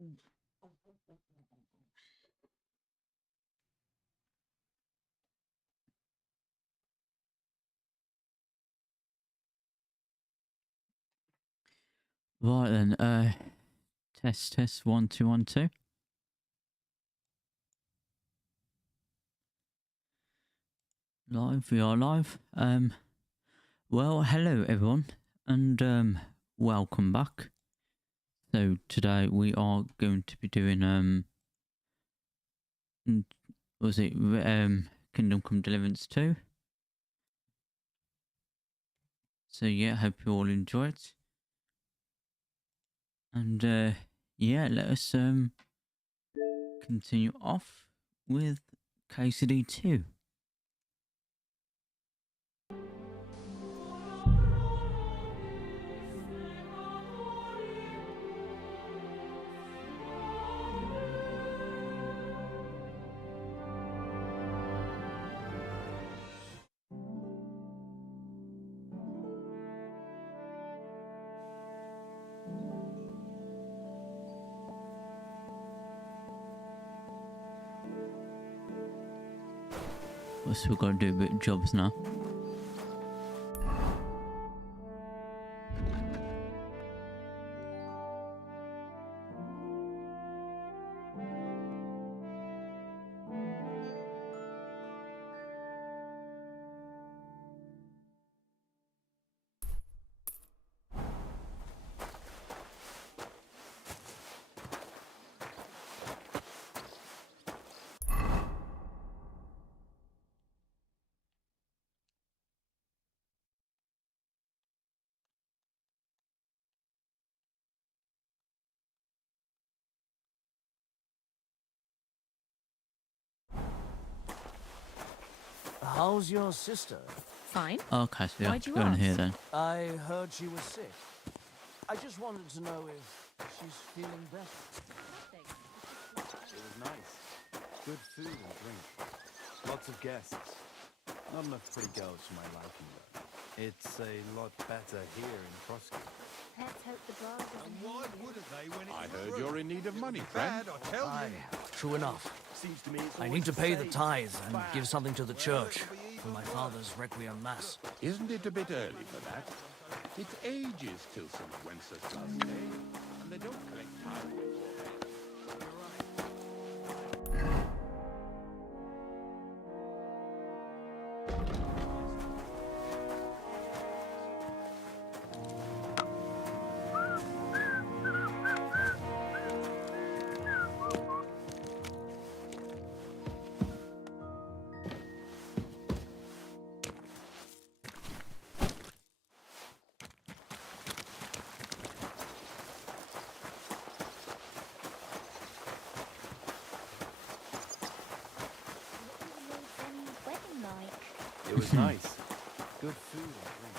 Right then, test 1 2 1 2. Live, we are live. Well, hello everyone, and welcome back. So today we are going to be doing was it Kingdom Come Deliverance 2. So yeah, hope you all enjoy it. And yeah, let us continue off with KCD 2. So we've got to do a bit of jobs now. How's your sister? Fine. Okay, so Why'd you go in ask? here then. I heard she was sick. I just wanted to know if she's feeling better. It was nice. Good food and drink. Lots of guests. Not enough pretty girls for my liking, though. It's a lot better here in Prosky. Let's hope the bar doesn't Why wouldn't they when I it's heard true? you're in need of money, friend. Bad, I tell Aye, you. true enough. Seems to me it's I always need to the pay the same. tithe and Bad. give something to the church it'll be for even my worse. father's requiem mass. Isn't it a bit early for that? It's ages till St. Wenceslas Day, and they don't collect tithe beforehand. wedding like? It was nice. Good food and drink.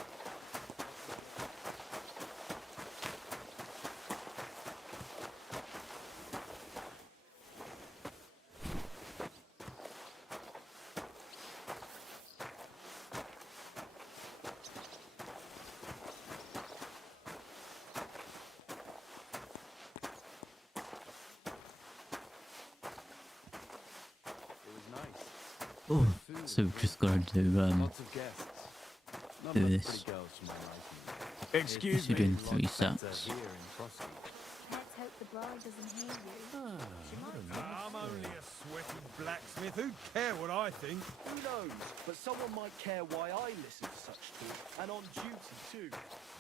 It was nice. Oh, Food so and we've just got to do Lots of guests. Not do enough this. pretty girls for my liking. Excuse You're me. doing Lots 3 better sets. here in Prosky. Let's hope the bride doesn't hear you. She might say I'm only a sweaty blacksmith. Who'd care what I think? Who knows? But someone might care why I listen to such talk, and on duty too.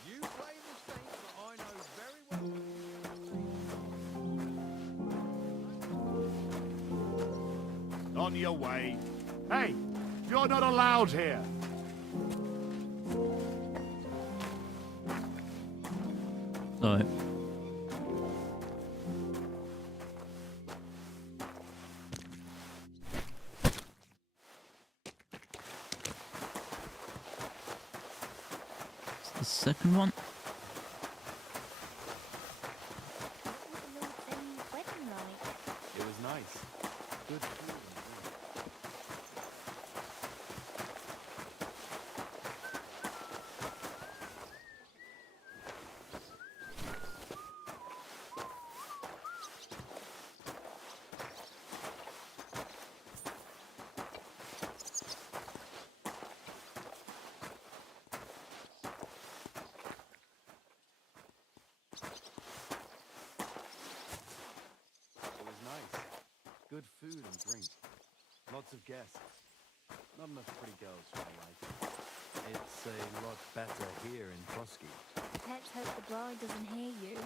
You play the saint, but I know very well. On your way. Hey, you're not allowed here. Alright. It's the second one. what would the Lord saying wedding like? It was nice. Good food and drink. Good food and drink. Lots of guests. Not enough pretty girls for my liking. It's a lot better here in Bosky. Let's hope the bride doesn't hear you.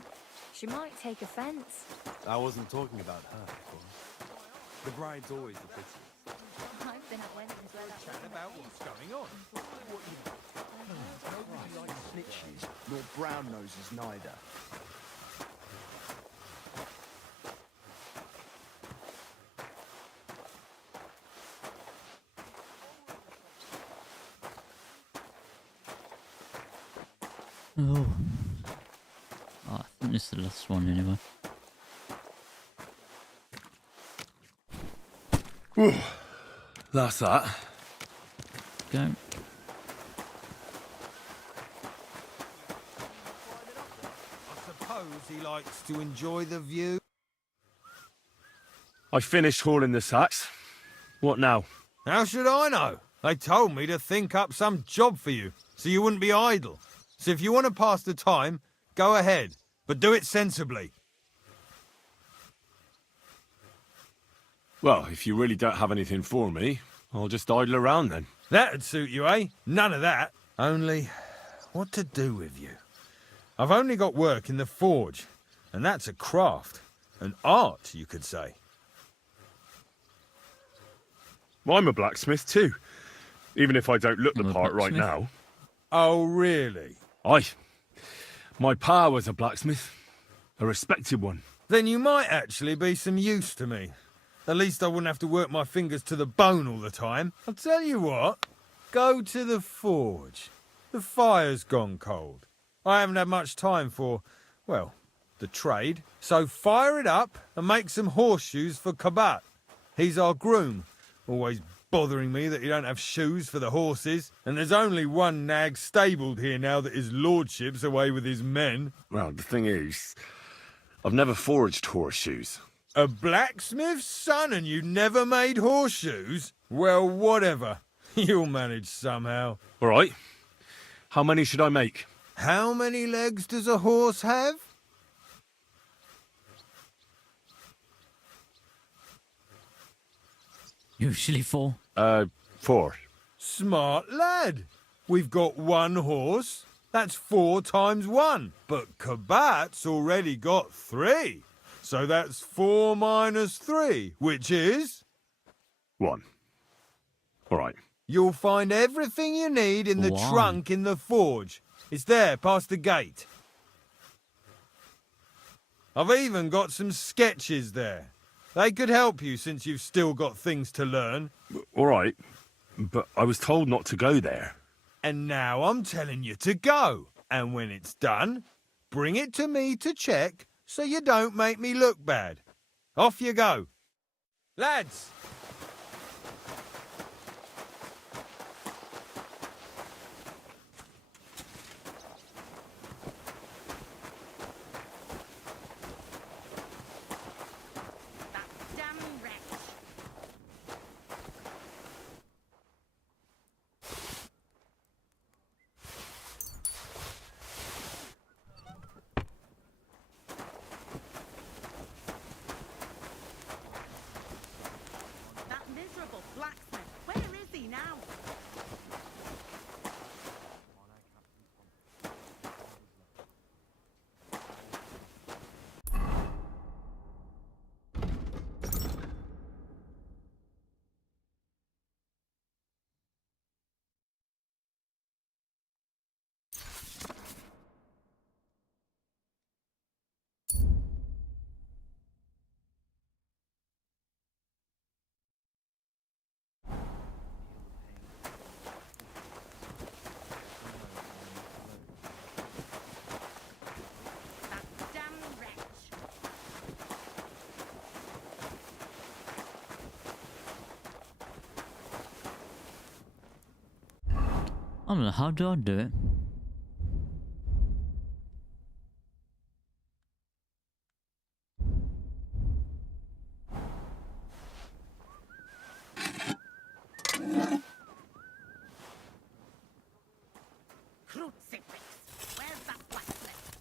She might take offense. I wasn't talking about her, of course. The bride's always the prettiest. I've been at weddings where that Chat about what's going on. Nobody likes snitches, nor brown noses neither. Oh. I think this is the last one anyway. That's that. Go. I suppose he likes to enjoy the view. I finished hauling the sacks. What now? How should I know? They told me to think up some job for you, so you wouldn't be idle. So if you want to pass the time, go ahead, but do it sensibly. Well, if you really don't have anything for me, I'll just idle around then. That'd suit you, eh? None of that. Only, what to do with you? I've only got work in the forge, and that's a craft. An art, you could say. I'm a blacksmith too, even if I don't look the I'm a part right blacksmith. now. Oh, really? Aye. My pa was a blacksmith. A respected one. Then you might actually be some use to me. At least I wouldn't have to work my fingers to the bone all the time. I'll tell you what, go to the forge. The fire's gone cold. I haven't had much time for, well, the trade. So fire it up and make some horseshoes for Kabat. He's our groom, always bothering me that he don't have shoes for the horses. And there's only one nag stabled here now that his lordship's away with his men. Well, the thing is, I've never forged horseshoes. A blacksmith's son and you never made horseshoes? Well, whatever. You'll manage somehow. All right. How many should I make? How many legs does a horse have? Usually 4. 4. Smart lad. We've got one horse. That's 4 times 1. But Kabat's already got 3. So that's 4 minus 3, which is... 1. All right. You'll find everything you need in the Wow. trunk in the forge. It's there, past the gate. I've even got some sketches there. They could help you since you've still got things to learn. All right. But I was told not to go there. And now I'm telling you to go. And when it's done, bring it to me to check so you don't make me look bad. Off you go. Lads! Damn wretch. That miserable blacksmith. Where is he now? That damn wretch. I don't know, how do I do it? Crucifix. Where's that blacksmith?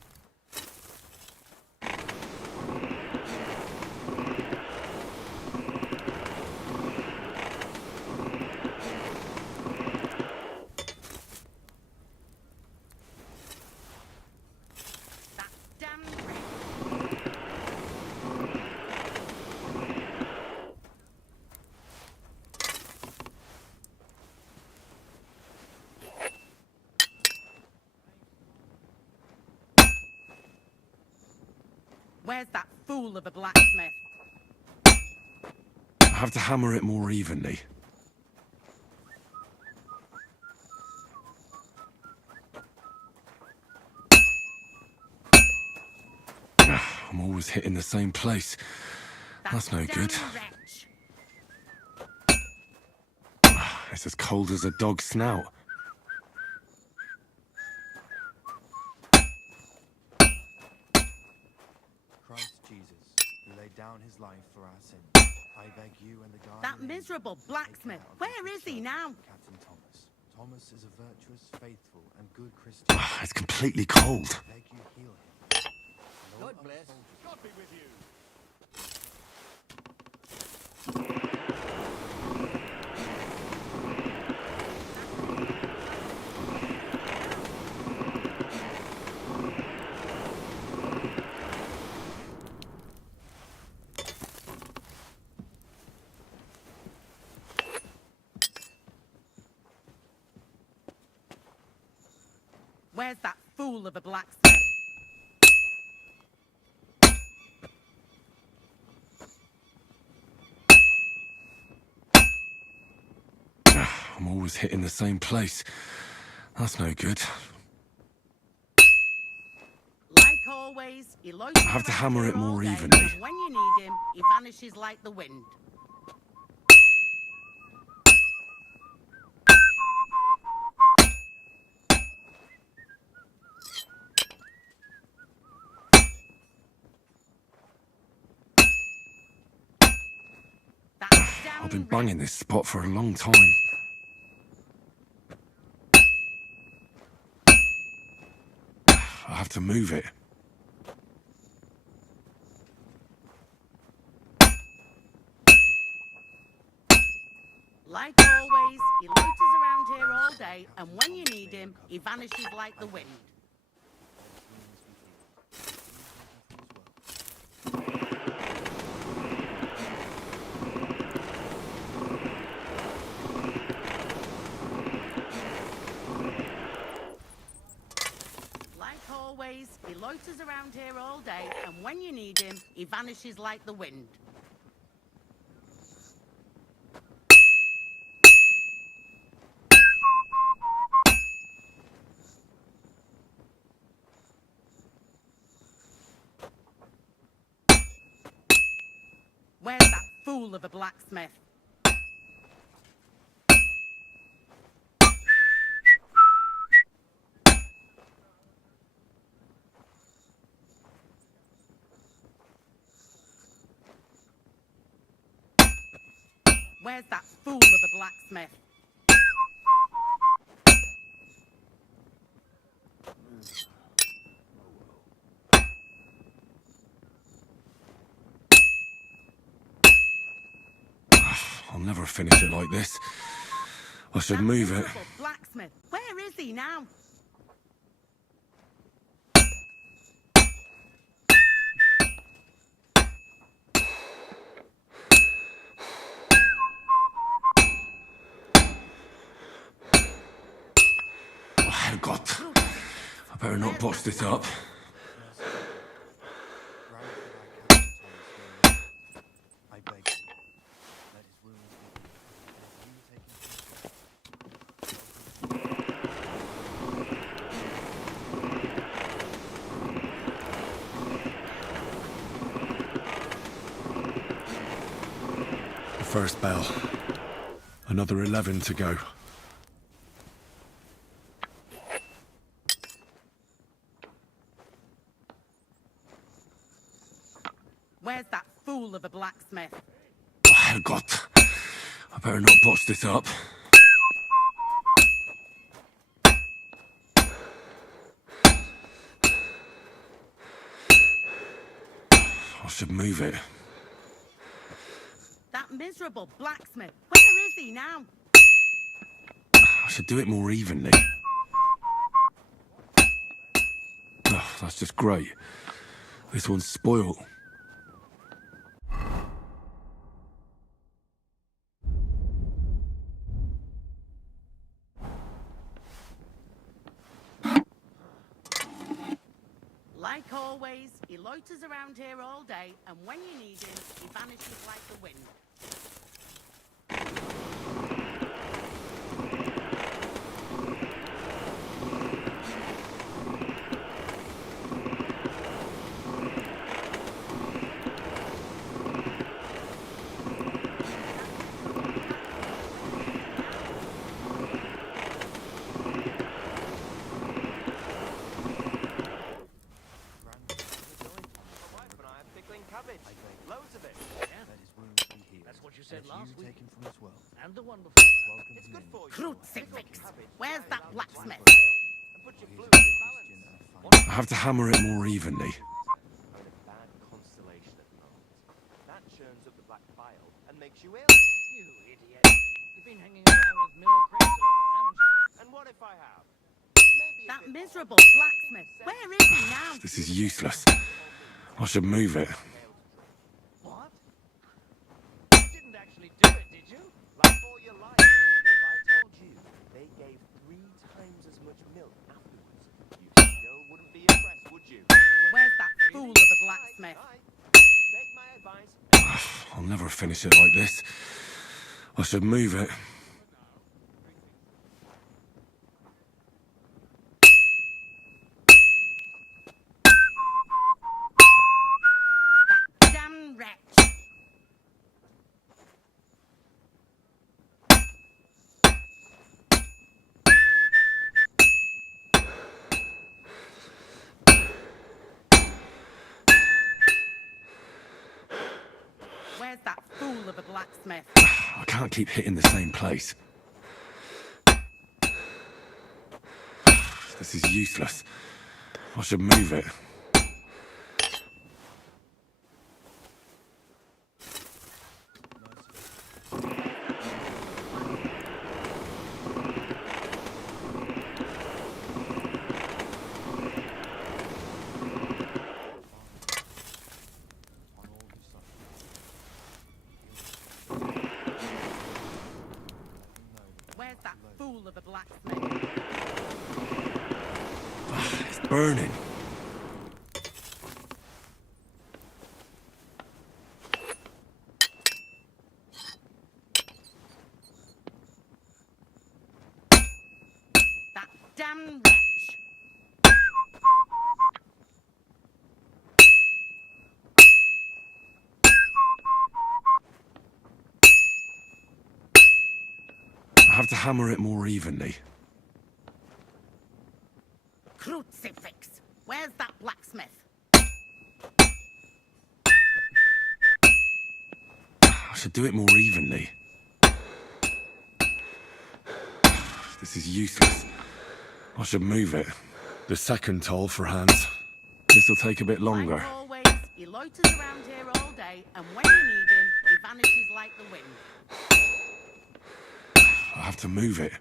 Where's that fool of a blacksmith? I have to hammer it more evenly. I'm always hitting the same place. That's no good. Damn wretch. It's as cold as a dog's snout. Christ Jesus, who laid down his life for our sins, I beg you and the guardian That angel miserable to take blacksmith. care of Where little is he church, now? Captain Thomas. Thomas is a virtuous, faithful, and good Christian. It's completely cold. I beg you heal him. And all God other bless. soldiers God be with you. Where's that fool of a blacksmith? I'm always hitting the same place. That's no good. Like always, he loiters I have to around hammer here it more all day, evenly. and when you need him, he vanishes like the wind. That I've been damn banging wretch. this spot for a long time. I have to move it. Like always, he loiters around here all day, and when you need him, he vanishes like the wind. Like always, he loiters around here all day, and when you need him, he vanishes like the wind. Where's that fool of a blacksmith? Where's that fool of a blacksmith? I'll never finish it like this. I should That move it. miserable blacksmith. Where is he now? Oh, Herrgott. I better not botch this up. grant that our Captain Thomas may live. I beg you, let his wounds be healed, and you take him to The first bell. Another 11 to go. Where's that fool of a blacksmith? Oh, Herrgott. I better not botch this up. I should move it. That miserable blacksmith. Where is he now? I should do it more evenly. Oh, that's just great. This one's spoiled. Like always, he loiters around here all day, and when you need him, he vanishes like the wind. Loads of it. Yeah. Let his wounds be healed. That's what you said And last you week. take him from this world. And the one before that. Welcome It's him good in. for you. Crucifix! Where's that blacksmith? And put your fluids in balance. I have to hammer it more evenly. Are in a bad constellation at the moment. That churns up the black bile and makes you ill. You idiot. You've been hanging around with Miller Crazy, haven't you? And what if I have? He may be a That bit miserable odd, but blacksmith. everything he Where says is he now? This is useless. I should move it. What? You didn't actually do it, did you? like all your life. If I told you they gave 3 times as much milk afterwards, you still wouldn't be impressed, would you? Where's that fool of a blacksmith? Take my advice. I'll never finish it like this. I should move it. That damn wretch! Where's that fool of a blacksmith? I can't keep hitting the same place. This is useless. I should move it. Where's that fool of a blacksmith? It's burning. That damn wretch! I have to hammer it more evenly. Crucifix! Where's that blacksmith? I should do it more evenly. This is useless. I should move it. The second toll for hands. This'll take a bit longer. Like always, he loiters around here all day, and when you need him, he vanishes like the wind. I have to move it.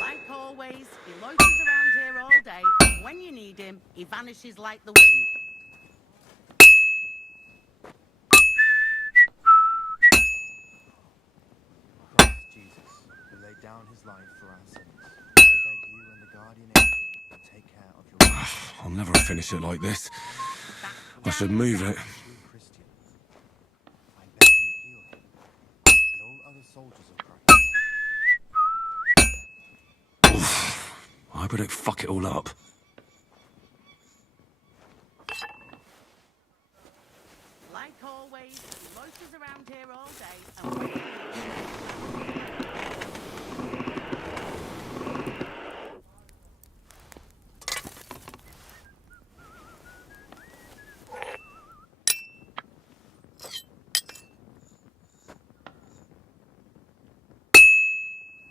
Like always, he loiters around here all day, and when you need him, he vanishes like the wind. Christ Jesus, who laid down his life for our sins, I beg you and the guardian angel to take care of your I'll never finish it like this. That I should damn move wretch. it. true Christian. I beg you heal him and all other soldiers of Christ. I hope I don't fuck it all up. Like always, he loiters around here all day, and when you need him,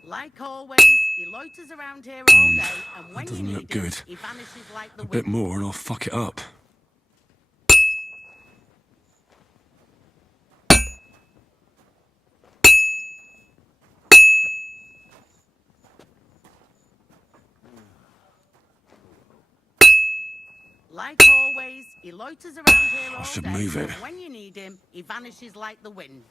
like always, he loiters around here all day, and when you doesn't need look him, good. he vanishes like the A bit wind. more and I'll fuck it up. Like always, he loiters around here all should day, move it. and when you need him, he vanishes like the wind.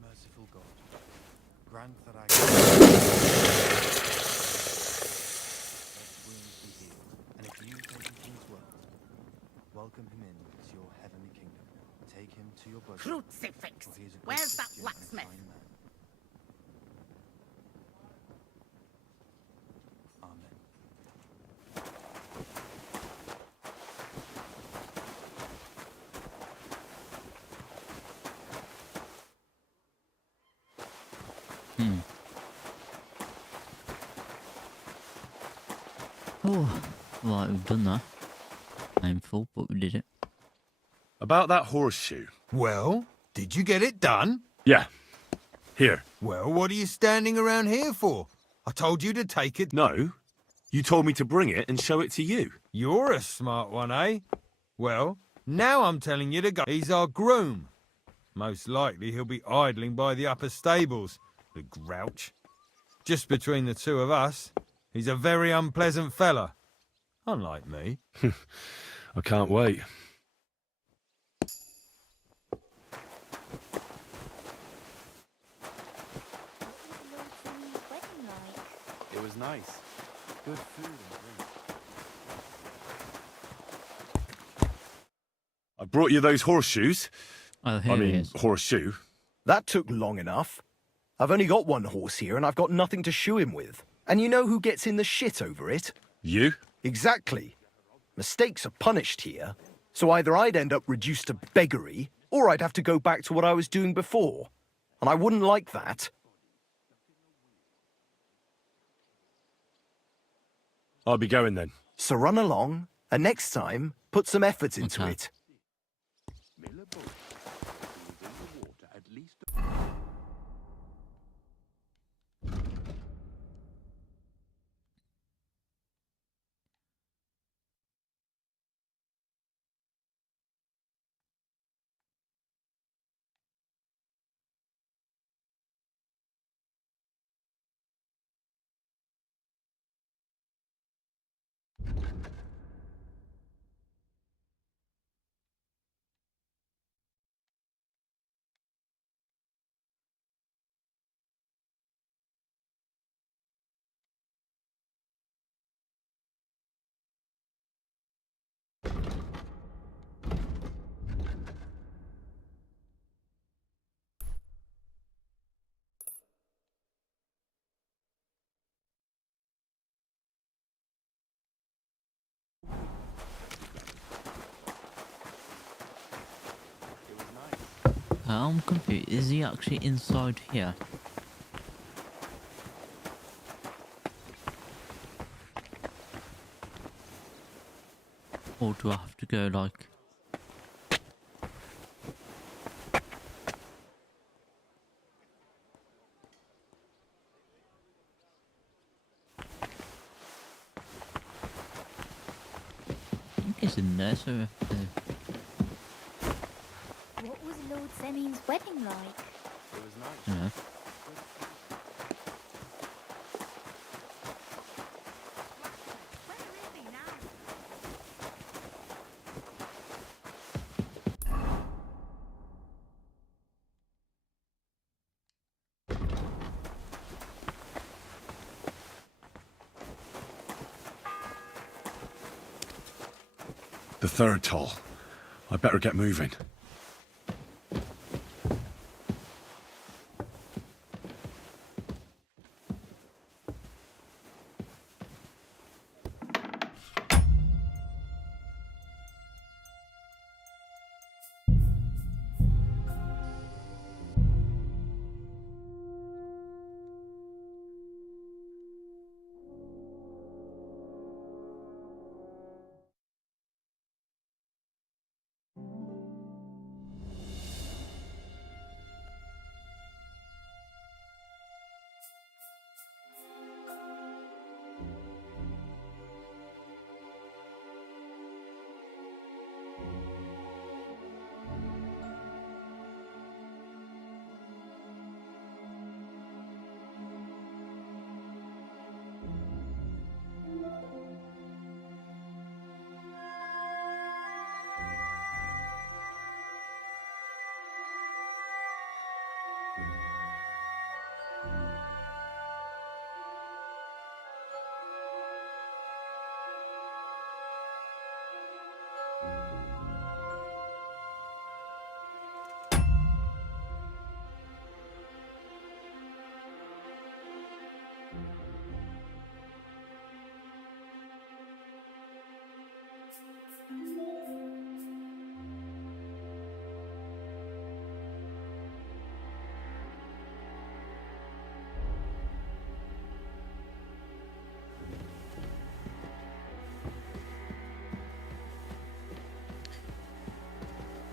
Merciful God, grant that I can wounds be healed, and if you take him from this world, welcome him in to your heavenly kingdom. Take him to your bosom. Crucifix! For he is a good Where's that Christian and a blacksmith? kind man. Amen. Hmm. Oh, right, we've done that. Painful, but we did it. About that horseshoe. Well, did you get it done? Yeah. Here. Well, what are you standing around here for? I told you to take it. No. You told me to bring it and show it to you. You're a smart one, eh? Well, now I'm telling you to go. He's our groom. Most likely he'll be idling by the upper stables, the grouch. Just between the two of us, he's a very unpleasant fella. Unlike me. I can't wait. What was Lord Simmons' wedding like? It was nice. Good food and drink. I brought you those horseshoes. Oh, here I he mean, is. horseshoe. That took long enough. I've only got one horse here and I've got nothing to shoe him with. And you know who gets in the shit over it? You? Exactly. Mistakes are punished here. So either I'd end up reduced to beggary, or I'd have to go back to what I was doing before. And I wouldn't like that. I'll be going then. So run along, and next time, put some effort into Okay. it. Miller boat. He was in the water at least. It was nice. I'm confused. Is he actually inside here? Or do I have to go like... I think he's in there, so... What was Lord Simmons' wedding like? It was nice. you know. Where is he now? The third toll. I better get moving.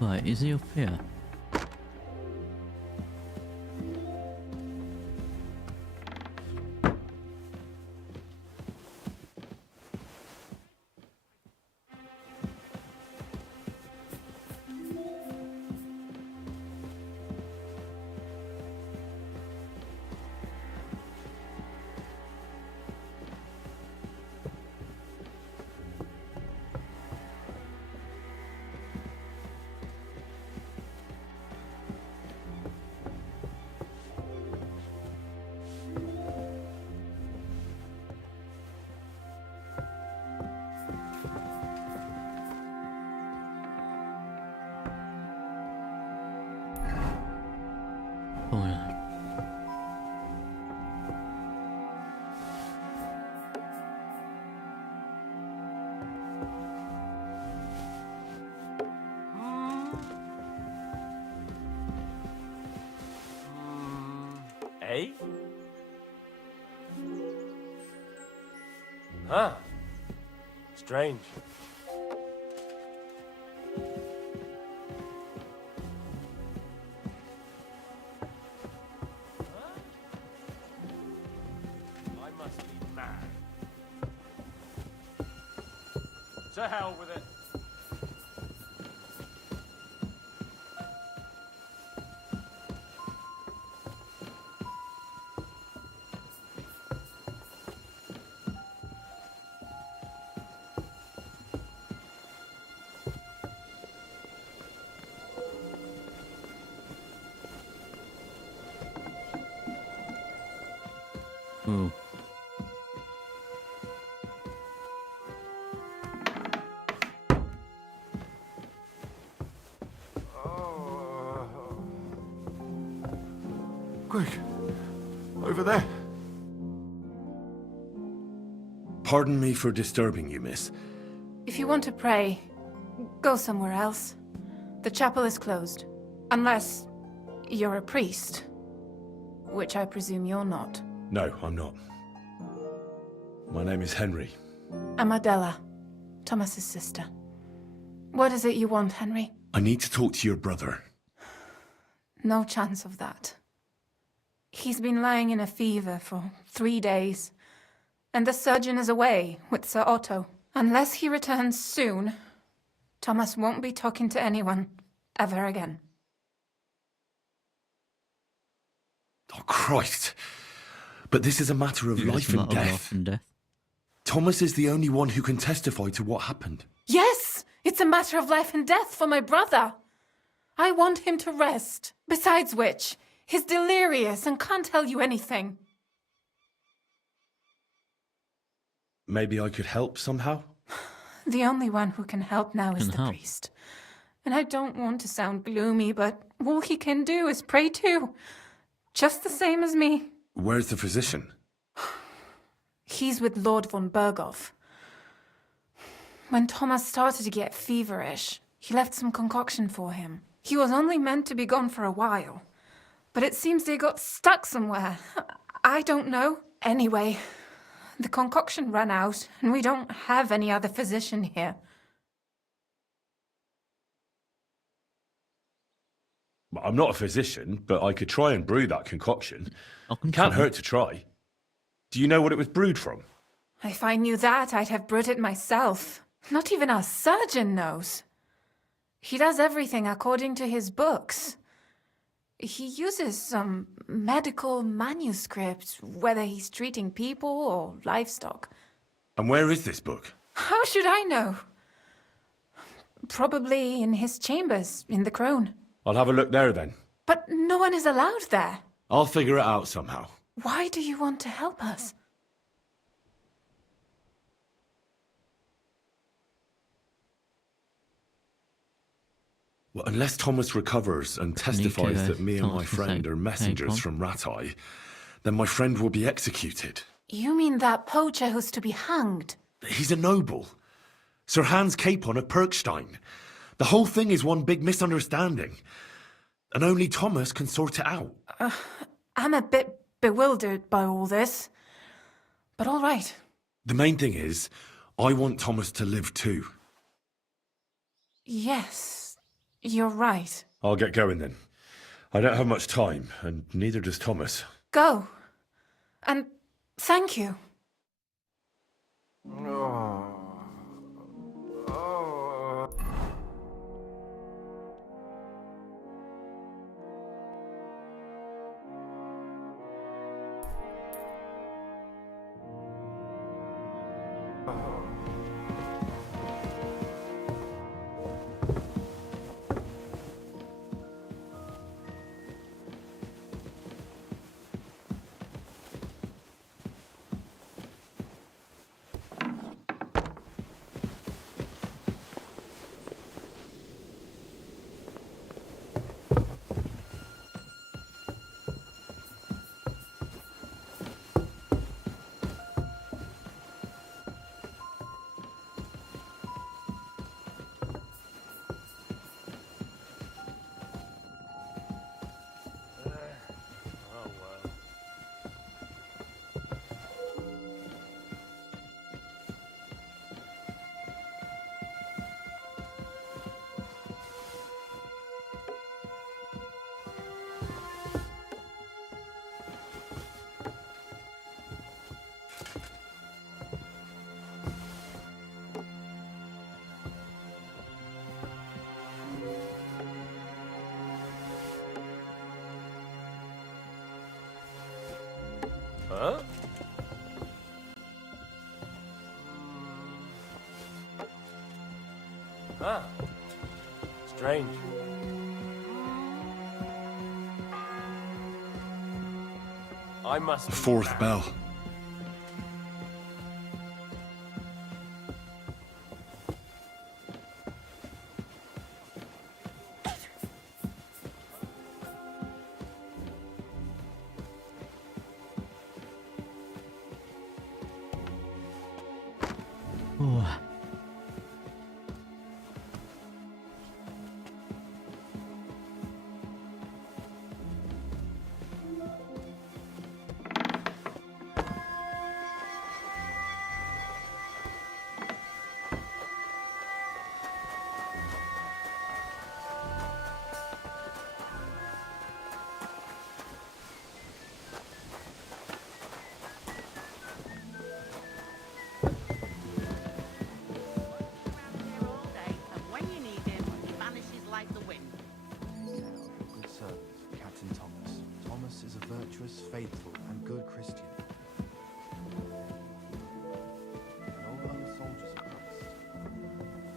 Wait, is he up here? Oh yeah. Eh? Huh. Strange. I must be mad. To hell with it. Ooh. Quick! Over there! Pardon me for disturbing you, miss. If you want to pray, go somewhere else. The chapel is closed. Unless you're a priest. Which I presume you're not. No, I'm not. My name is Henry. I'm Adela, Thomas's sister. What is it you want, Henry? I need to talk to your brother. No chance of that. He's been lying in a fever for 3 days. And the surgeon is away with Sir Otto. Unless he returns soon, Thomas won't be talking to anyone ever again. Oh, Christ! But this is a matter of It's life a and matter of death. life and death. Thomas is the only one who can testify to what happened. Yes! It's a matter of life and death for my brother. I want him to rest. Besides which, he's delirious and can't tell you anything. Maybe I could help somehow? The only one who can help now is Can the help. priest. And I don't want to sound gloomy, but all he can do is pray too. Just the same as me. Where's the physician? He's with Lord von Berghoff. When Thomas started to get feverish, he left some concoction for him. He was only meant to be gone for a while. But it seems they got stuck somewhere. I don't know. Anyway, the concoction ran out, and we don't have any other physician here. I'm not a physician, but I could try and brew that concoction. I can Can't try. hurt to try. Do you know what it was brewed from? If I knew that, I'd have brewed it myself. Not even our surgeon knows. He does everything according to his books. He uses some medical manuscript, whether he's treating people or livestock. And where is this book? How should I know? Probably in his chambers, in the Crone. I'll have a look there then. But no one is allowed there. I'll figure it out somehow. Why do you want to help us? Well, unless Thomas recovers and testifies that me and my Thomas can friend say, are "Hey, messengers Tom." from Ratai, then my friend will be executed. You mean that poacher who's to be hanged? He's a noble. Sir Hans Capon of Perkstein. The whole thing is one big misunderstanding. And only Thomas can sort it out. I'm a bit bewildered by all this. But all right. The main thing is, I want Thomas to live too. Yes, You're right. I'll get going then. I don't have much time, and neither does Thomas. Go. And thank you. Huh? Ah. Strange. I must The fourth bell. Oh. Here all day, and when you need him, he vanishes like the wind. Good servant, Captain Thomas. Thomas is a virtuous, faithful, and good Christian. And all other soldiers of Christ.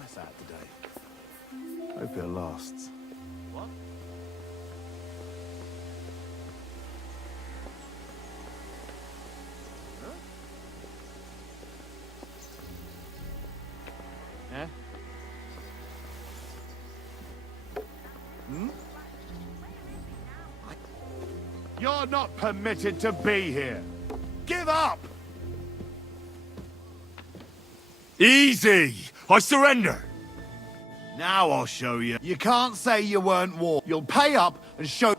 Nice out today. Hope it lasts. What? Eh? You're not permitted to be here. Give up! Easy! I surrender! Now I'll show you. You can't say you weren't warned. You'll pay up and show...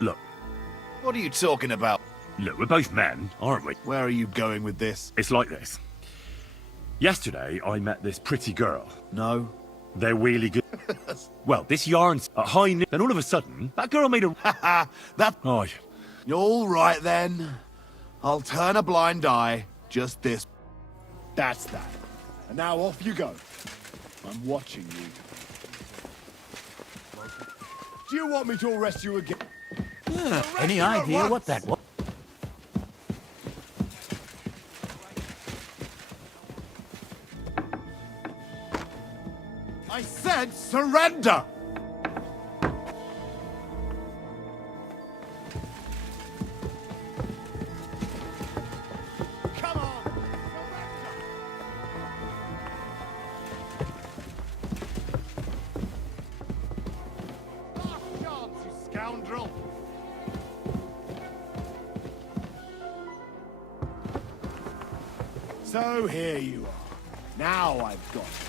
Look, What are you talking about? we're both men, aren't we? Where are you going with this? It's like this. Yesterday, I met this pretty girl. No. They're really good. Well, this yarn's at high noon. Then all of a sudden, that girl made a... That... Oh, All right, then. I'll turn a blind eye. Just this. That's that. And now off you go. I'm watching you. Do you want me to arrest you again? Any idea what that was? I said surrender! Come on! Surrender! Last chance, you scoundrel! So here you are. Now I've got you.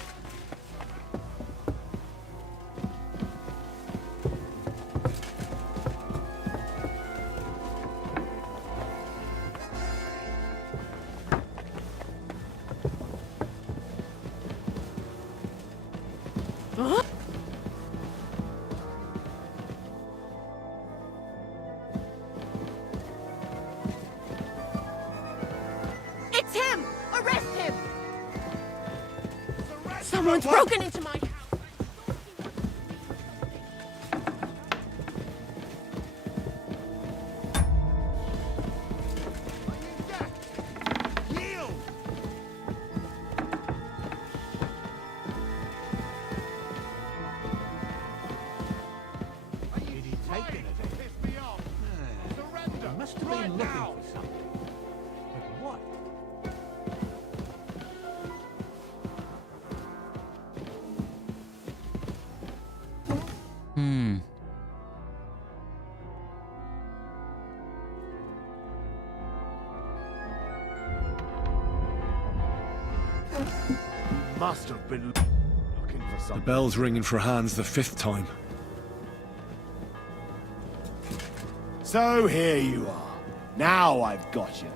It's him! Arrest him! Someone's broken into my house. Yield! Did he take it? Piss me off. Surrender. Must have right been looking now. for something. But what? Hmm. Must have been looking for The something. bell's ringing for Hans the 5th time. So here you are. Now I've got you.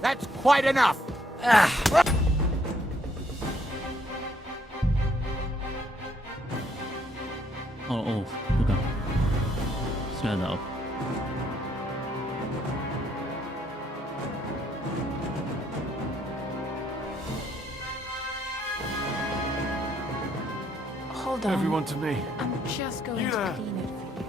That's quite enough. Oh, okay. Slow that up. Hold on. Everyone to me. I'm just going Yeah. to clean it for you.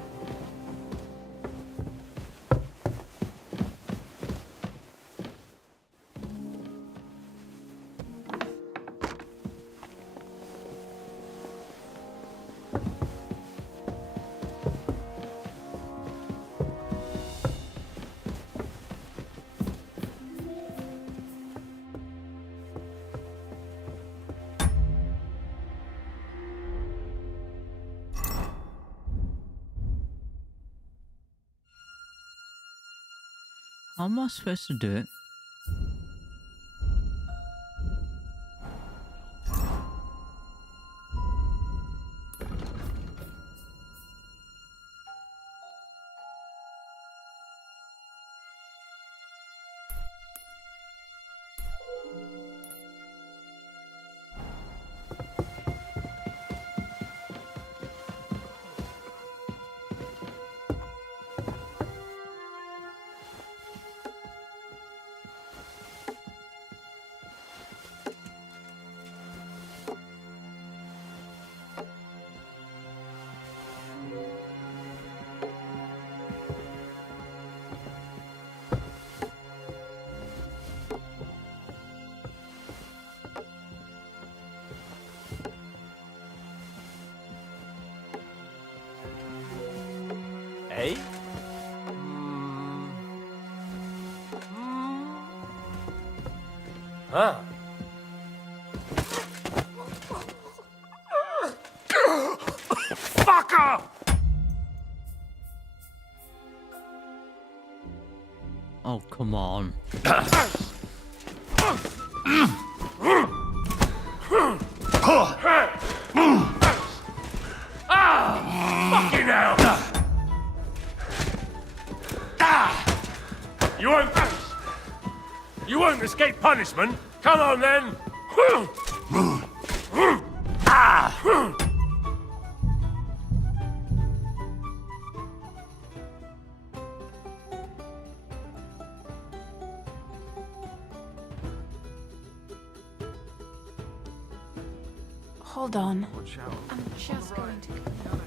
How am I supposed to do it? Eh? Huh? Fucker! Oh, come on. Fucking hell! You won't escape punishment. Come on then. Hold on. I'm just going to clean it.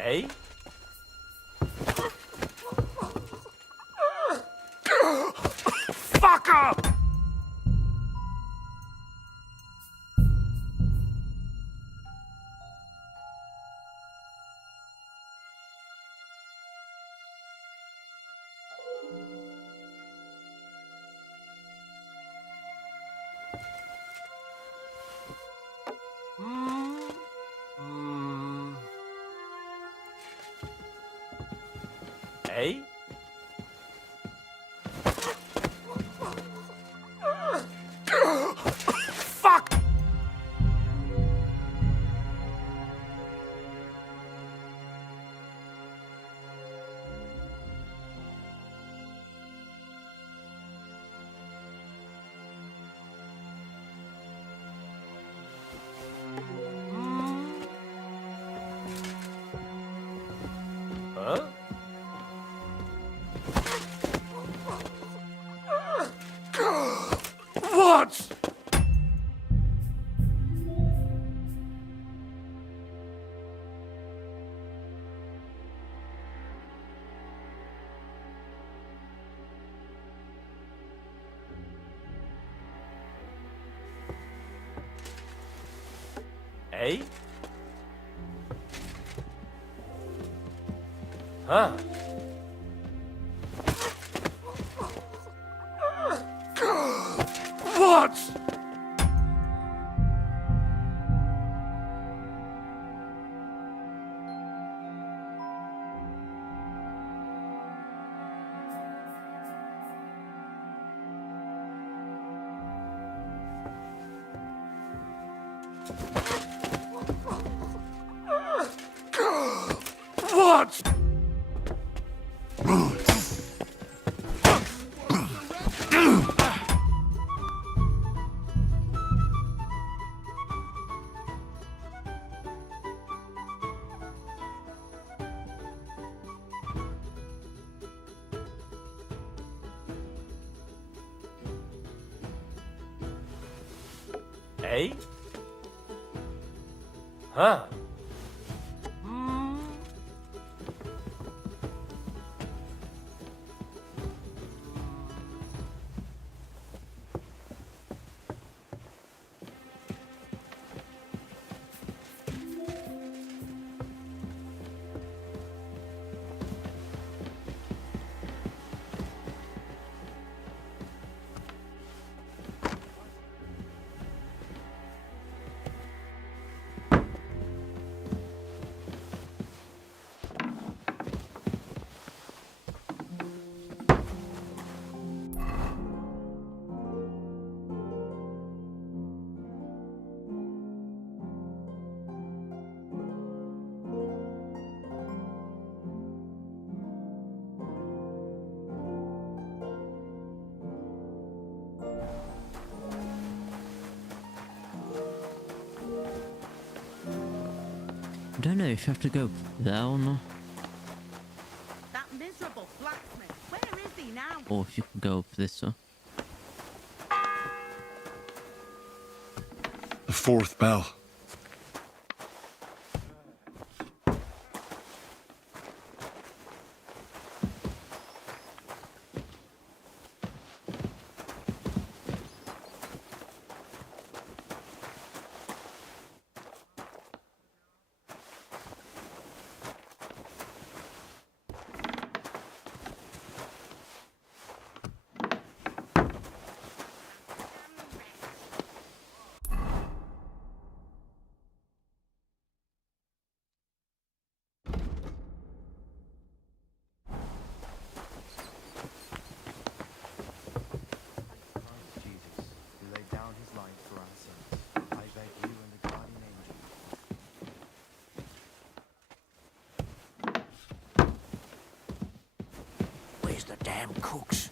Eh? Fucker! Eh? Fuck! Huh? What? Eh? Huh? What? What? Eh? Huh? I don't know if you have to go there or not, That miserable blacksmith. Where is he now? or if you can go up this way. The fourth bell. Jesus, who laid down his life for our sins, I beg you and the guardian angel. Where's the damn cooks?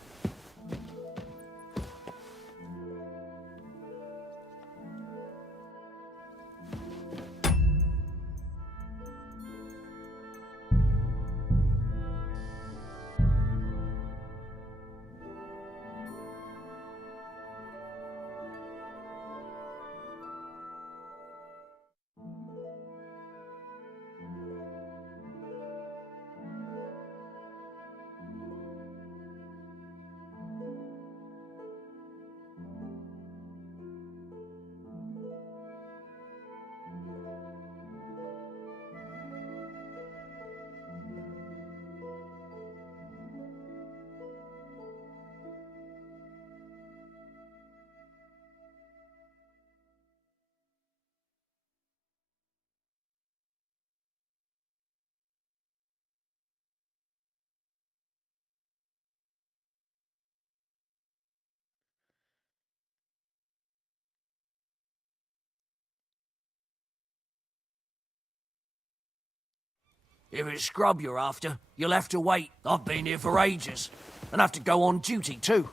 If it's scrub you're after, you'll have to wait. I've been here for ages. And have to go on duty too.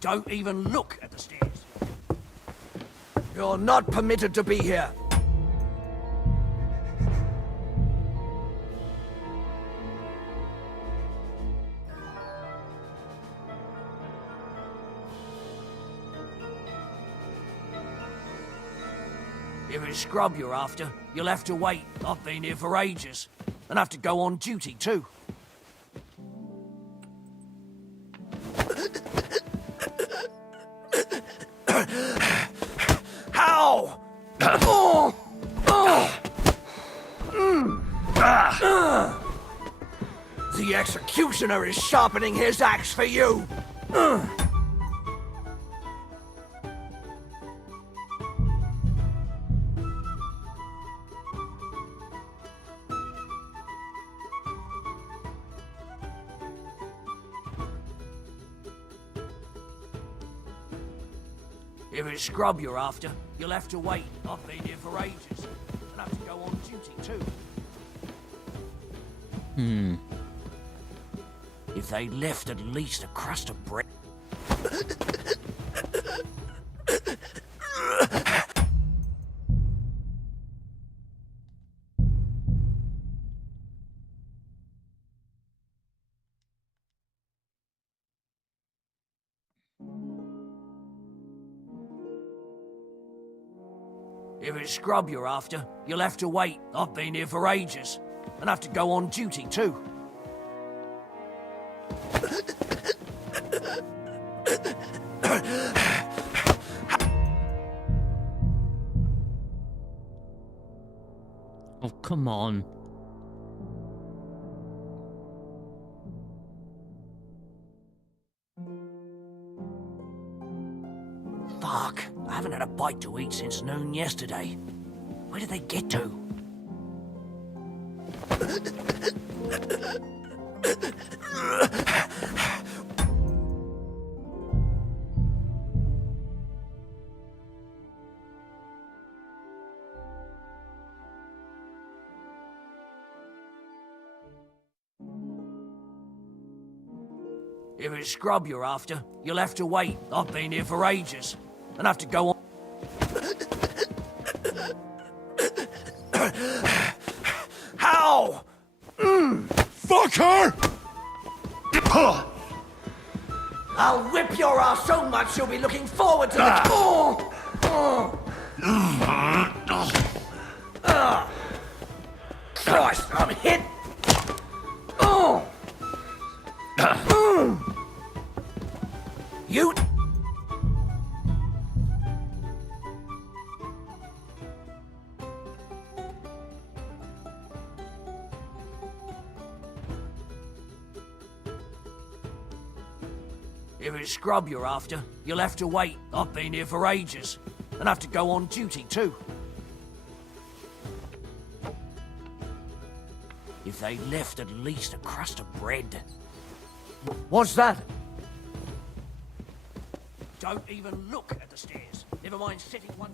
Don't even look at the stairs. You're not permitted to be here. If it's scrub you're after, you'll have to wait. I've been here for ages. And have to go on duty too. How? The executioner is sharpening his axe for you. If it's scrub you're after, you'll have to wait. I've been here for ages. And have to go on duty too. If they left at least a crust of bread. If it's scrub you're after, you'll have to wait. I've been here for ages. And have to go on duty too. Oh, come on. Fuck, I haven't had a bite to eat since noon yesterday. Where did they get to? If it's scrub you're after, you'll have to wait. I've been here for ages. And have to go on. How? Fuck her! I'll whip your ass so much you'll be looking forward to Christ, I'm hit! You. If it's scrub you're after, you'll have to wait. I've been here for ages. And have to go on duty too. If they left at least a crust of bread. What's that? Don't even look at the stairs. Never mind sitting one.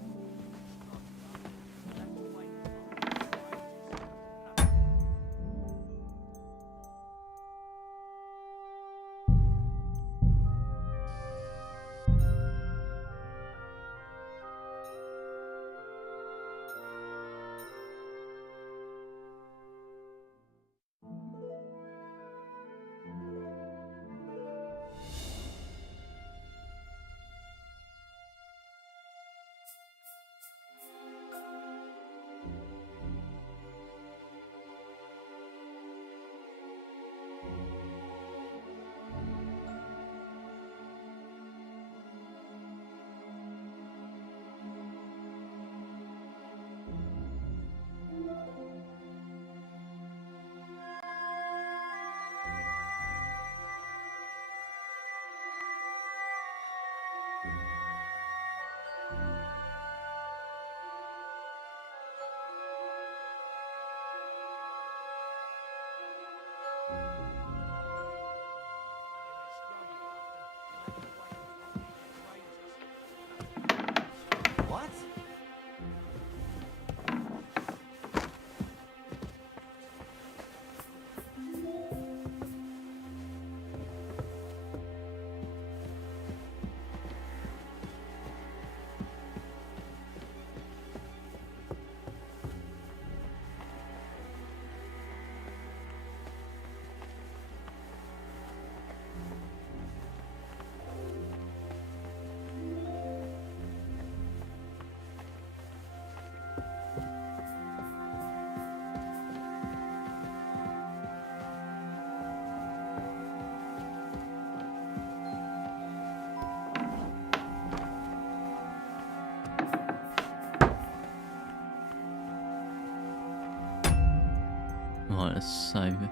Right, let's save it.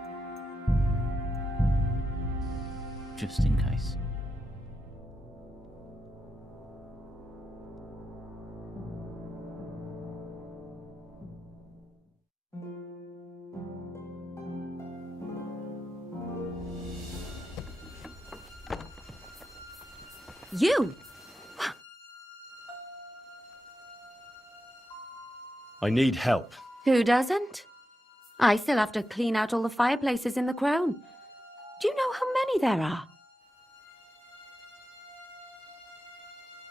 Just in case. You! I need help. Who doesn't? I still have to clean out all the fireplaces in the crown. Do you know how many there are?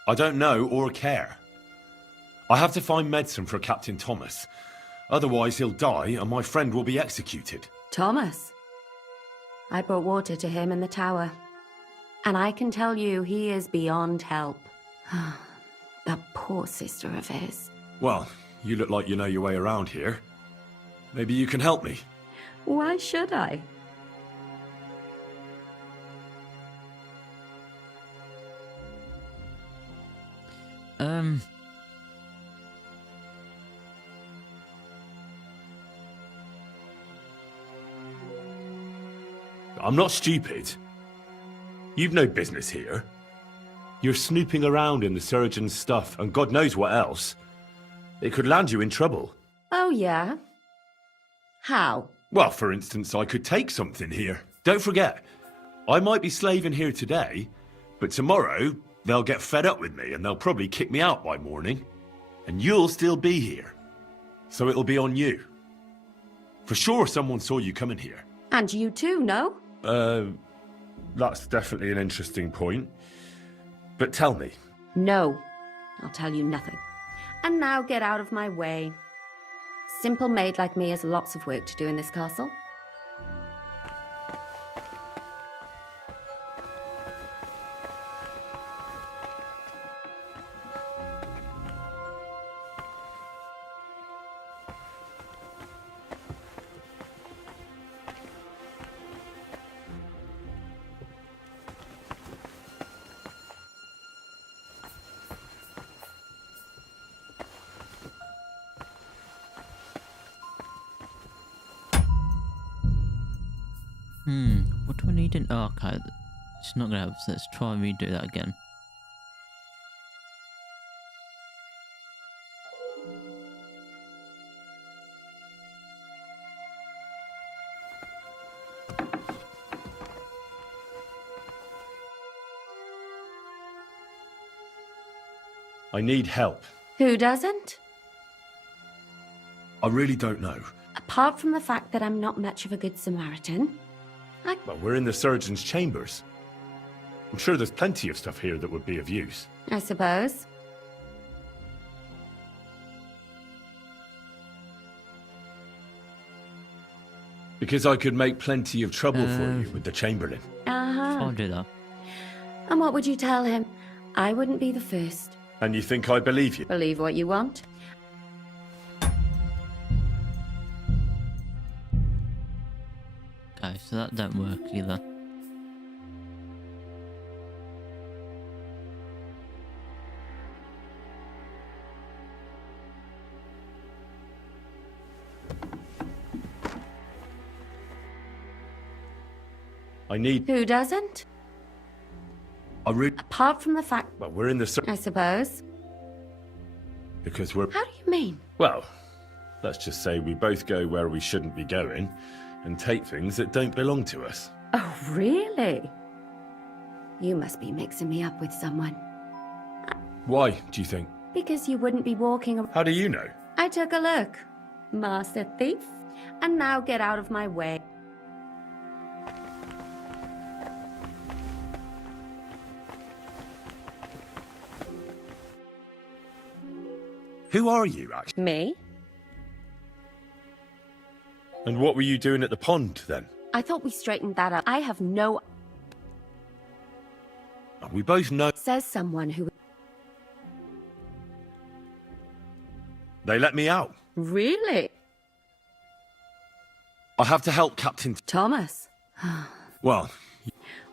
I don't know or care. I have to find medicine for Captain Thomas. Otherwise he'll die and my friend will be executed. Thomas. I brought water to him in the tower. And I can tell you he is beyond help. That poor sister of his. Well, you look like you know your way around here. Maybe you can help me. Why should I? I'm not stupid. You've no business here. You're snooping around in the surgeon's stuff and God knows what else. It could land you in trouble. Oh, yeah? How? Well, for instance, I could take something here. Don't forget, I might be slaving here today, but tomorrow they'll get fed up with me and they'll probably kick me out by morning. And you'll still be here. So it'll be on you. For sure someone saw you coming here. And you too, no? That's definitely an interesting point. But tell me. No. I'll tell you nothing. And now get out of my way. Simple maid like me has lots of work to do in this castle. What do I need in archive? It's not gonna help, so let's try and redo that again. I need help. Who doesn't? I really don't know. Apart from the fact that I'm not much of a good Samaritan, Well, we're in the surgeon's chambers. I'm sure there's plenty of stuff here that would be of use. I suppose. Because I could make plenty of trouble for you with the Chamberlain. Uh-huh. I'll do that. And what would you tell him? I wouldn't be the first. And you think I believe you? Believe what you want. Okay, so that don't work either. I need... Who doesn't? I really... Apart from the fact... Well, we're in the... I suppose. Because we're... How do you mean? Well, let's just say we both go where we shouldn't be going and take things that don't belong to us. Oh, really? You must be mixing me up with someone. Why, do you think? Because you wouldn't be walking around. How do you know? I took a look. Master thief. And now get out of my way. Who are you, actually? Me? And what were you doing at the pond, then? I thought we straightened that up. I have no... We both know... Says someone who... They let me out. Really? I have to help Captain... Thomas. Well...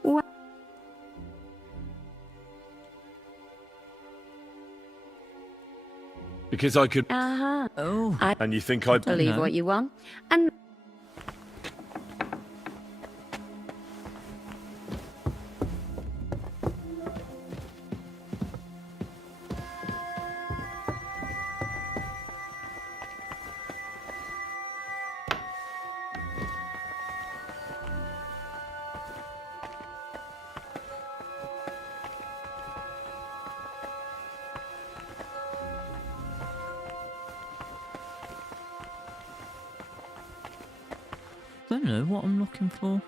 What? Because I could... Uh-huh. Oh. I And you think I... believe what you want. And... don't know what I'm looking for.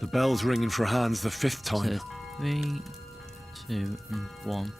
The bell's ringing for Hans the 5th time. So 3, 2, and 1.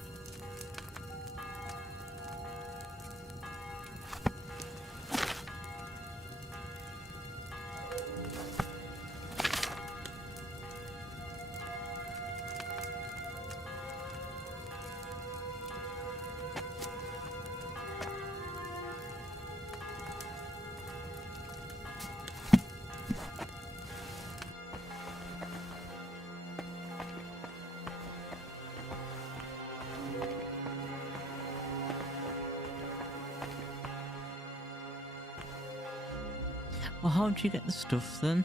Well, how'd you get the stuff then?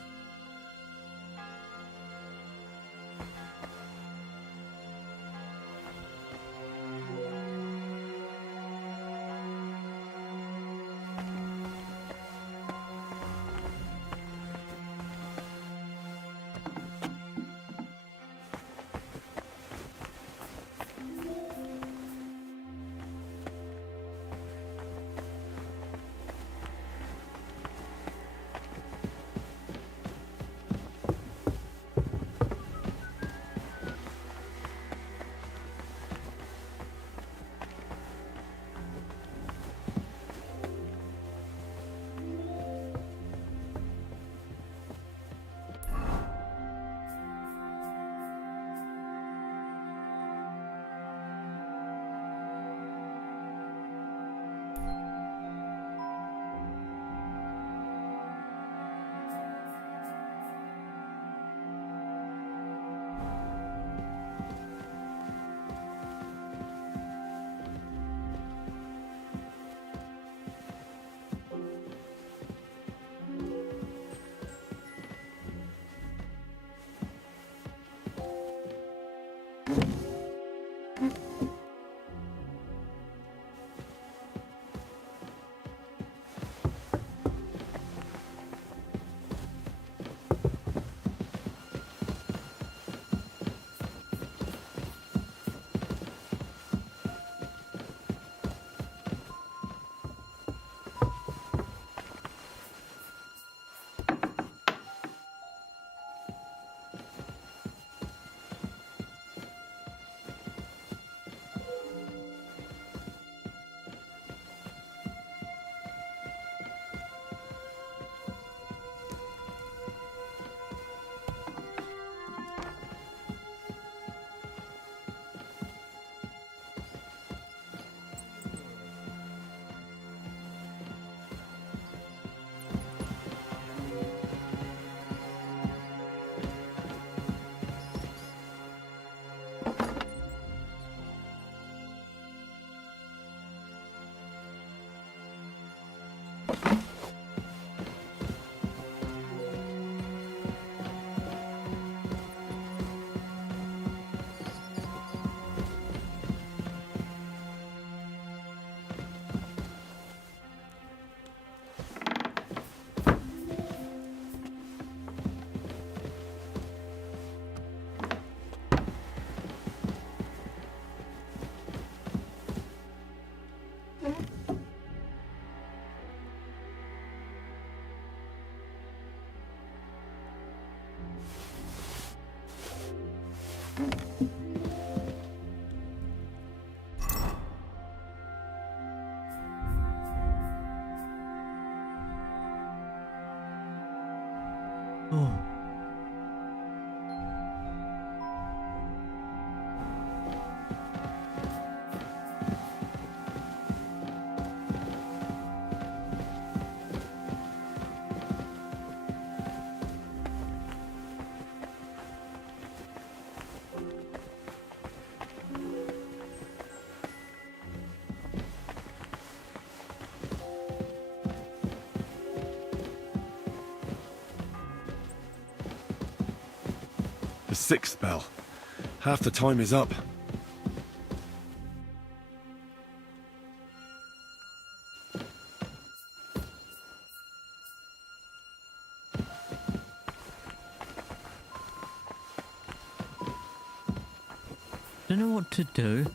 Oh. The 6th bell. Half the time is up. Don't know what to do.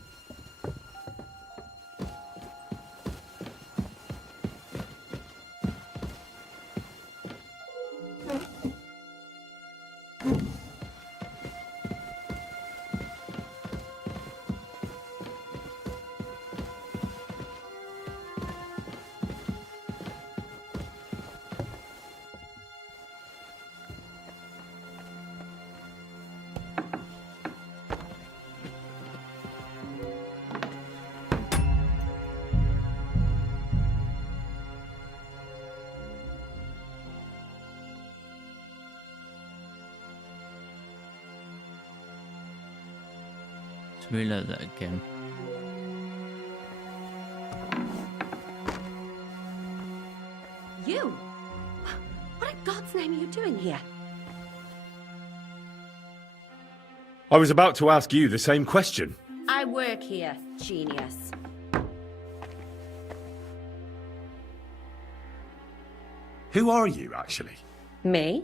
Let's reload that again. You? What in God's name are you doing here? I was about to ask you the same question. I work here, genius. Who are you, actually? Me?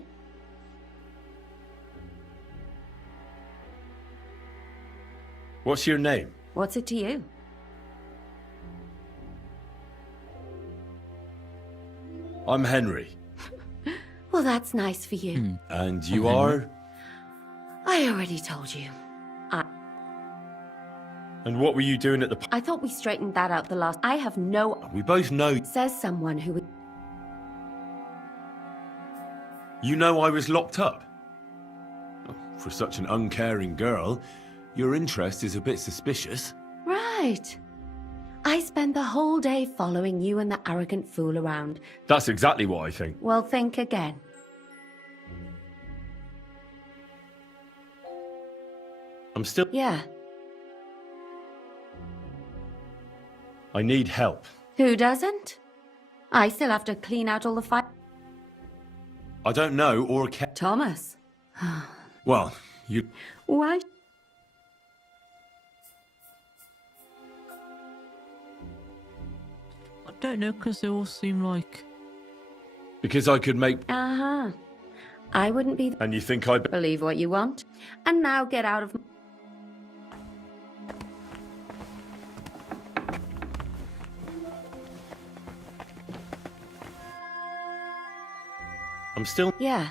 What's your name? What's it to you? I'm Henry. Well, that's nice for you. And you are? I already told you. And what were you doing at the... I thought we straightened that out the last... I have no... We both know... Says someone who would... You know I was locked up? For such an uncaring girl, your interest is a bit suspicious. Right. I spend the whole day following you and the arrogant fool around. That's exactly what I think. Well, think again. I'm still... Yeah. I need help. Who doesn't? I still have to clean out all the fire. I don't know or care... Thomas. Well, you... Why? I don't know, because they all seem like... Because I could make... Uh-huh. I wouldn't be... And you think I... Believe what you want. And now get out of... I'm still... Yeah.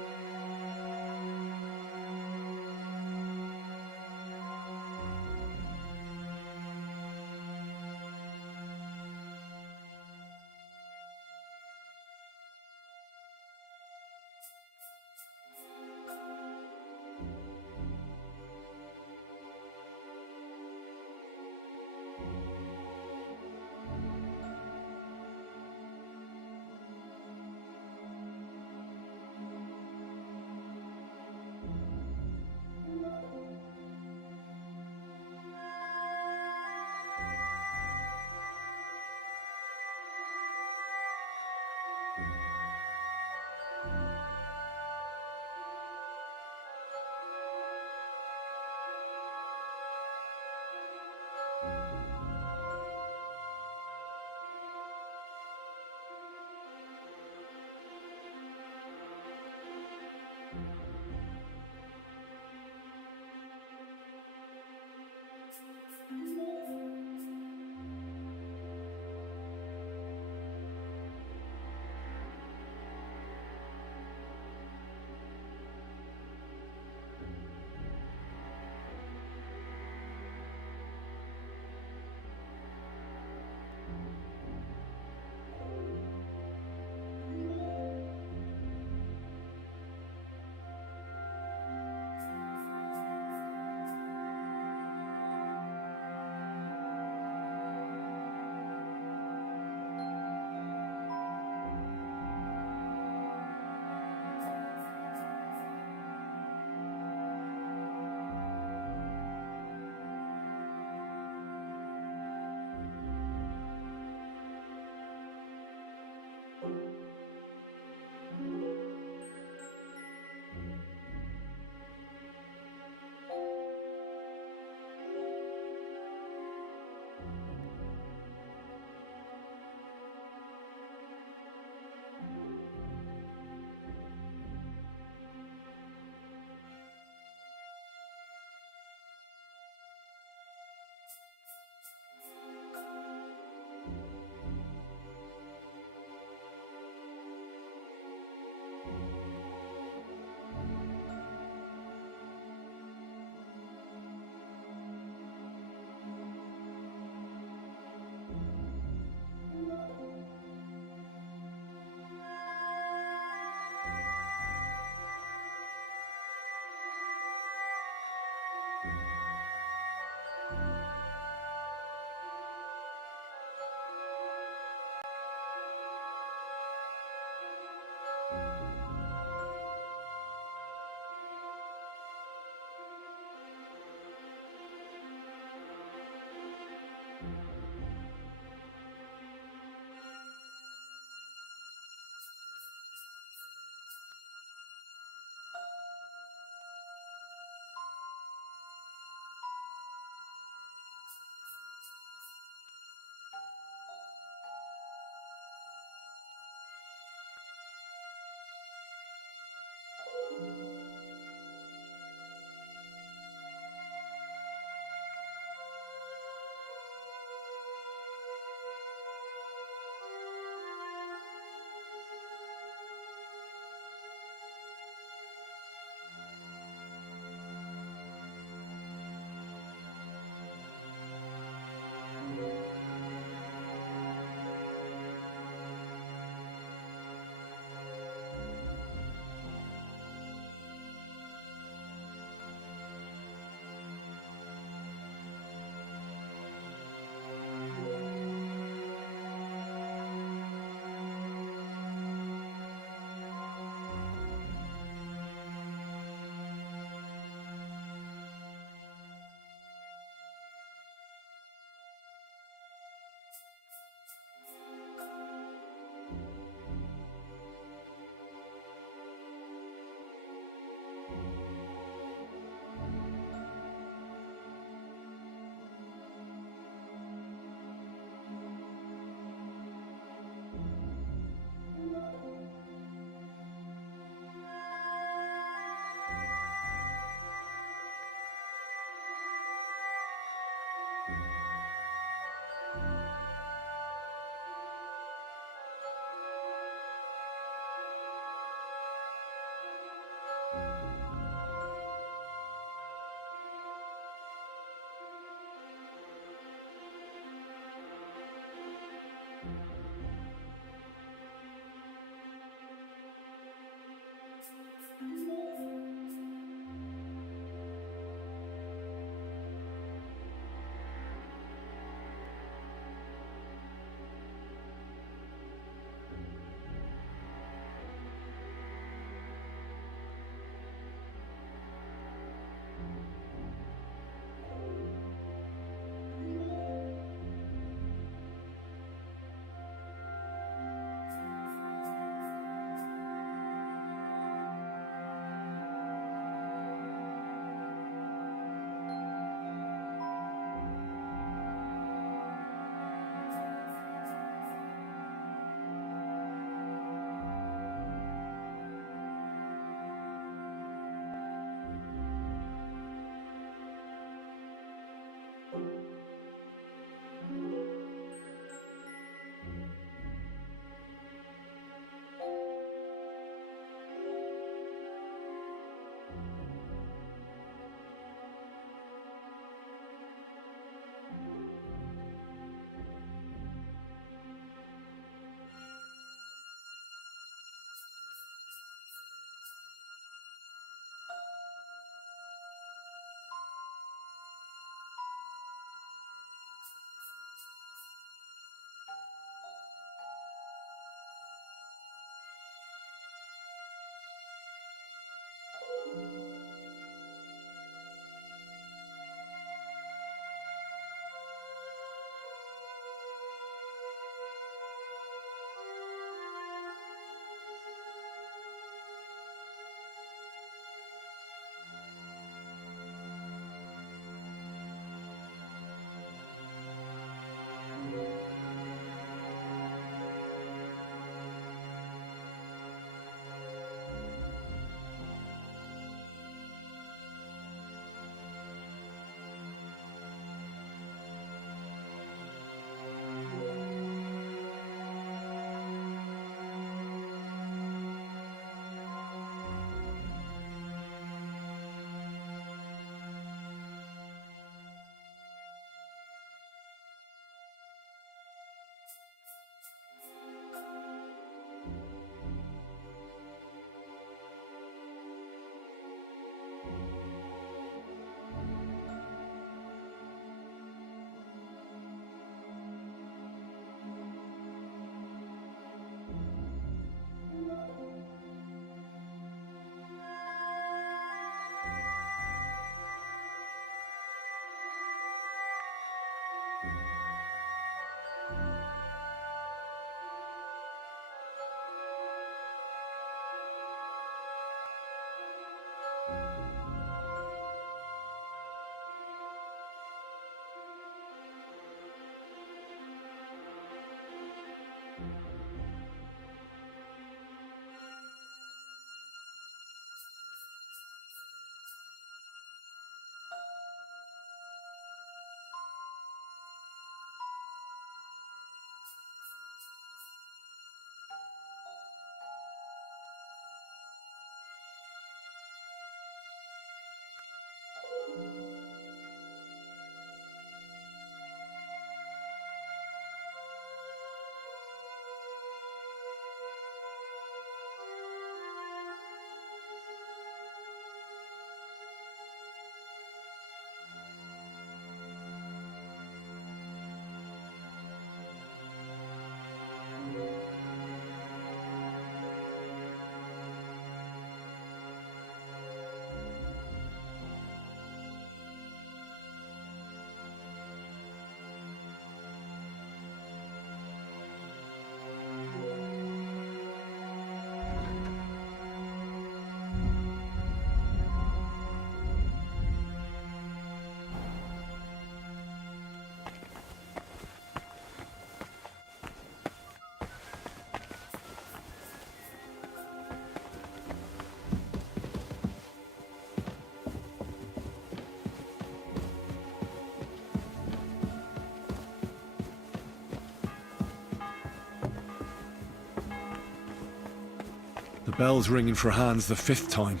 bell's ringing for Hans the 5th time.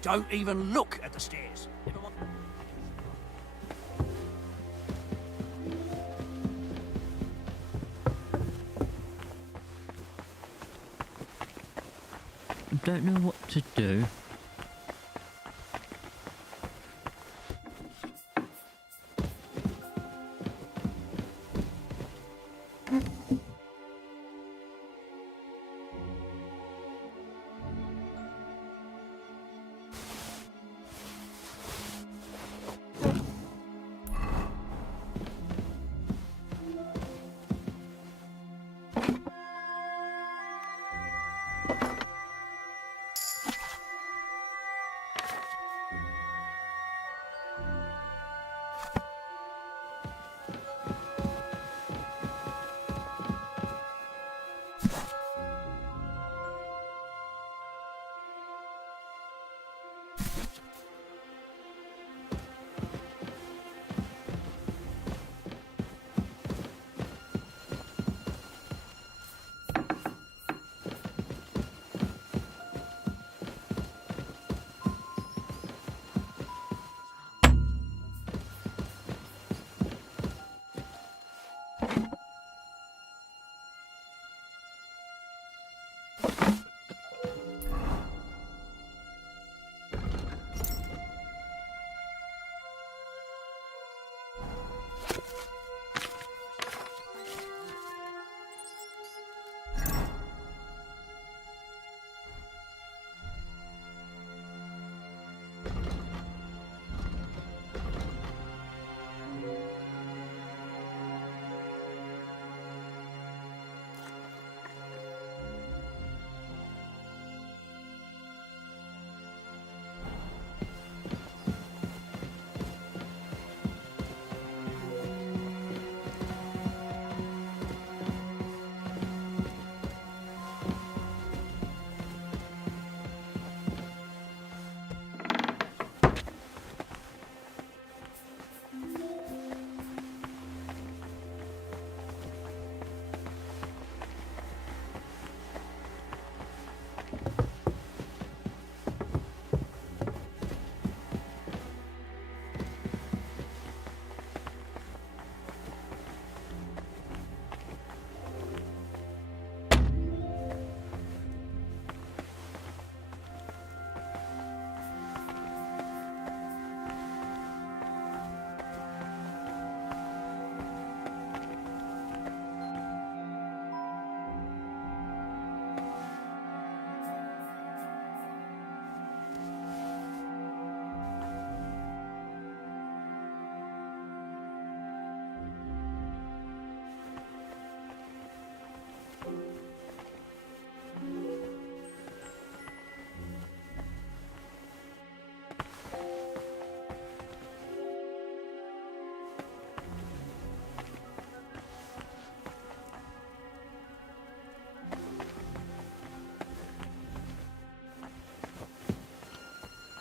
Don't even look at the stairs. Never mind. I don't know what to do.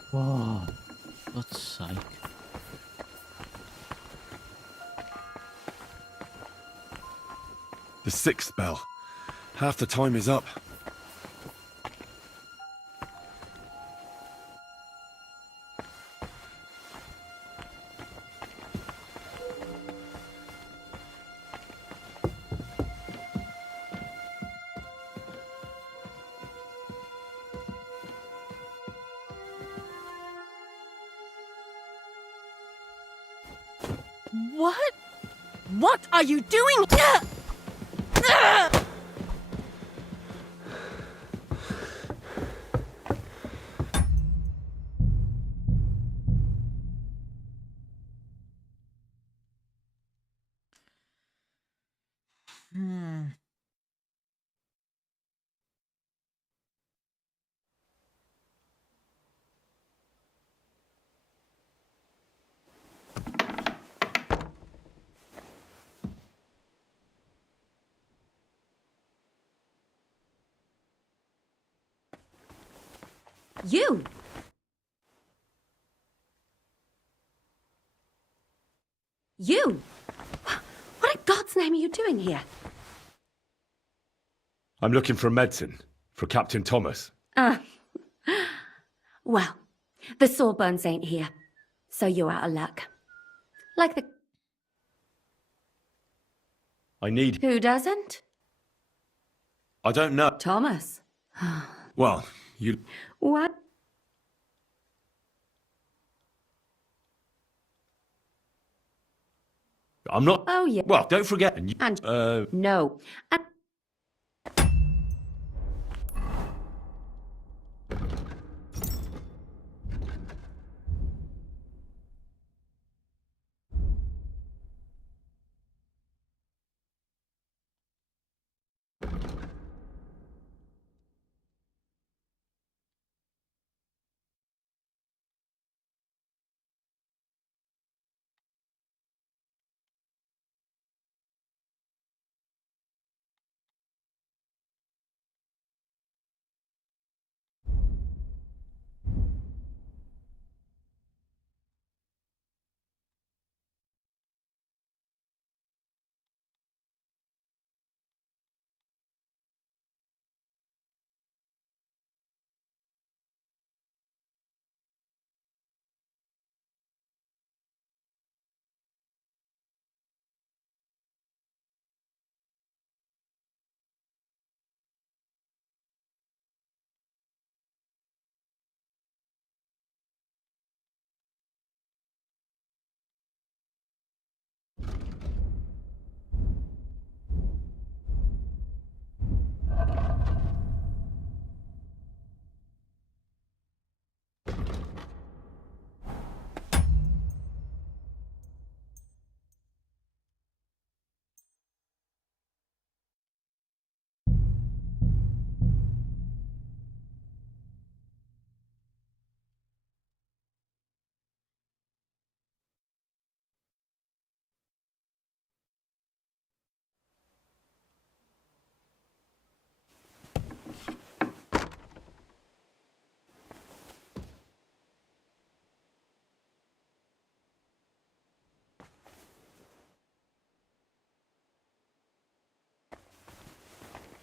Whoa, God's sake. The 6th bell. Half the time is up. What? What are you doing? You! You! What in God's name are you doing here? I'm looking for medicine for Captain Thomas. Well, the Sawbones ain't here, so you're out of luck. Like the... I need... Who doesn't? I don't know. Thomas. Well, you... What? I'm not... Oh, yeah. Well, don't forget... And... No. And...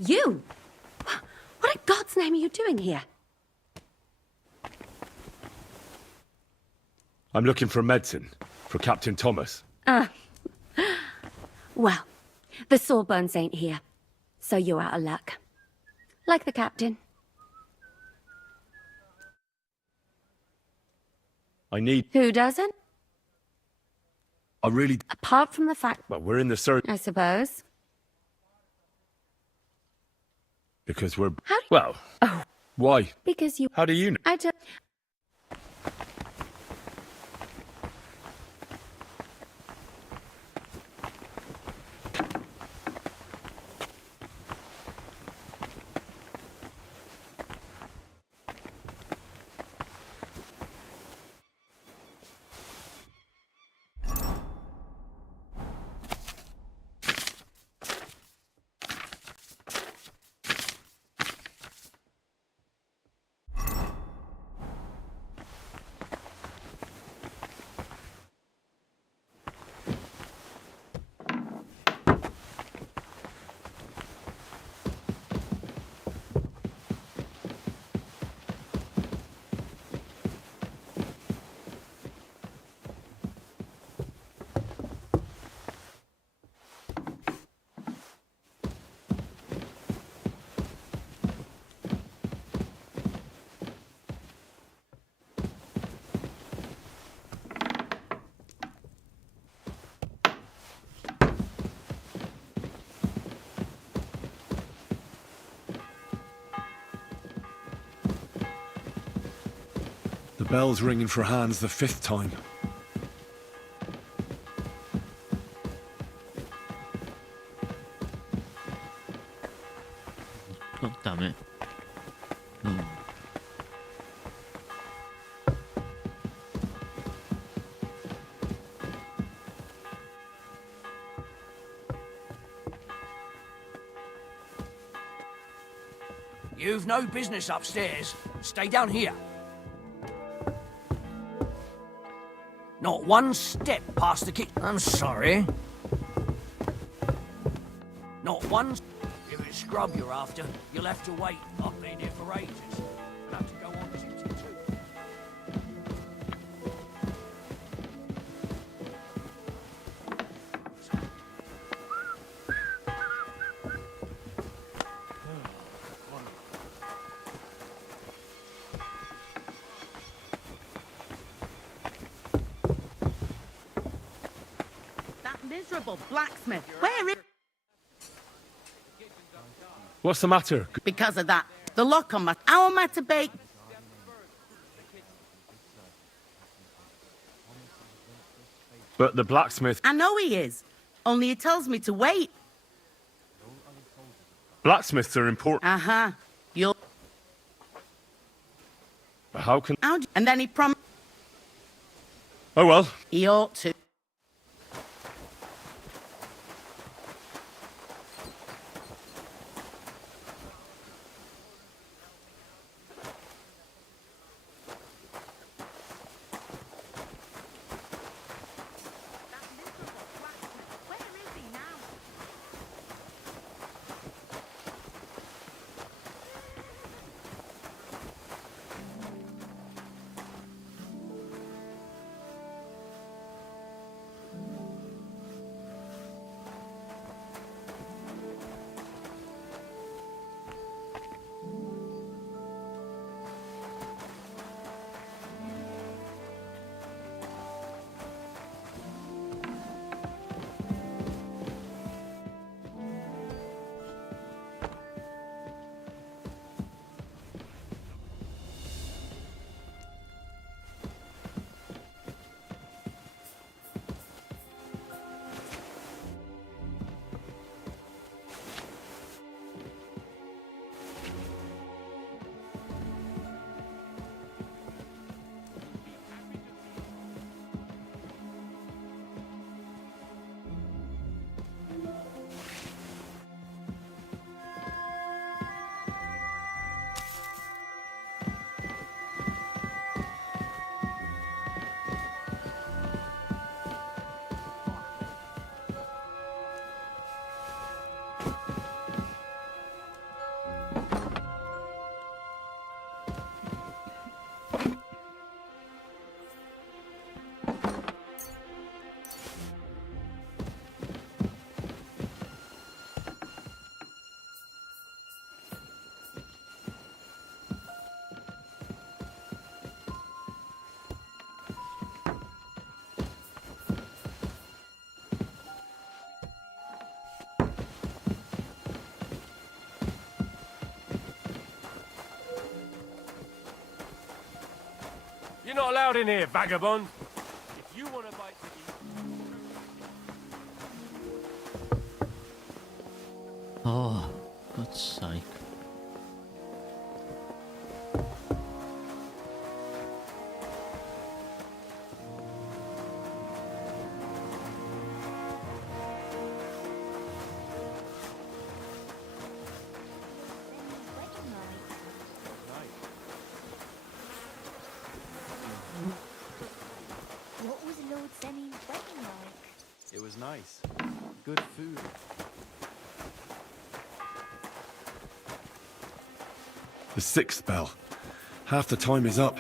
You! What in God's name are you doing here? I'm looking for medicine for Captain Thomas. Well, the Sawbones ain't here, so you're out of luck. Like the captain. I need... Who doesn't? I really... Apart from the fact... Well, we're in the search... I suppose. Because we're... How do... Well... Oh. Why? Because you... How do you know? I don't... The bell's ringing for Hans the 5th time. God damn it. Oh. You've no business upstairs. stay down here. Not one step past the kitchen. I'm sorry. Not one. If it's scrub you're after, you'll have to wait. I've been here for ages. I'll have to go on duty too. That miserable blacksmith. Where is... What's the matter? Because of that. The lock on my... How am I to bake... But the blacksmith... I know he is. Only he tells me to wait. Blacksmiths are important. Uh-huh. You'll... But how can... And then he promised... Oh well. He ought to. You're not allowed in here, vagabond. If you want to bite to eat... Oh, God's sake. What was Lord Zenny's wedding like? It was nice. Good food. The sixth bell. Half the time is up.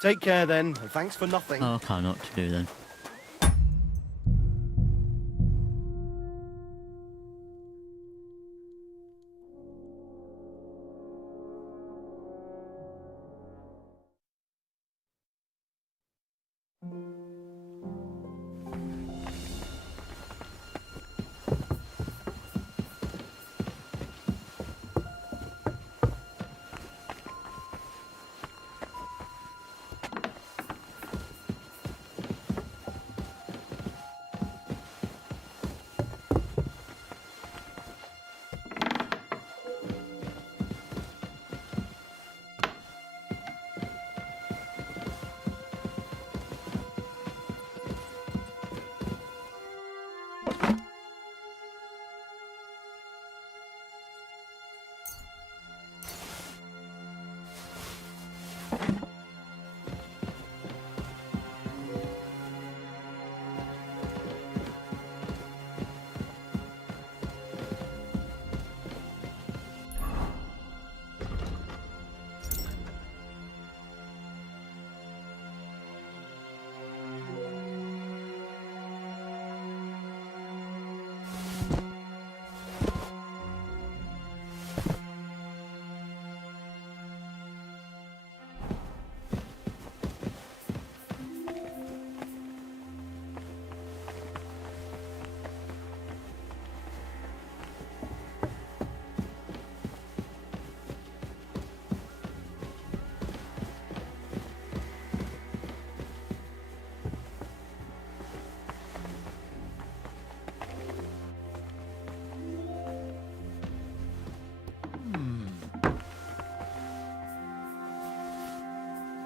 Take care then, and thanks for nothing. Oh, okay, not to do then.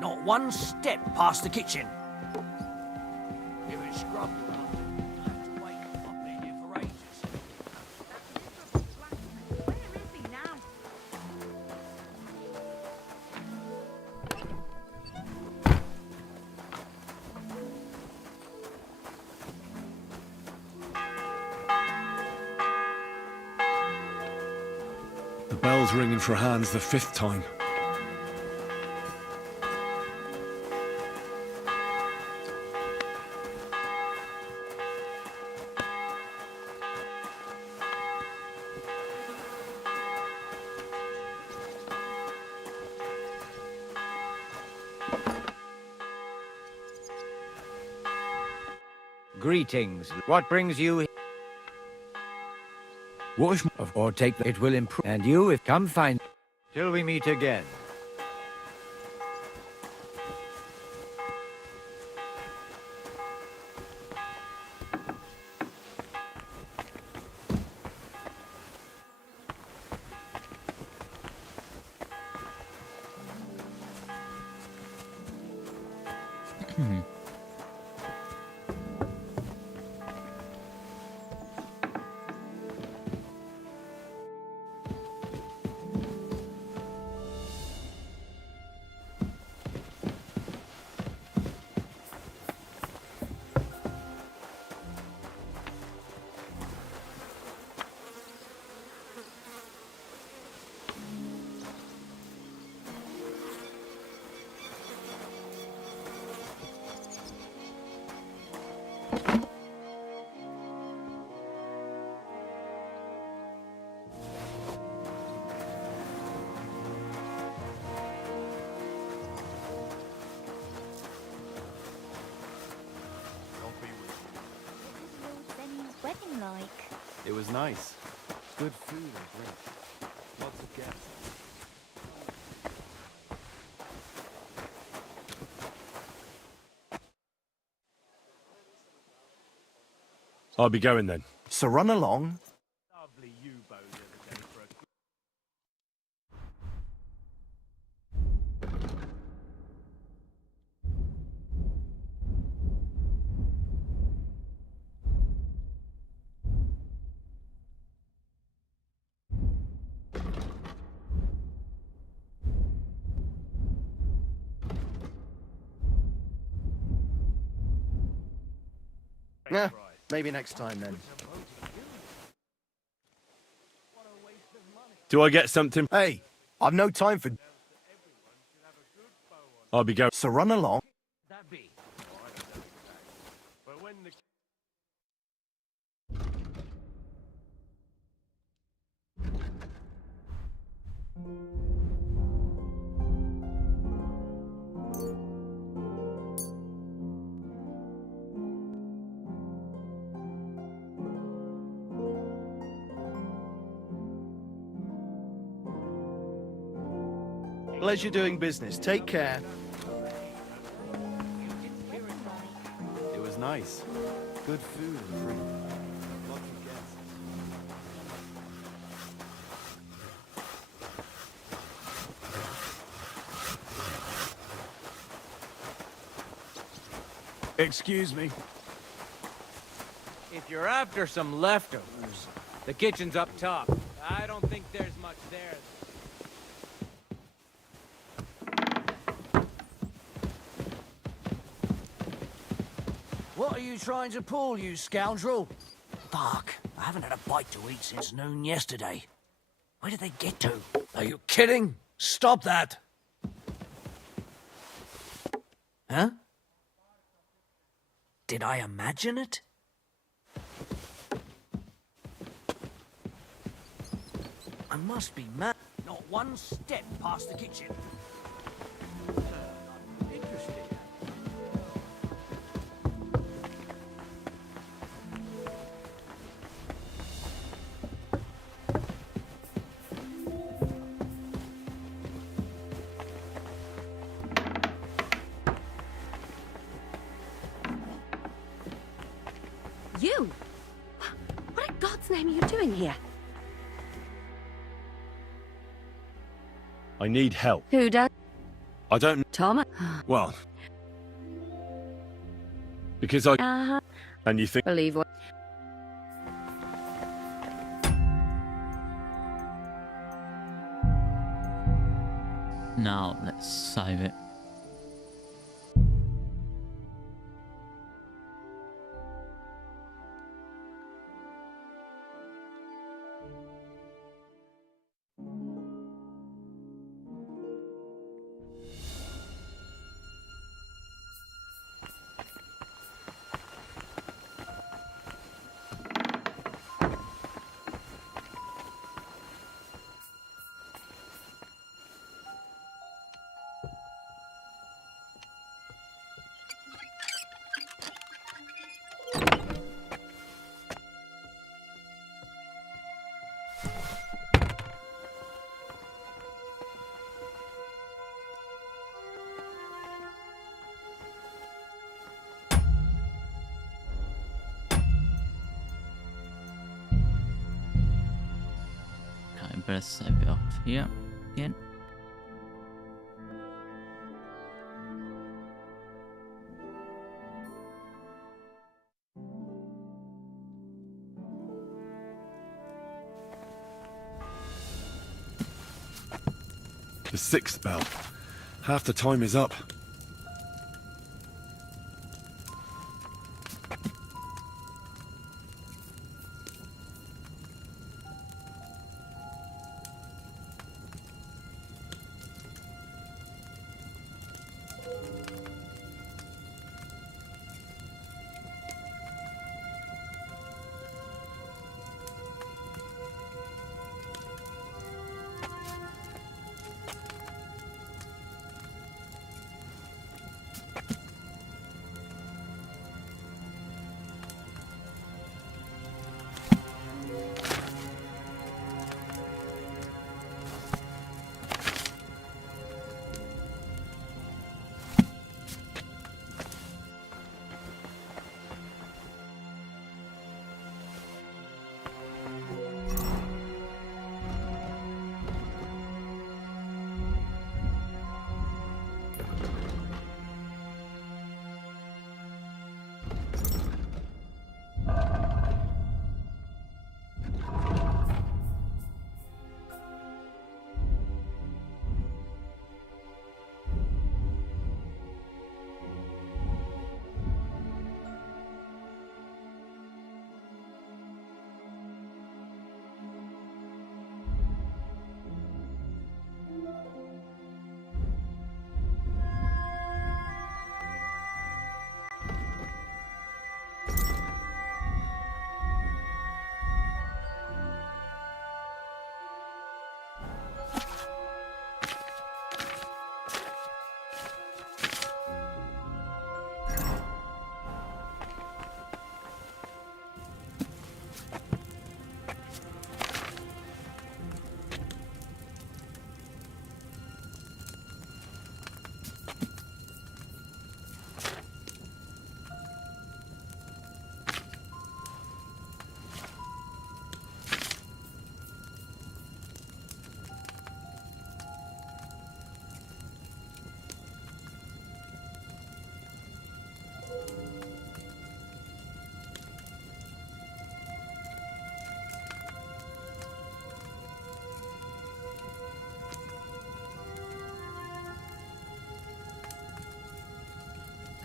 Not one step past the kitchen. If it's scrub you're after, you'll have to wait. I've been here for ages. Where is he now? The bell's ringing for Hans the 5th time. Greetings. What brings you here? What if... Or take it will improve. And you, if come find... Till we meet again. Wedding like? It was nice. Good food and drink. Lots of guests. I'll be going then. So run along. Lovely U-boat the other day for a... Yeah, maybe next time then. Do I get something? Hey, I've no time for... I'll be going. So run along. That be. But when the Pleasure doing business. Take care. It was nice. Good food and drink. Lots of guests. Excuse me. If you're after some leftovers, the kitchen's up top. I don't think there's much there. What are you trying to pull, you scoundrel? Fuck, I haven't had a bite to eat since noon yesterday. Where did they get to? Are you kidding? Stop that! Huh? Did I imagine it? I must be mad. Not one step past the kitchen. Interesting. You? What in God's name are you doing here? I need help. Who does? I don't. Thomas? Well. Because I. Uh-huh. And you think. Believe what? Now let's save it. Okay, better save it up here again. The 6th bell. Half the time is up.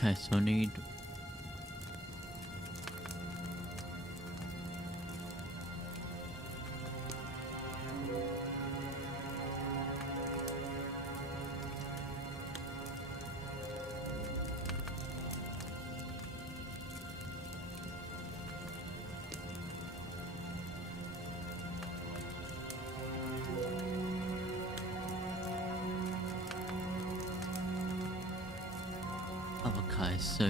Okay, so I need... Okay, so...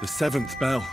The 7th bell.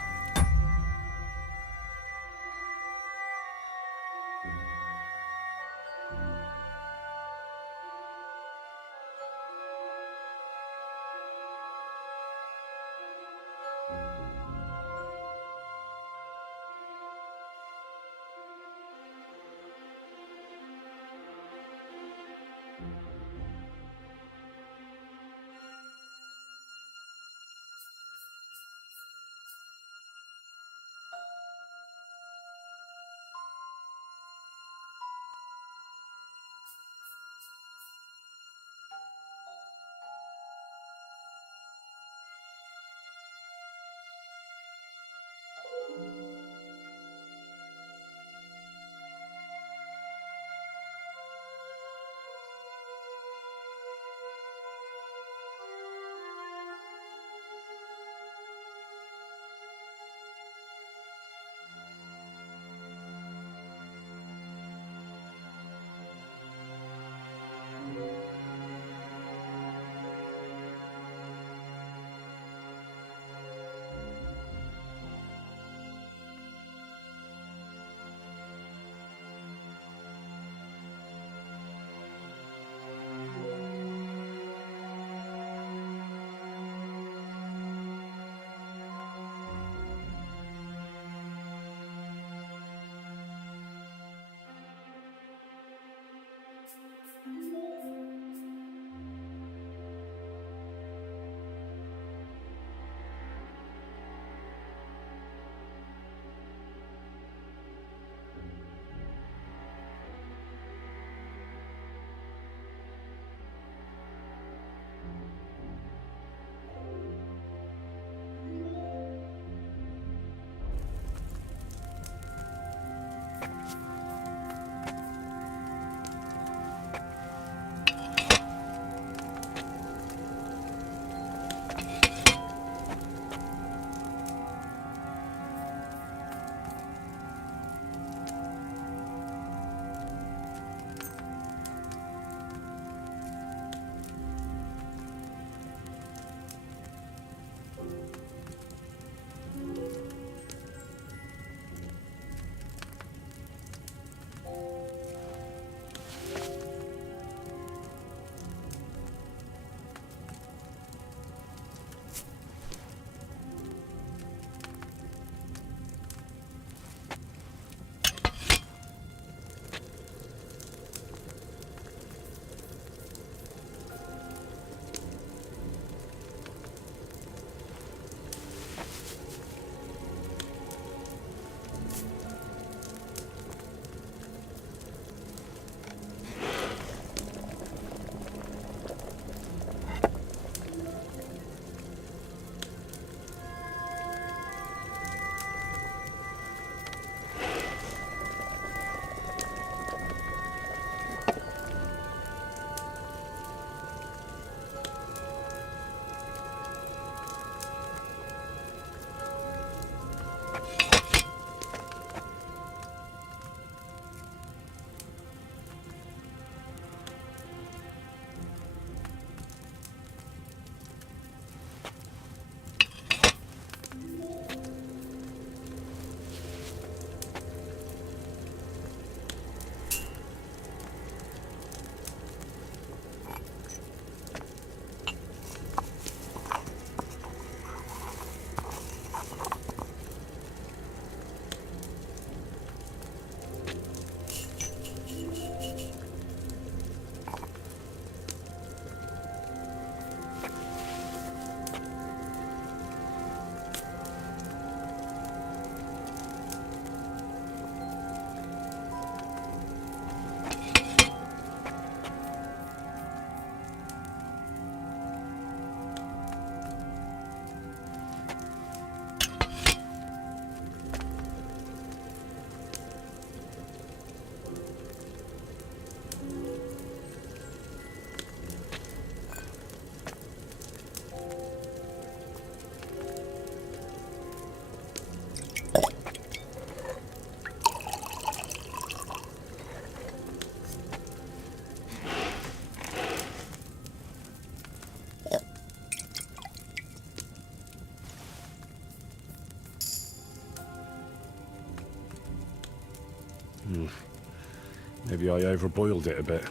Maybe I overboiled it a bit.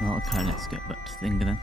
Well, okay, let's get back to thinking then.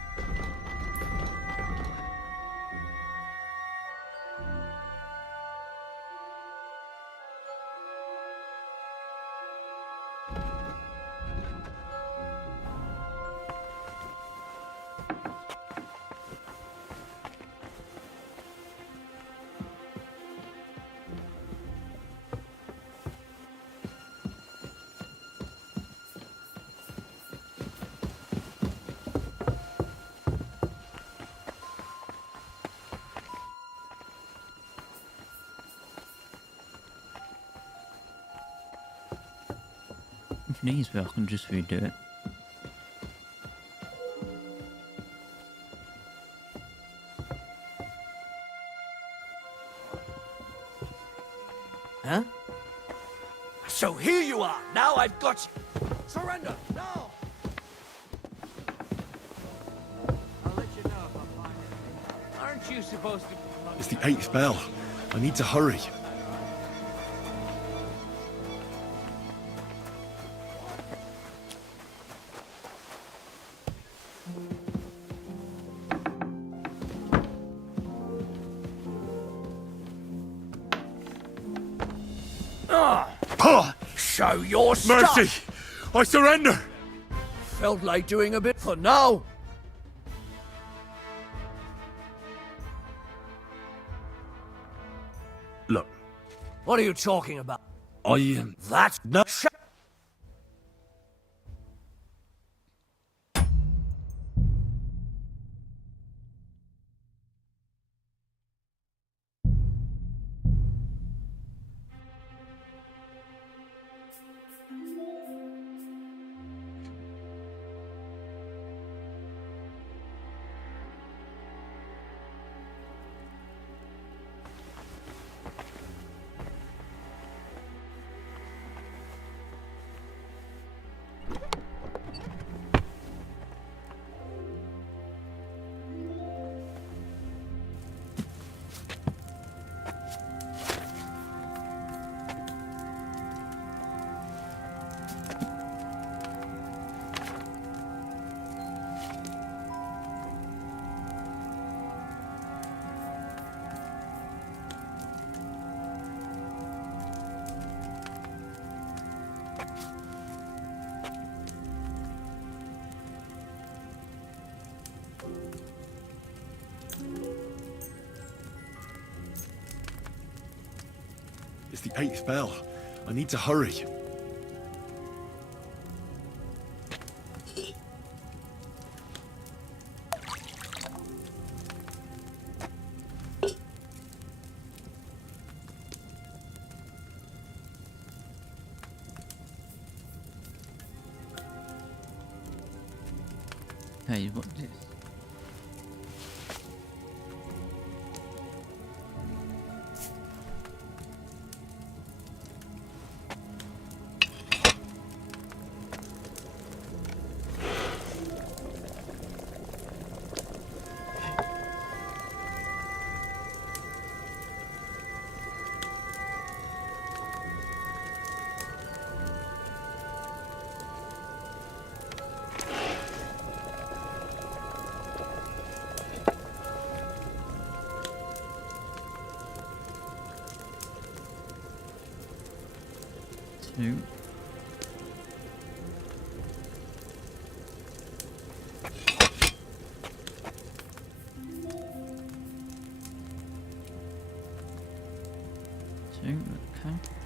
If needs be, I can just redo it. Huh? So here you are. Now I've got you. Surrender, now! I'll let you know if I find it. Aren't you supposed to... It's the 8th bell. I need to hurry. Show your stuff! Mercy! I surrender! Felt like doing a bit for now. Look, What are you talking about? I That's no... It's the 8th bell. I need to hurry. Hey, what this? Two. Two, okay.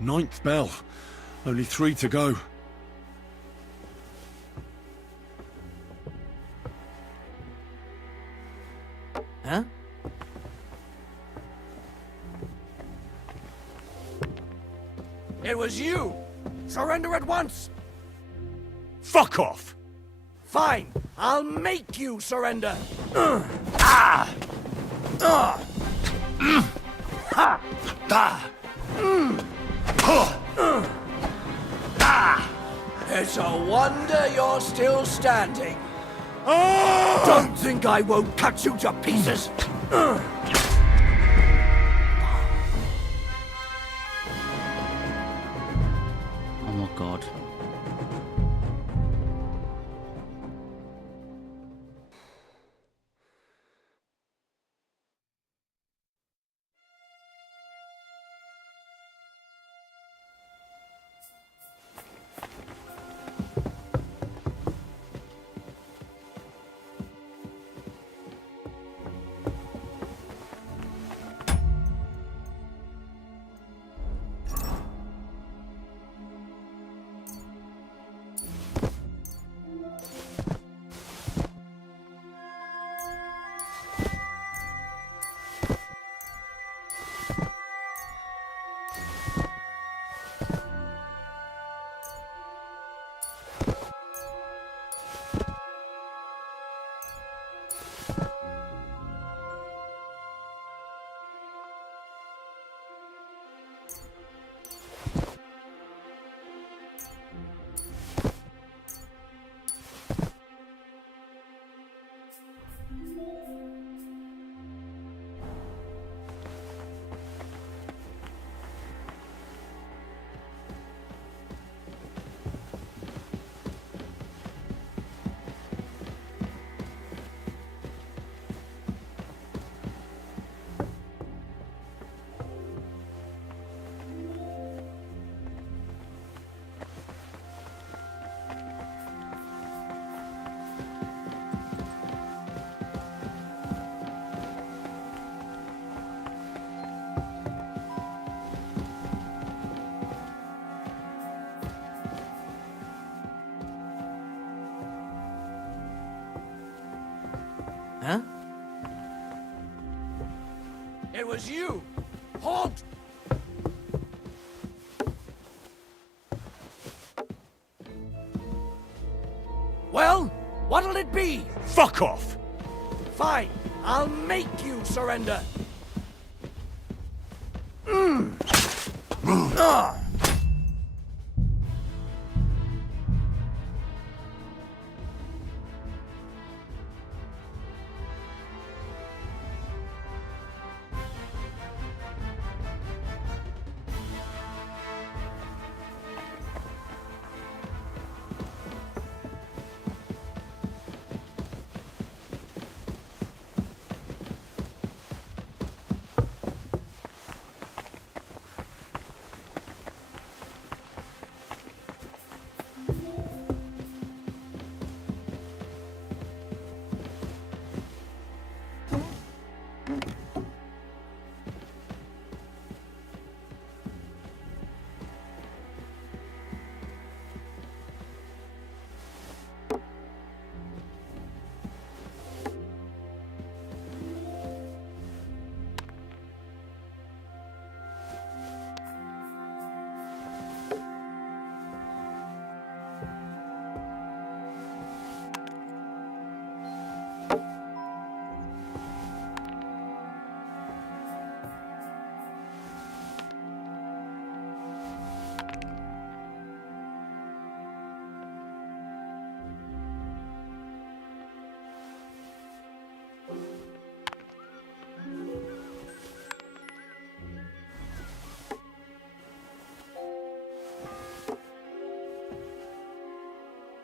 Ninth bell. Only 3 to go. Huh? It was you! Surrender at once! Fuck off! Fine, I'll make you surrender! It's a wonder you're still standing. Don't think I won't cut you to pieces! Oh my god. Huh? It was you! Halt! Well, what'll it be? Fuck off! Fine, I'll make you surrender.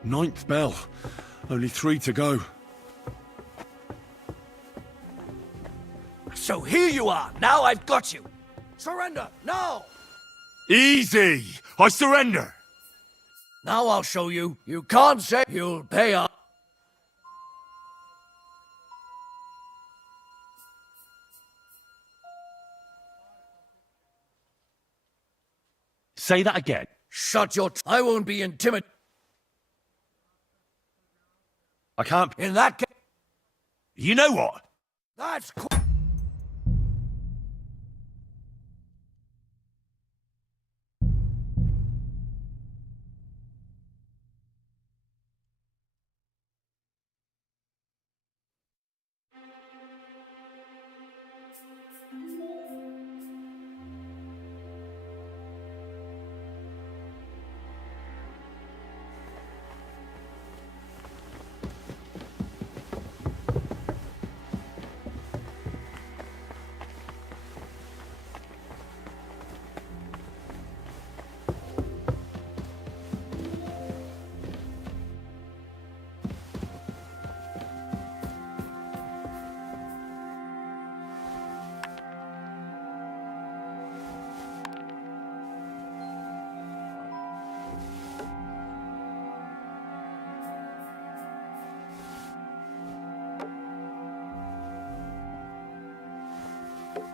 Ninth bell. Only 3 to go. So here you are. Now I've got you. Surrender, now! Easy! I surrender! Now I'll show you. You can't say you'll pay up. Say that again. Shut your... I won't be intimidated. I can't... In that case... You know what? That's...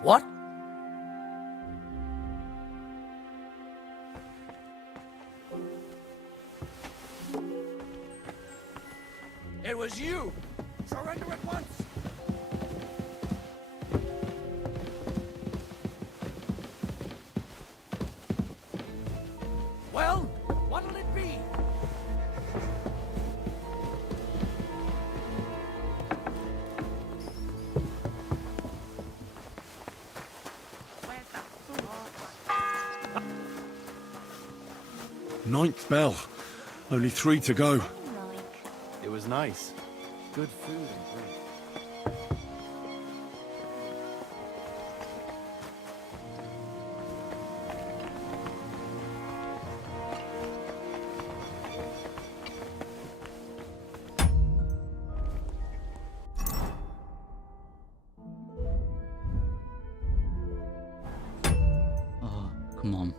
What? It was you! Surrender at once! Well, what'll it be? Ninth bell. Only 3 to go. It was nice. Good food and drink. Oh, come on.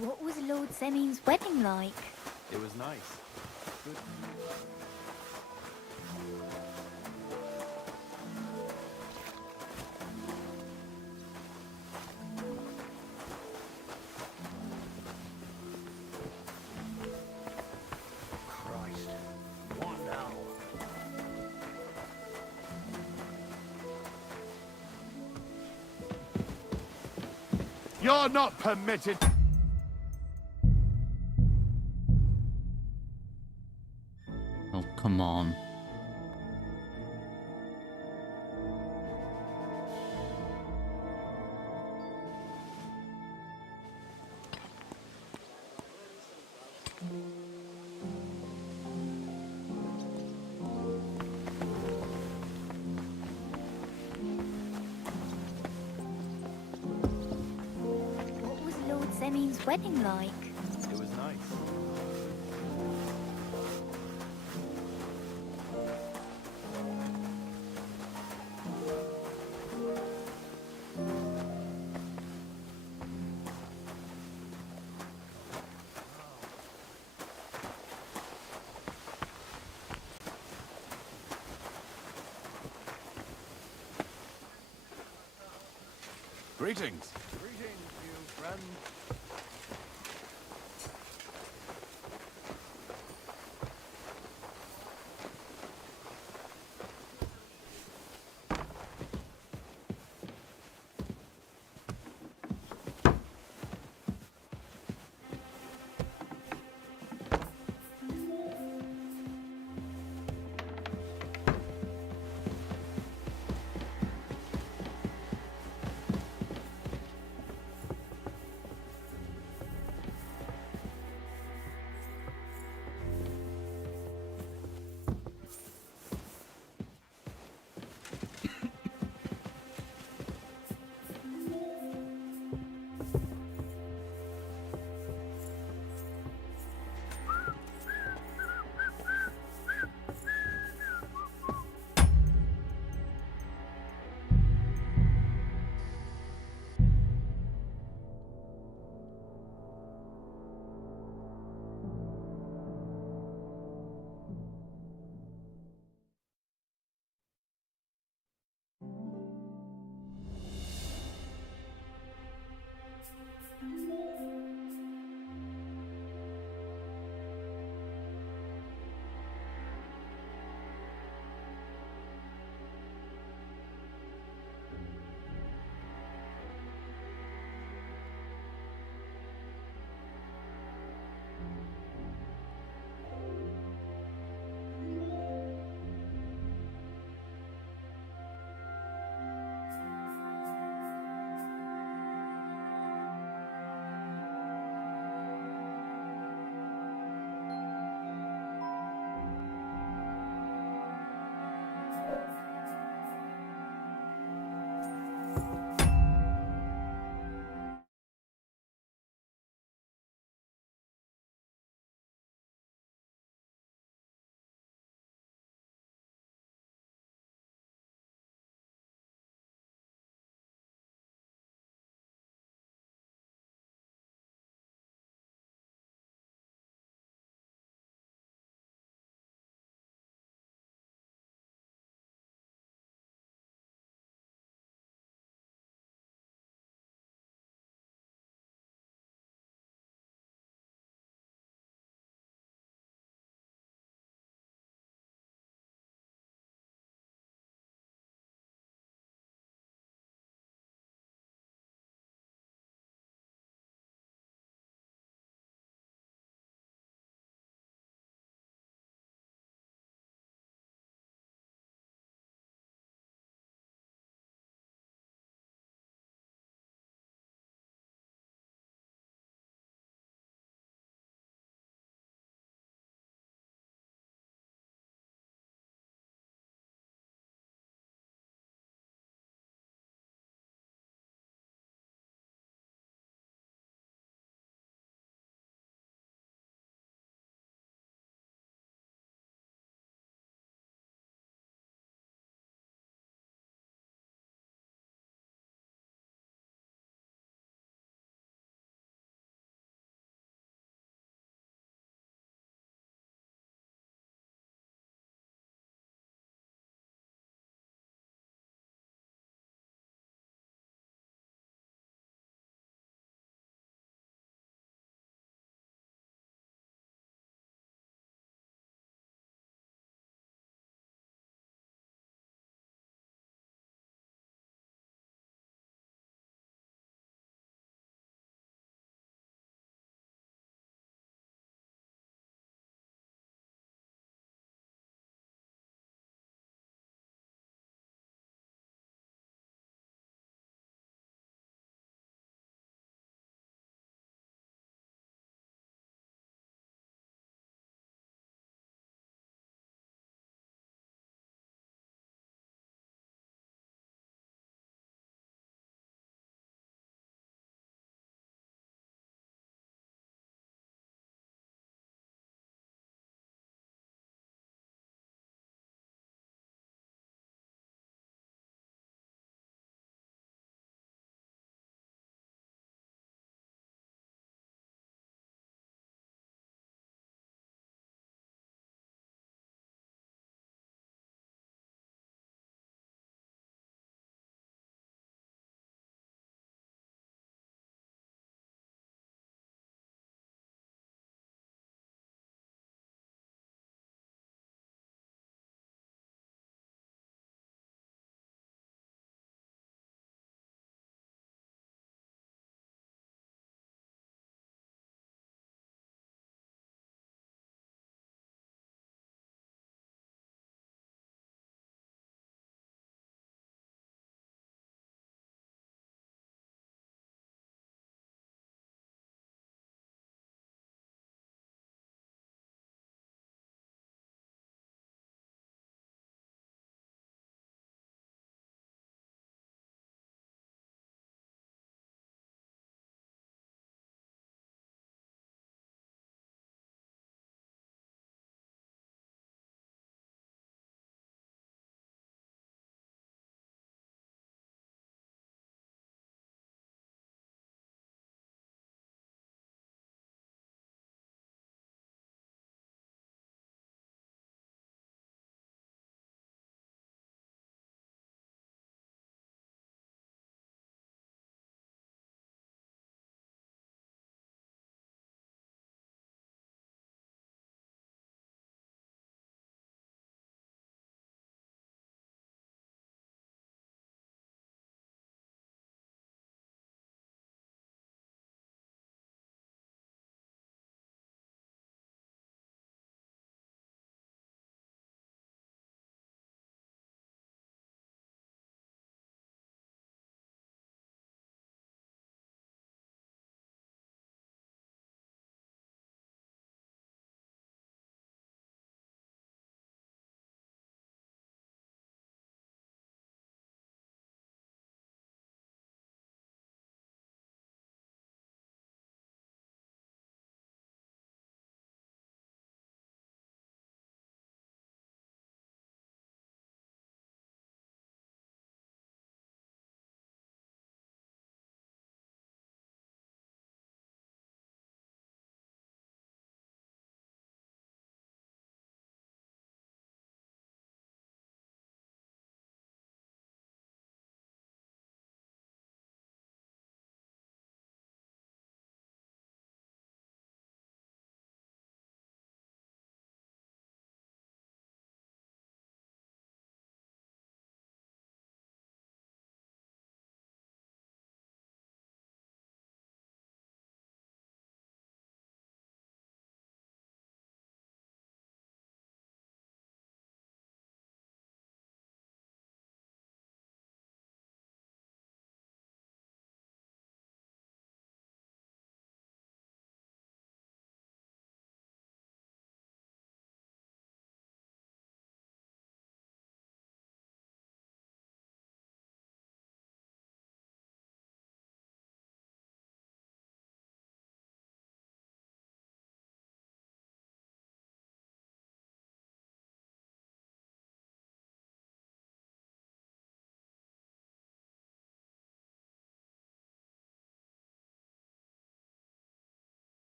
What was Lord Semin's wedding like? It was nice. Good. Christ. What now? You're not permitted. Oh, come on. What was Lord Semin's wedding like? It was nice. Greetings. Greetings, you friend.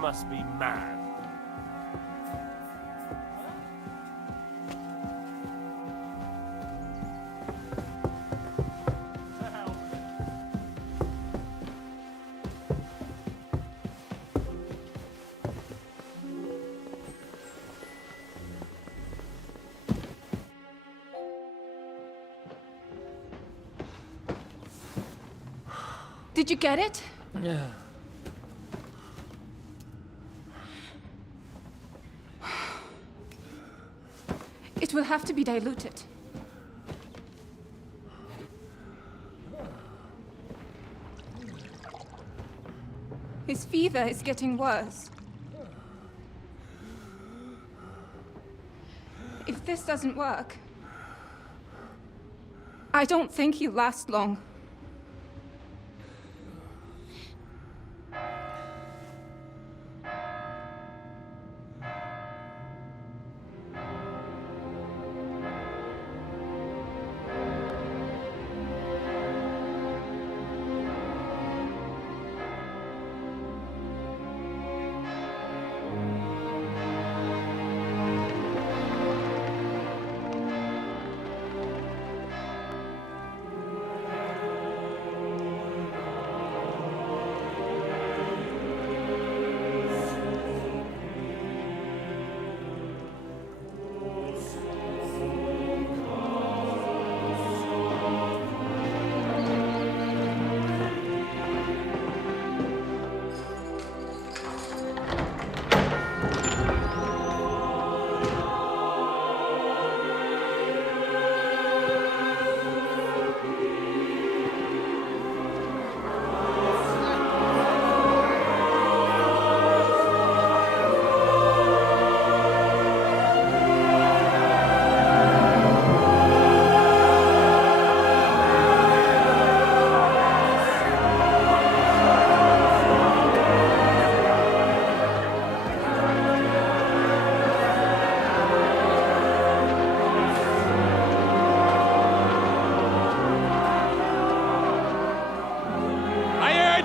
must be mad. Did you get it? Yeah. It will have to be diluted. His fever is getting worse. If this doesn't work, I don't think he'll last long.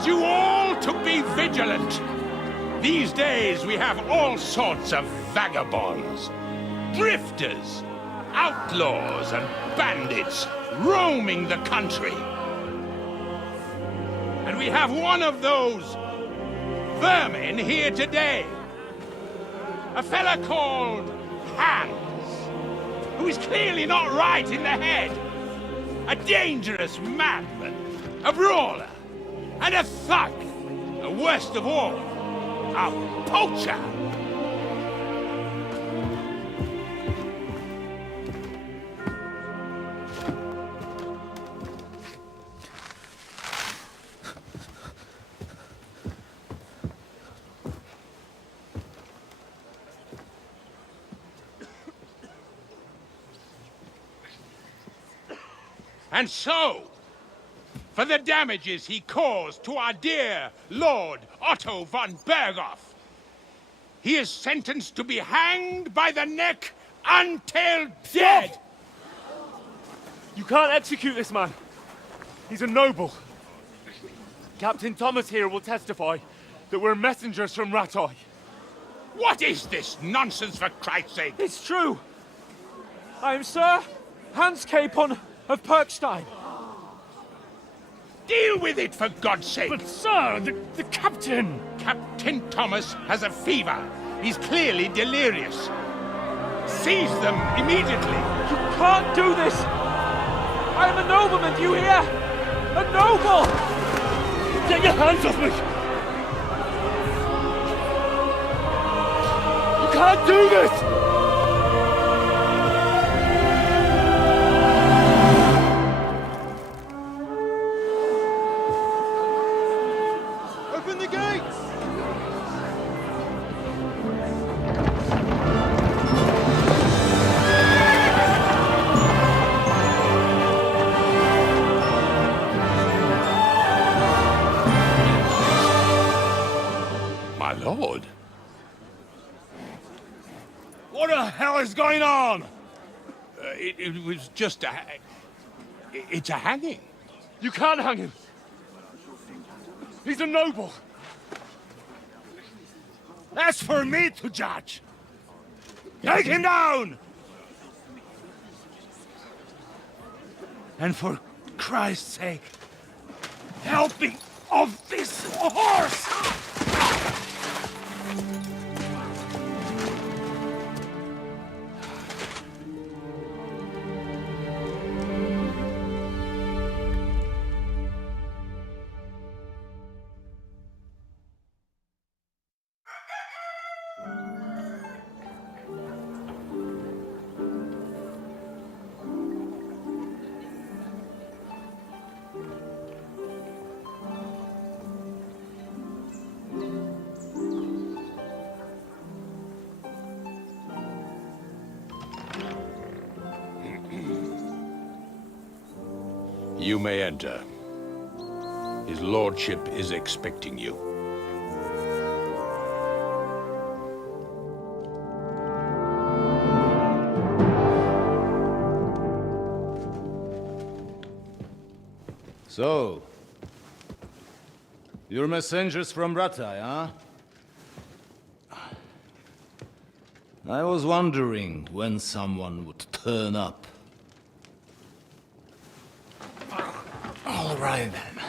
You all to be vigilant. These days we have all sorts of vagabonds, drifters, outlaws and bandits roaming the country. And we have one of those vermin here today. A fella called Hans, who is clearly not right in the head. A dangerous madman, a brawler, and a thug, the worst of all, a poacher. And so, for the damages he caused to our dear Lord Otto von Berghoff, he is sentenced to be hanged by the neck until dead. You can't execute this man. He's a noble. Captain Thomas here will testify that we're messengers from Ratoy. What is this nonsense, for Christ's sake? It's true. I am Sir Hans Capon of Perkstein. Deal with it, for God's sake! But, sir, the captain! Captain Thomas has a fever. He's clearly delirious. Seize them immediately. You can't do this! I am a nobleman, do you hear? A noble! Get your hands off me! You can't do this! Lord. What the hell is going on? It was just it's a hanging. You can't hang him. He's a noble. That's for me to judge. Take him down! And for Christ's sake, help me off this horse! You may enter. His lordship is expecting you. So, you're messengers from Rattay, huh? I was wondering when someone would turn up. All right, then.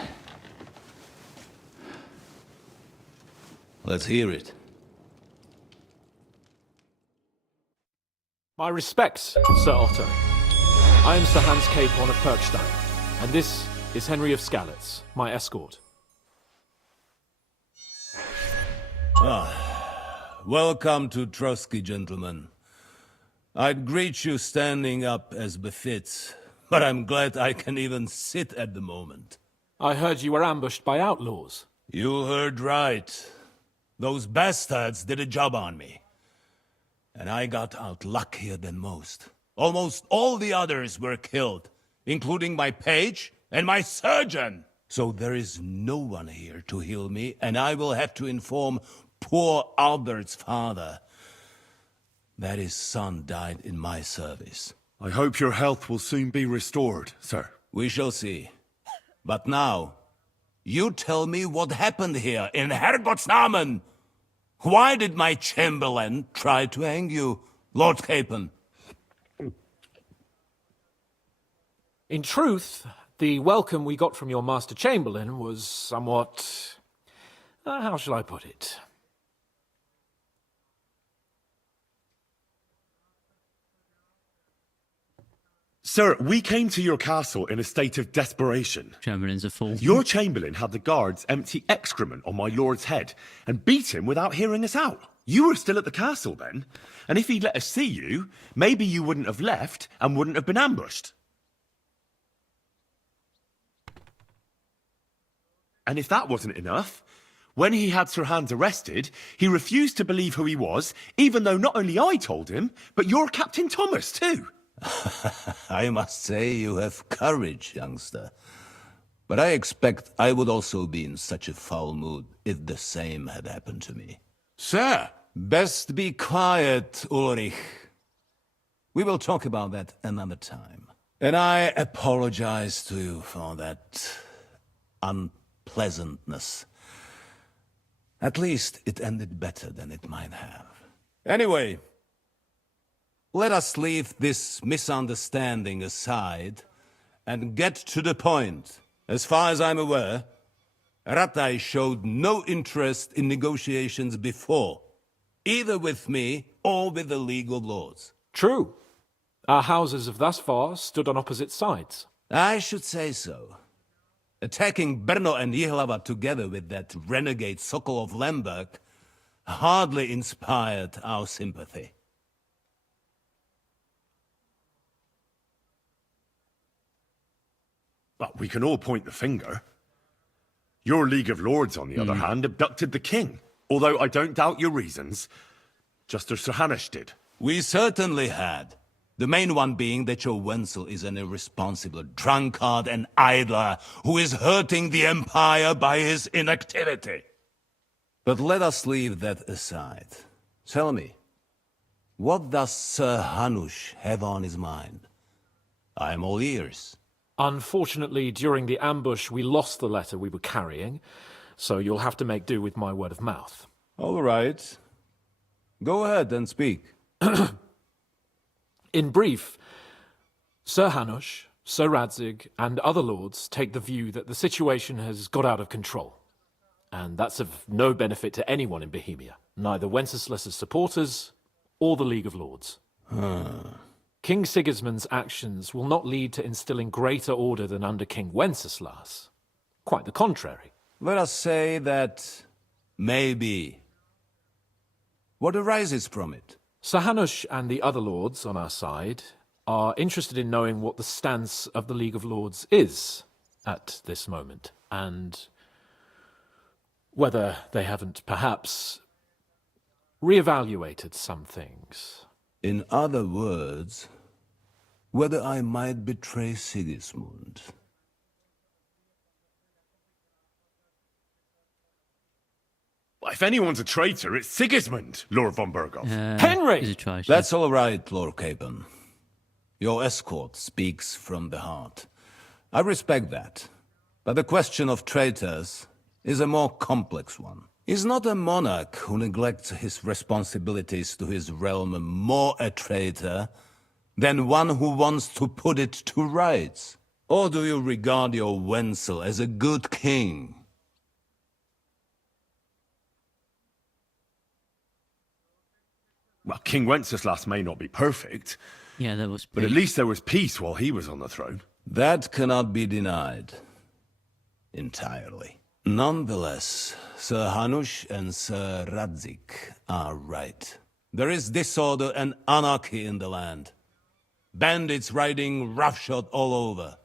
Let's hear it. My respects, Sir Otto. I am Sir Hans Capon of Perkstein, and this is Henry of Skalitz, my escort. Welcome to Trotsky, gentlemen. I'd greet you standing up as befits, but I'm glad I can even sit at the moment. I heard you were ambushed by outlaws. You heard right. Those bastards did a job on me. And I got out luckier than most. Almost all the others were killed, including my page and my surgeon. So there is no one here to heal me, and I will have to inform poor Albert's father that his son died in my service. I hope your health will soon be restored, sir. We shall see. But now, you tell me what happened here in Herrgottsnamen. Why did my chamberlain try to hang you, Lord Capon? In truth, the welcome we got from your Master Chamberlain was somewhat... how shall I put it? Sir, we came to your castle in a state of desperation. Chamberlain's a fool. Your chamberlain had the guards empty excrement on my lord's head and beat him without hearing us out. You were still at the castle then, and if he'd let us see you, maybe you wouldn't have left and wouldn't have been ambushed. And if that wasn't enough, when he had Sir Hans arrested, he refused to believe who he was, even though not only I told him, but your Captain Thomas too. I must say you have courage, youngster. But I expect I would also be in such a foul mood if the same had happened to me. Sir! Best be quiet, Ulrich. We will talk about that another time. And I apologize to you for that unpleasantness. At least it ended better than it might have. Anyway, let us leave this misunderstanding aside and get to the point. As far as I'm aware, Rattay showed no interest in negotiations before, either with me or with the League of Lords. True. Our houses have thus far stood on opposite sides. I should say so. Attacking Brno and Jihlava together with that renegade Sokol of Lemberg hardly inspired our sympathy. But we can all point the finger. Your League of Lords, on the other hand, abducted the king. Although I don't doubt your reasons, just as Sir Hanush did. We certainly had. The main one being that your Wenzel is an irresponsible drunkard and idler who is hurting the Empire by his inactivity. But let us leave that aside. Tell me, what does Sir Hanush have on his mind? I am all ears. Unfortunately, during the ambush, we lost the letter we were carrying, so you'll have to make do with my word of mouth. All right. Go ahead and speak. In brief, Sir Hanush, Sir Radzig, and other lords take the view that the situation has got out of control. And that's of no benefit to anyone in Bohemia, neither Wenceslas's supporters or the League of Lords. King Sigismund's actions will not lead to instilling greater order than under King Wenceslas. Quite the contrary. Let us say that maybe. What arises from it? Sir Hanush and the other lords on our side are interested in knowing what the stance of the League of Lords is at this moment, and whether they haven't perhaps reevaluated some things. In other words, whether I might betray Sigismund. If anyone's a traitor, it's Sigismund, Lord von Berghoff. Henry! That's all right, Lord Capon. Your escort speaks from the heart. I respect that. But the question of traitors is a more complex one. Is not a monarch who neglects his responsibilities to his realm more a traitor than one who wants to put it to rights? Or do you regard your Wenzel as a good king? Well, King Wenceslas may not be perfect. Yeah, there was peace. But at least there was peace while he was on the throne. That cannot be denied. Entirely. Nonetheless, Sir Hanush and Sir Radzig are right. There is disorder and anarchy in the land. Bandits riding roughshod all over.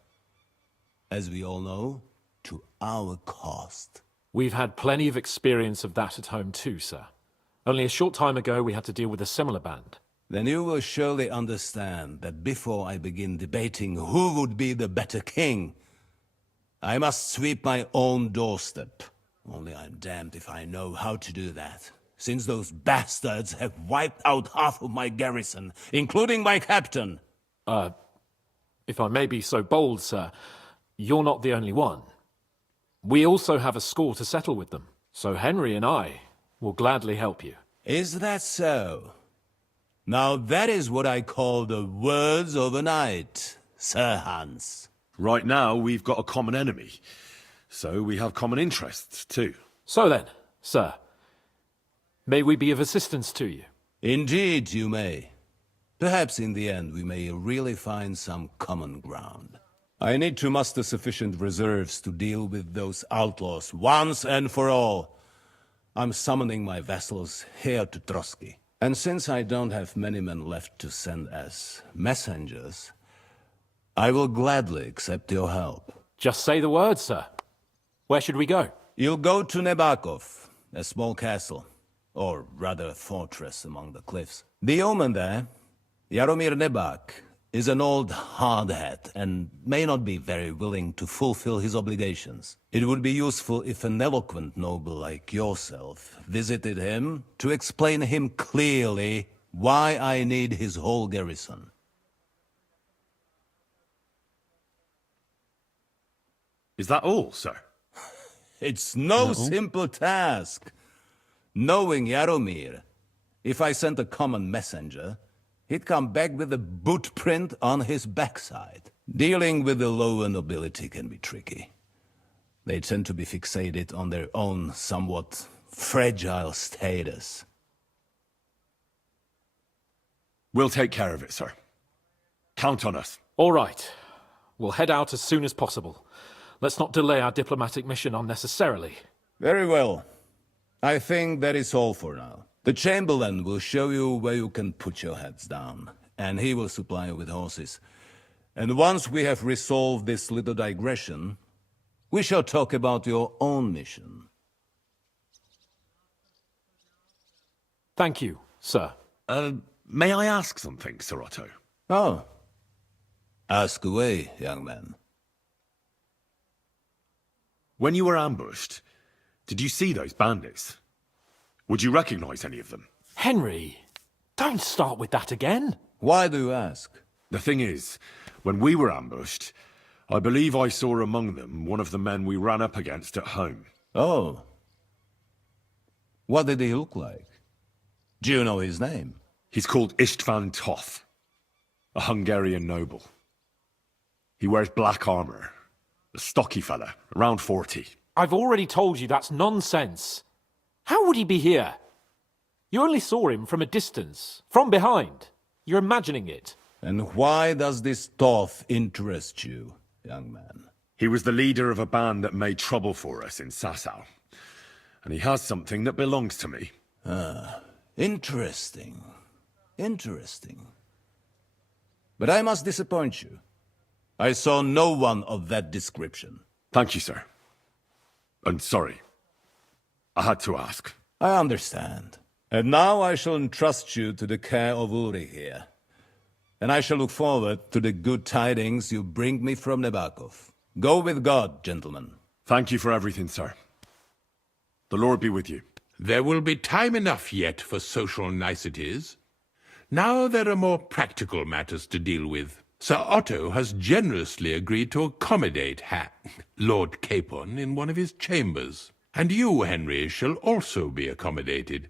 As we all know, to our cost. We've had plenty of experience of that at home too, sir. Only a short time ago we had to deal with a similar band. Then you will surely understand that before I begin debating who would be the better king, I must sweep my own doorstep. Only I'm damned if I know how to do that, since those bastards have wiped out half of my garrison, including my captain. If I may be so bold, sir, you're not the only one. We also have a score to settle with them, so Henry and I will gladly help you. Is that so? Now that is what I call the words of a knight, Sir Hans. Right now, we've got a common enemy. So we have common interests, too. So then, sir, may we be of assistance to you? Indeed, you may. Perhaps in the end we may really find some common ground. I need to muster sufficient reserves to deal with those outlaws once and for all. I'm summoning my vassals here to Trotsky. And since I don't have many men left to send as messengers, I will gladly accept your help. Just say the word, sir. Where should we go? You'll go to Nebakov, a small castle, or rather fortress among the cliffs. The yeoman there, Jaromir Nebak, is an old hardhat and may not be very willing to fulfill his obligations. It would be useful if an eloquent noble like yourself visited him to explain him clearly why I need his whole garrison. Is that all, sir? It's no simple task. Knowing Jaromir, if I sent a common messenger, he'd come back with a boot print on his backside. Dealing with the lower nobility can be tricky. They tend to be fixated on their own somewhat fragile status. We'll take care of it, sir. Count on us. All right. We'll head out as soon as possible. Let's not delay our diplomatic mission unnecessarily. Very well. I think that is all for now. The Chamberlain will show you where you can put your heads down, and he will supply you with horses. And once we have resolved this little digression, we shall talk about your own mission. Thank you, sir. May I ask something, Sir Otto? Oh. Ask away, young man. When you were ambushed, did you see those bandits? Would you recognize any of them? Henry, don't start with that again. Why do you ask? The thing is, when we were ambushed, I believe I saw among them one of the men we ran up against at home. Oh. What did he look like? Do you know his name? He's called Istvan Toth, a Hungarian noble. He wears black armor. A stocky fella, around 40. I've already told you that's nonsense. How would he be here? You only saw him from a distance, from behind. You're imagining it. And why does this Toth interest you, young man? He was the leader of a band that made trouble for us in Sasau. And he has something that belongs to me. Ah, interesting. Interesting. But I must disappoint you. I saw no one of that description. Thank you, sir. And sorry. I had to ask. I understand. And now I shall entrust you to the care of Uri here. And I shall look forward to the good tidings you bring me from Nebakov. Go with God, gentlemen. Thank you for everything, sir. The Lord be with you. There will be time enough yet for social niceties. Now there are more practical matters to deal with. Sir Otto has generously agreed to accommodate Lord Capon in one of his chambers. And you, Henry, shall also be accommodated,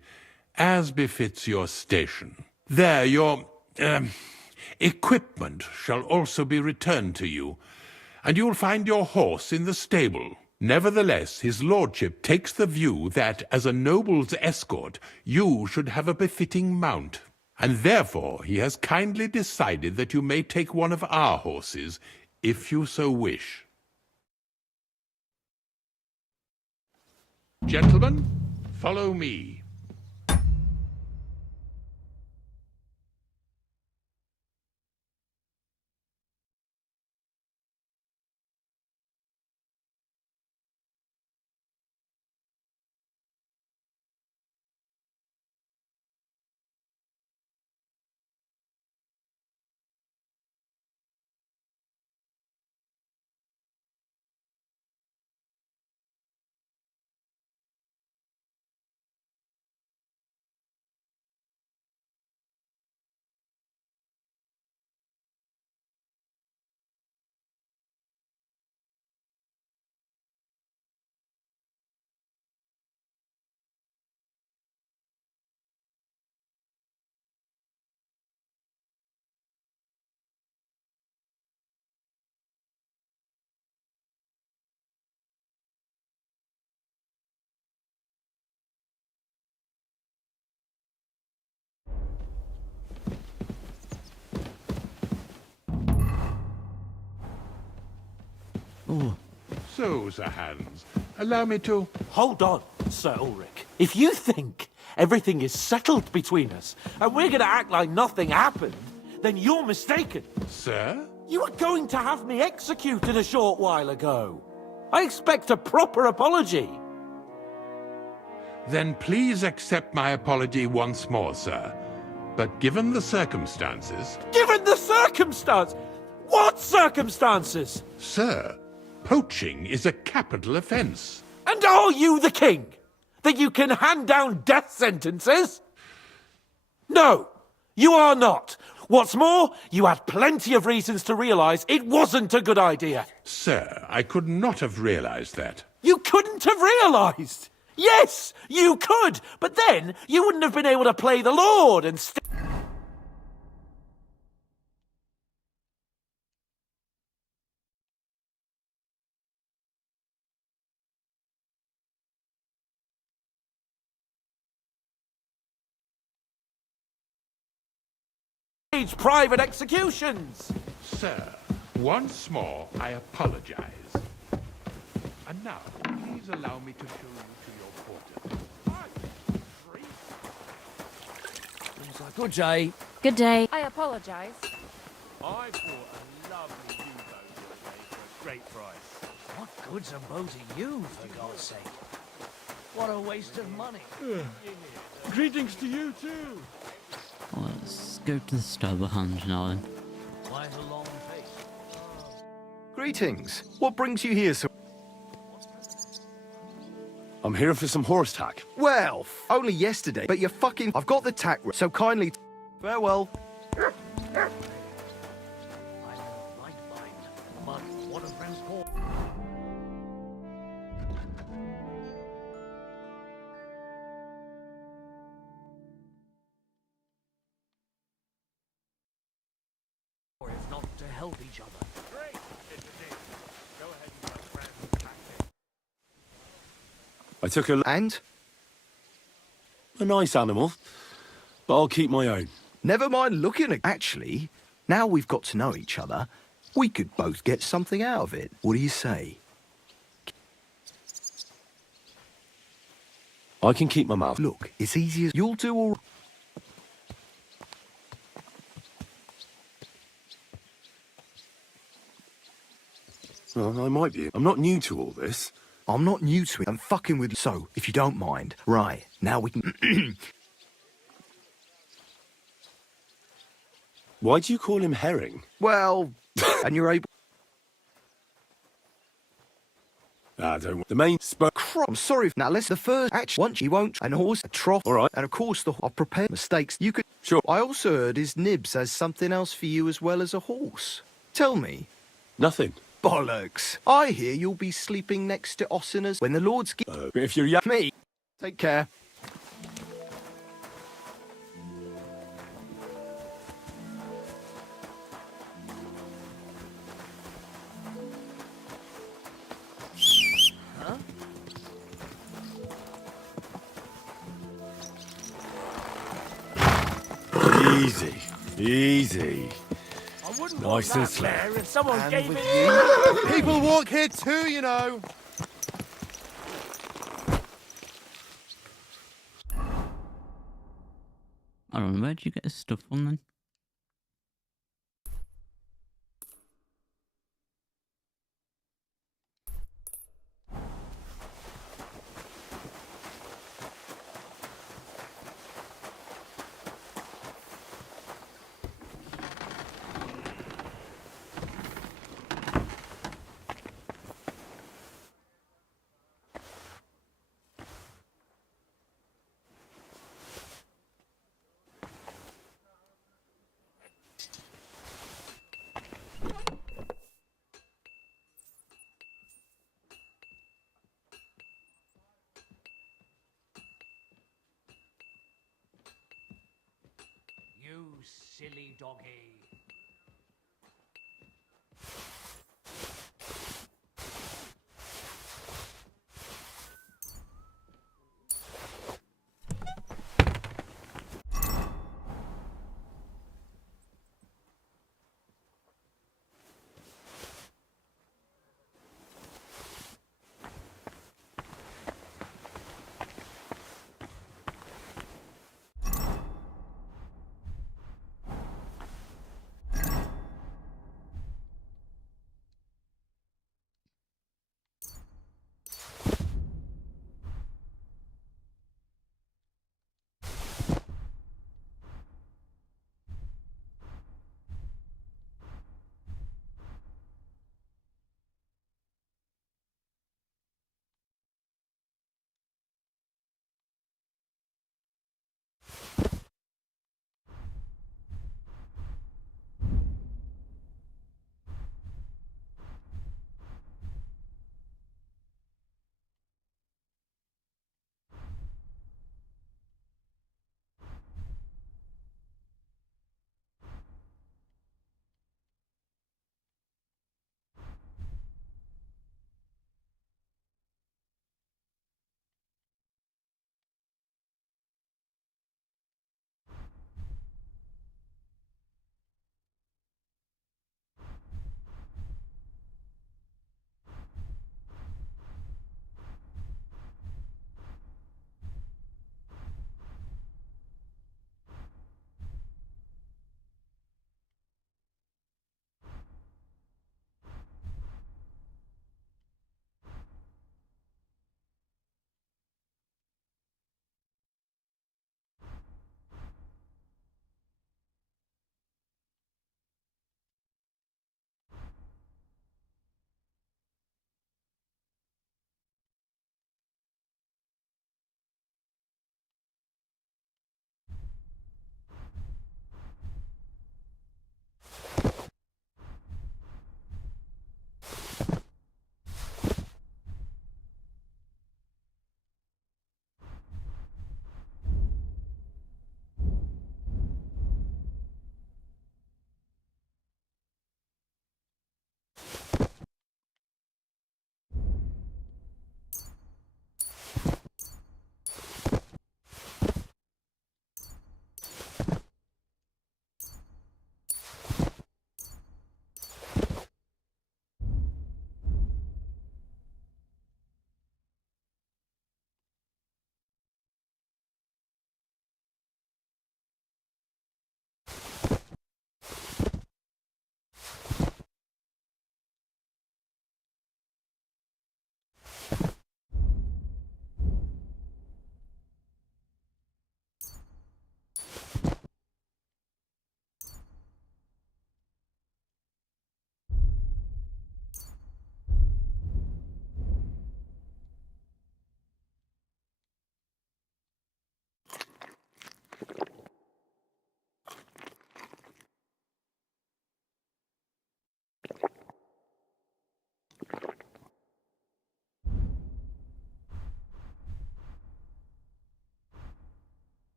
as befits your station. There, your equipment shall also be returned to you, and you'll find your horse in the stable. Nevertheless, his lordship takes the view that, as a noble's escort, you should have a befitting mount. And therefore he has kindly decided that you may take one of our horses, if you so wish. Gentlemen, follow me. Oh. So, Sir Hans, allow me to... Hold on, Sir Ulrich. If you think everything is settled between us, and we're going to act like nothing happened, then you're mistaken. Sir? You were going to have me executed a short while ago. I expect a proper apology. Then please accept my apology once more, sir. But given the circumstances... Given the circumstance? What circumstances? Sir, poaching is a capital offence. And are you the king? That you can hand down death sentences? No, you are not. What's more, you had plenty of reasons to realise it wasn't a good idea. Sir, I could not have realised that. You couldn't have realised? Yes, you could, but then you wouldn't have been able to play the Lord and stage private executions. Sir, once more I apologise. And now, please allow me to show you to your quarters. Good day. Good day. I apologize. I bought a lovely U-boat the other day for a great price. What good's a boat to you, for God's sake? What a waste of money. Greetings to you too. Well, let's go to the stable hand now then. Quite a long face. Greetings. What brings you here, Sir? I'm here for some horse tack. Well, only yesterday, but you're fucking... I've got the tack, so kindly... Farewell. help each other. Great, Mr. Davis. Go ahead and tell Francis back there. I took a... And? A nice animal, but I'll keep my own. Never mind looking at... Actually, now we've got to know each other, we could both get something out of it. What do you say? I can keep my mouth. Look, it's easy as... You'll do all... Well, I might be. I'm not new to all this. I'm not new to it. I'm fucking with... So, if you don't mind. Right, now we can... Why do you call him Herring? Well, and you're able... Don't... The main I'm sorry. Now, let's... The first... Actually, once you won't... An horse, a trough... All right. And of course, I've prepared mistakes. You could... Sure. I also heard his nibs has something else for you as well as a horse. Tell me. Nothing. Bollocks. I hear you'll be sleeping next to Ossiner's when the Lord's... If you're young... Me. Take care. Easy. Easy. I wouldn't Nice want and that slow. there if someone And gave with it... People walk here too, you know. I don't know, where'd you get this stuff from then? You silly doggy.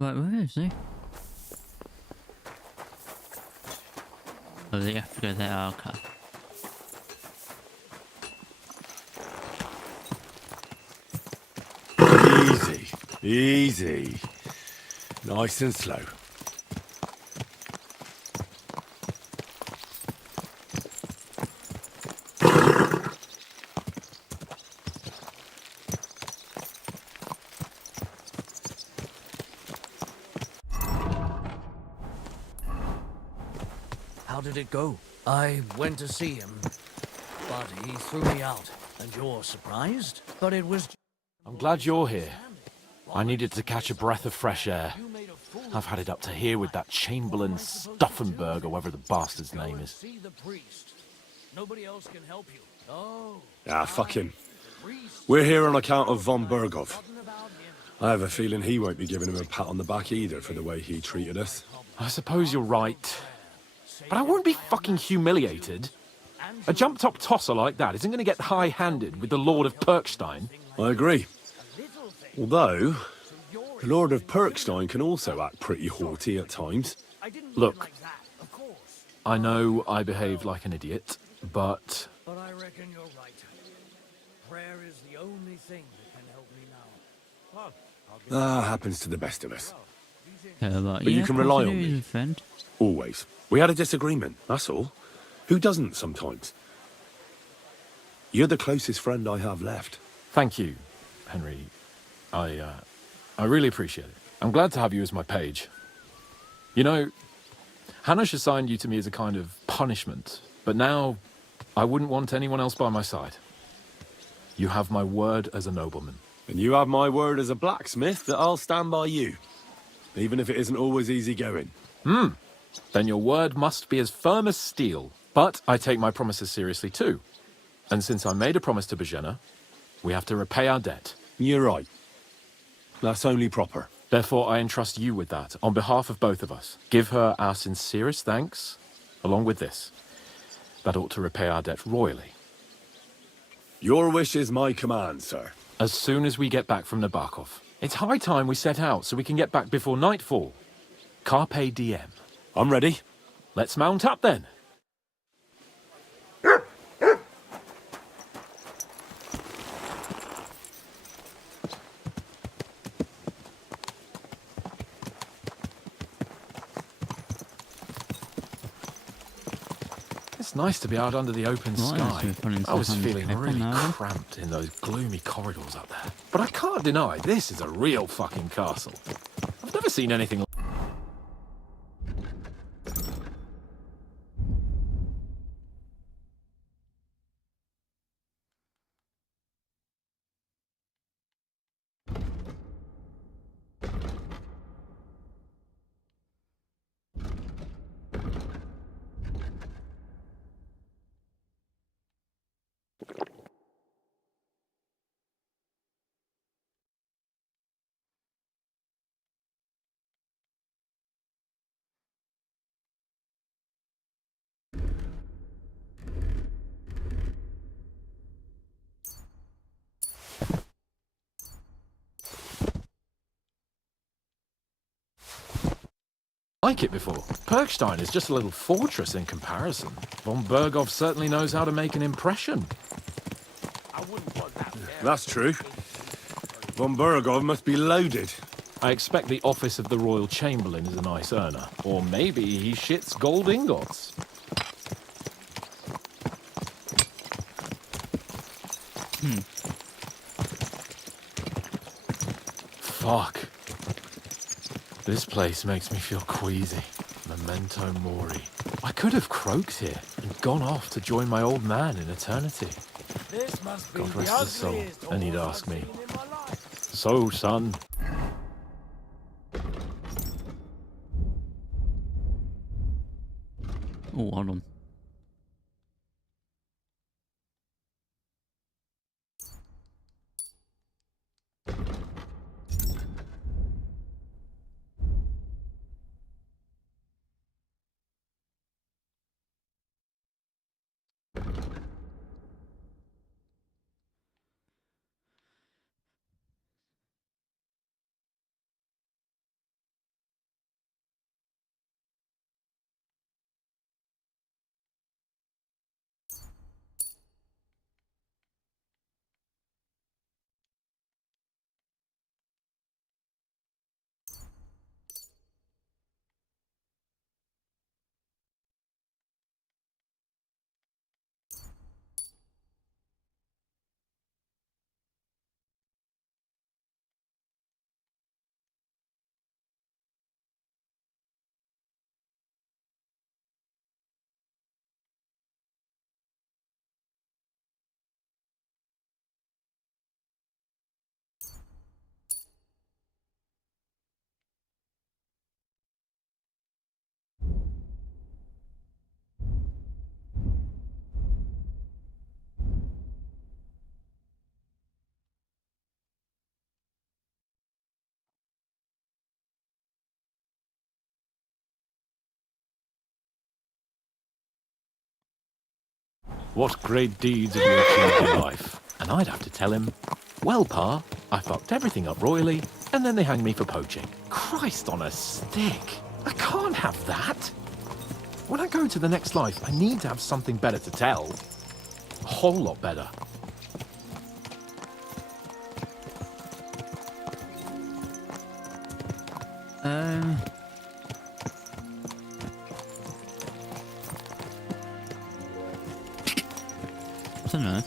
Right, where is he? Oh, they have to go there, okay. Easy, easy. Nice and slow. How did it go? I went to see him, but he threw me out. And you're surprised? But it was... I'm glad you're here. I needed to catch a breath of fresh air. I've had it up to here with that Chamberlain Stuffenberg, or whatever the bastard's name is. See the priest. Nobody else can help you. Oh. Ah, fuck him. We're here on account of von Berghoff. I have a feeling he won't be giving him a pat on the back either for the way he treated us. I suppose you're right. But I won't be fucking humiliated. A jump-top tosser like that isn't going to get high-handed with the Lord of Perkstein. I agree. Although, the Lord of Perkstein can also act pretty haughty at times. Look, I know I behaved like an idiot, but... But I reckon you're right. Prayer is the only thing that can help me now. Happens to the best of us. But you can rely on me. Friend. Always. We had a disagreement, that's all. Who doesn't sometimes? You're the closest friend I have left. Thank you, Henry. I really appreciate it. I'm glad to have you as my page. You know, Hanush assigned you to me as a kind of punishment, but now I wouldn't want anyone else by my side. You have my word as a nobleman. And you have my word as a blacksmith that I'll stand by you, even if it isn't always easy going. Then your word must be as firm as steel. But I take my promises seriously too. And since I made a promise to Bajena, we have to repay our debt. You're right. That's only proper. Therefore, I entrust you with that, on behalf of both of us. Give her our sincerest thanks, along with this. That ought to repay our debt royally. Your wish is my command, sir. As soon as we get back from Nabokov. It's high time we set out so we can get back before nightfall. Carpe diem. I'm ready. Let's mount up then. It's nice to be out under the open sky. I was feeling really cramped in those gloomy corridors up there. But I can't deny, this is a real fucking castle. I've never seen anything like... like it before. Perkstein is just a little fortress in comparison. Von Berghoff certainly knows how to make an impression. That's true. Von Berghoff must be loaded. I expect the office of the Royal Chamberlain is a nice earner. Or maybe he shits gold ingots. Fuck. This place makes me feel queasy. Memento mori. I could have croaked here and gone off to join my old man in eternity. This must be God rest his soul. And he'd ask me, "So, son, Oh, hold on. what great deeds have you achieved in life? And I'd have to tell him, well, Pa, I fucked everything up royally, and then they hanged me for poaching. Christ on a stick. I can't have that. When I go to the next life, I need to have something better to tell. A whole lot better. I don't know.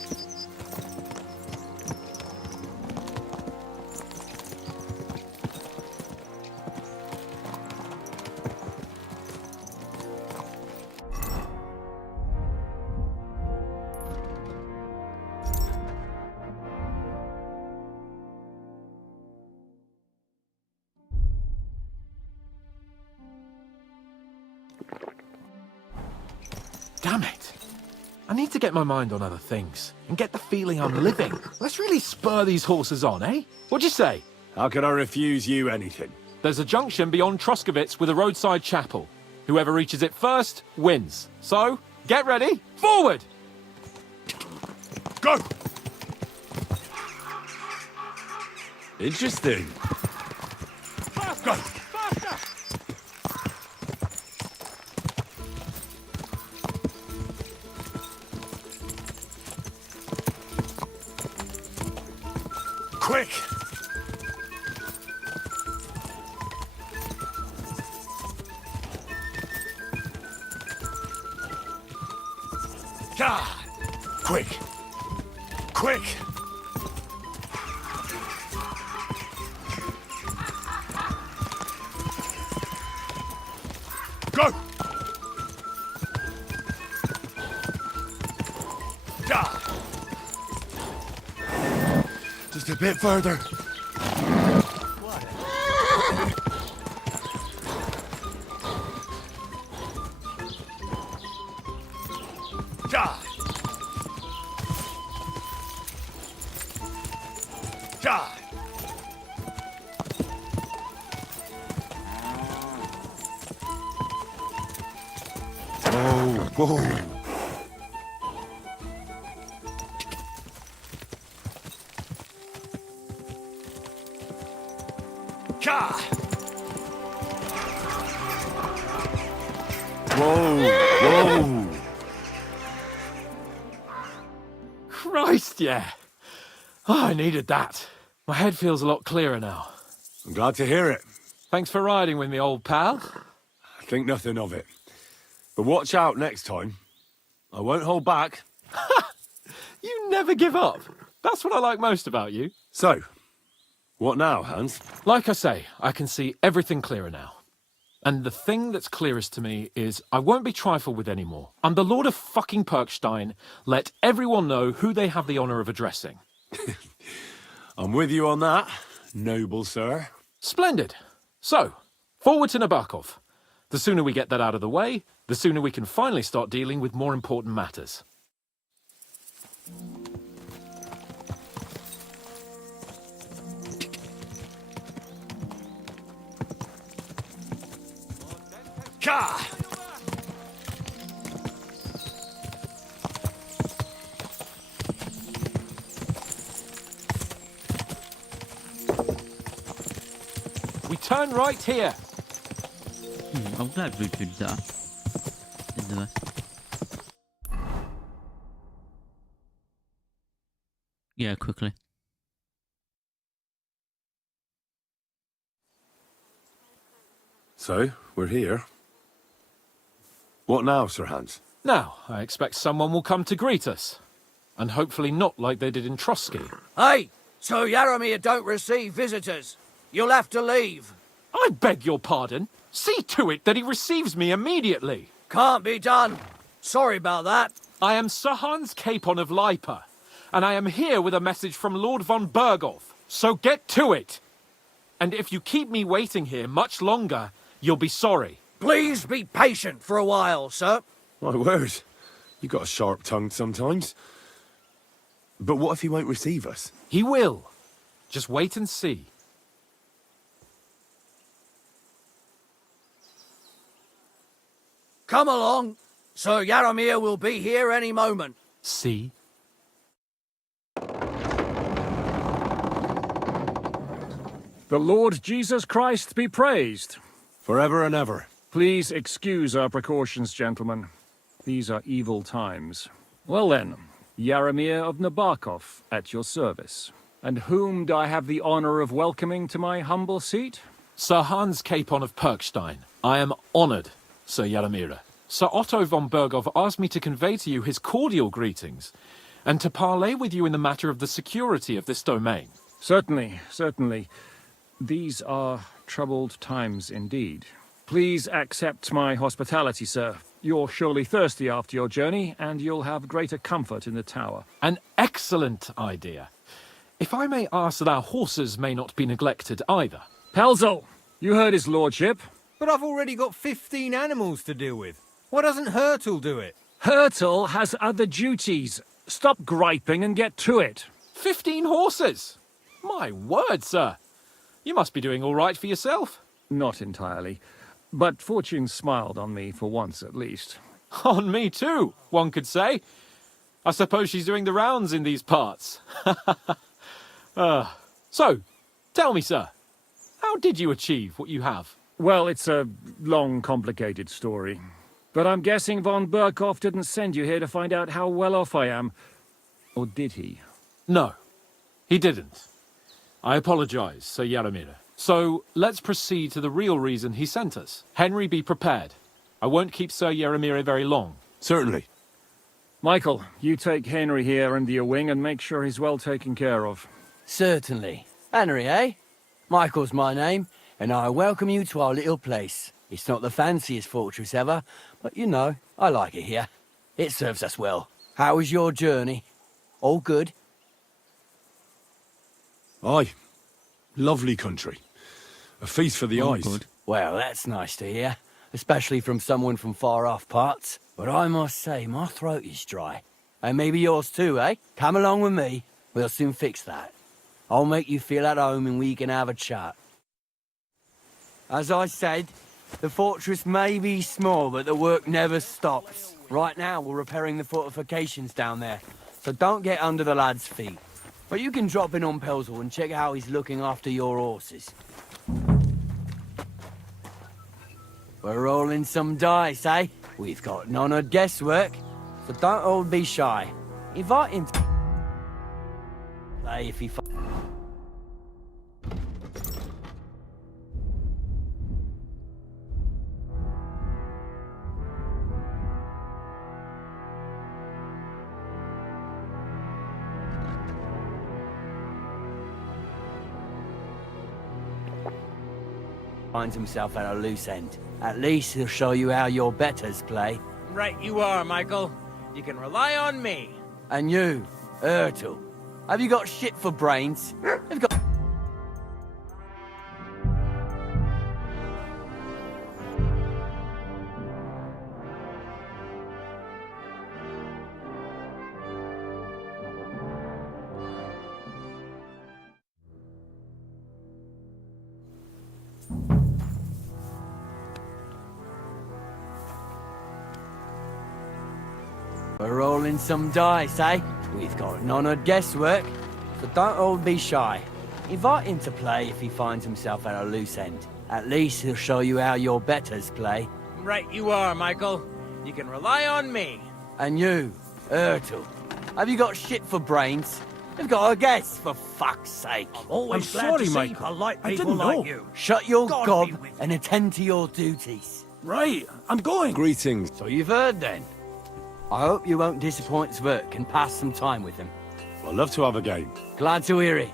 Damn it. I need to get my mind on other things and get the feeling I'm living. Let's really spur these horses on, eh? What'd you say? How can I refuse you anything? There's a junction beyond Troskovitz with a roadside chapel. Whoever reaches it first wins. So, get ready. Forward! Go! Interesting. Faster! Faster! Quick! God! Quick! Quick! Go! God! Just a bit further. God! God! Whoa, whoa. God! Whoa, whoa. Christ, yeah. Oh, I needed that. My head feels a lot clearer now. I'm glad to hear it. Thanks for riding with me, old pal. I think nothing of it. But watch out next time. I won't hold back. You never give up. That's what I like most about you. So, what now, Hans? Like I say, I can see everything clearer now. And the thing that's clearest to me is I won't be trifled with anymore. I'm the Lord of fucking Perkstein. Let everyone know who they have the honour of addressing. I'm with you on that, noble sir. Splendid. So, forward to Nabokov. The sooner we get that out of the way, the sooner we can finally start dealing with more important matters. God! We turn right here. I'm glad we did that. Anyway. Yeah, quickly. So, we're here. What now, Sir Hans? Now, I expect someone will come to greet us. And hopefully not like they did in Trotsky. Hey, so Yaromir don't receive visitors. You'll have to leave. I beg your pardon. See to it that he receives me immediately. Can't be done. Sorry about that. I am Sir Hans Capon of Lipa, and I am here with a message from Lord von Berghoff. So get to it. And if you keep me waiting here much longer, you'll be sorry. Please be patient for a while, sir. My word, you got a sharp tongue sometimes. But what if he won't receive us? He will. Just wait and see. Come along. Sir Yaromir will be here any moment. See? The Lord Jesus Christ be praised. Forever and ever. Please excuse our precautions, gentlemen. These are evil times. Well then, Yaramir of Nabokov, at your service. And whom do I have the honor of welcoming to my humble seat? Sir Hans Capon of Perkstein. I am honored, Sir Yaramira. Sir Otto von Berghoff asked me to convey to you his cordial greetings, and to parley with you in the matter of the security of this domain. Certainly, certainly. These are troubled times indeed. Please accept my hospitality, sir. You're surely thirsty after your journey, and you'll have greater comfort in the tower. An excellent idea. If I may ask that our horses may not be neglected either. Pelzel, you heard his lordship. But I've already got 15 animals to deal with. Why doesn't Hurtle do it? Hurtle has other duties. Stop griping and get to it. 15 horses? My word, sir. You must be doing all right for yourself. Not entirely. But fortune smiled on me for once at least. On me too, one could say. I suppose she's doing the rounds in these parts. So, tell me, sir, how did you achieve what you have? Well, it's a long, complicated story. But I'm guessing von Berghoff didn't send you here to find out how well off I am. Or did he? No, he didn't. I apologize, Sir Yaramira. So, let's proceed to the real reason he sent us. Henry, be prepared. I won't keep Sir Yaramira very long. Certainly. Michael, you take Henry here under your wing and make sure he's well taken care of. Certainly. Henry, eh? Michael's my name, and I welcome you to our little place. It's not the fanciest fortress ever, but you know, I like it here. It serves us well. How was your journey? All good? Aye. Lovely country. A feast for the eyes. Good. Well, that's nice to hear, especially from someone from far-off parts. But I must say, my throat is dry. And maybe yours too, eh? Come along with me. We'll soon fix that. I'll make you feel at home and we can have a chat. As I said, the fortress may be small, but the work never stops. Right now, we're repairing the fortifications down there, so don't get under the lad's feet. But you can drop in on Pelzel and check how he's looking after your horses. We're rolling some dice, eh? We've got none of guesswork, so don't all be shy. Invite him to play if he... finds himself at a loose end. At least he'll show you how your betters play. Right you are, Michael. You can rely on me. And you, Ertul, have you got shit for brains? You've got... We're rolling some dice, eh? We've got none of guesswork, so don't all be shy. Invite him to play if he finds himself at a loose end. At least he'll show you how your betters play. Right you are, Michael. You can rely on me. And you, Ertul, have you got shit for brains? You've got a guess, for fuck's sake. Always glad to see polite people like you. Shut your God gob be with you. and attend to your duties. Right, I'm going. Greetings. So you've heard then. I hope you won't disappoint Svert and pass some time with him. I'd love to have a game. Glad to hear it.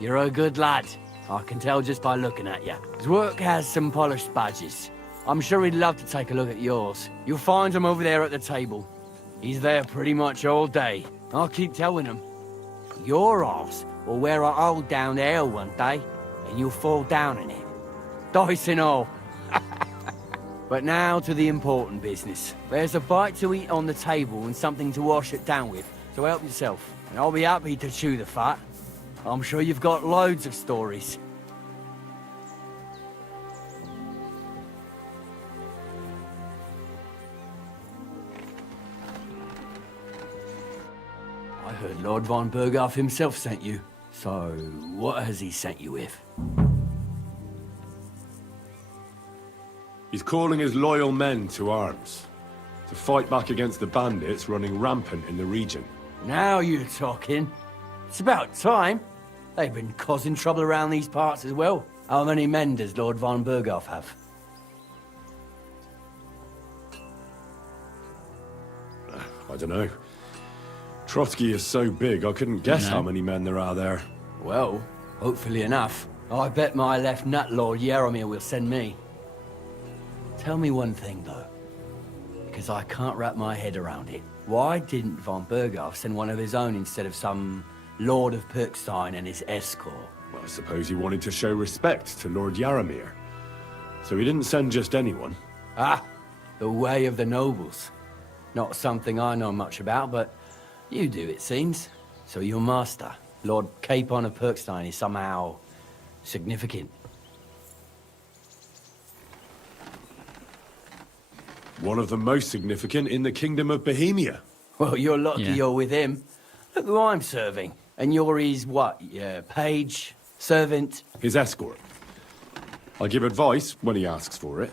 You're a good lad. I can tell just by looking at you. Zwerk has some polished badges. I'm sure he'd love to take a look at yours. You'll find him over there at the table. He's there pretty much all day. I'll keep telling him. Your arse will wear a hole down there one day, and you'll fall down in it. Dice and all. But now to the important business. There's a bite to eat on the table and something to wash it down with, so help yourself. And I'll be happy to chew the fat. I'm sure you've got loads of stories. Lord von Berghoff himself sent you. So, what has he sent you with? He's calling his loyal men to arms, to fight back against the bandits running rampant in the region. Now you're talking. It's about time. They've been causing trouble around these parts as well. How many men does Lord von Berghoff have? I don't know. Trotsky is so big, I couldn't guess how many men there are there. Well, hopefully enough. I bet my left nut Lord Yaromir will send me. Tell me one thing, though, because I can't wrap my head around it. Why didn't von Berghoff send one of his own instead of some Lord of Perkstein and his escort? Well, I suppose he wanted to show respect to Lord Yaromir. So he didn't send just anyone. Ah, the way of the nobles. Not something I know much about, but you do, it seems. So your master, Lord Capon of Perkstein, is somehow significant. One of the most significant in the Kingdom of Bohemia. Well, you're lucky you're with him. Look who I'm serving. And you're his, what, page, servant? His escort. I give advice when he asks for it.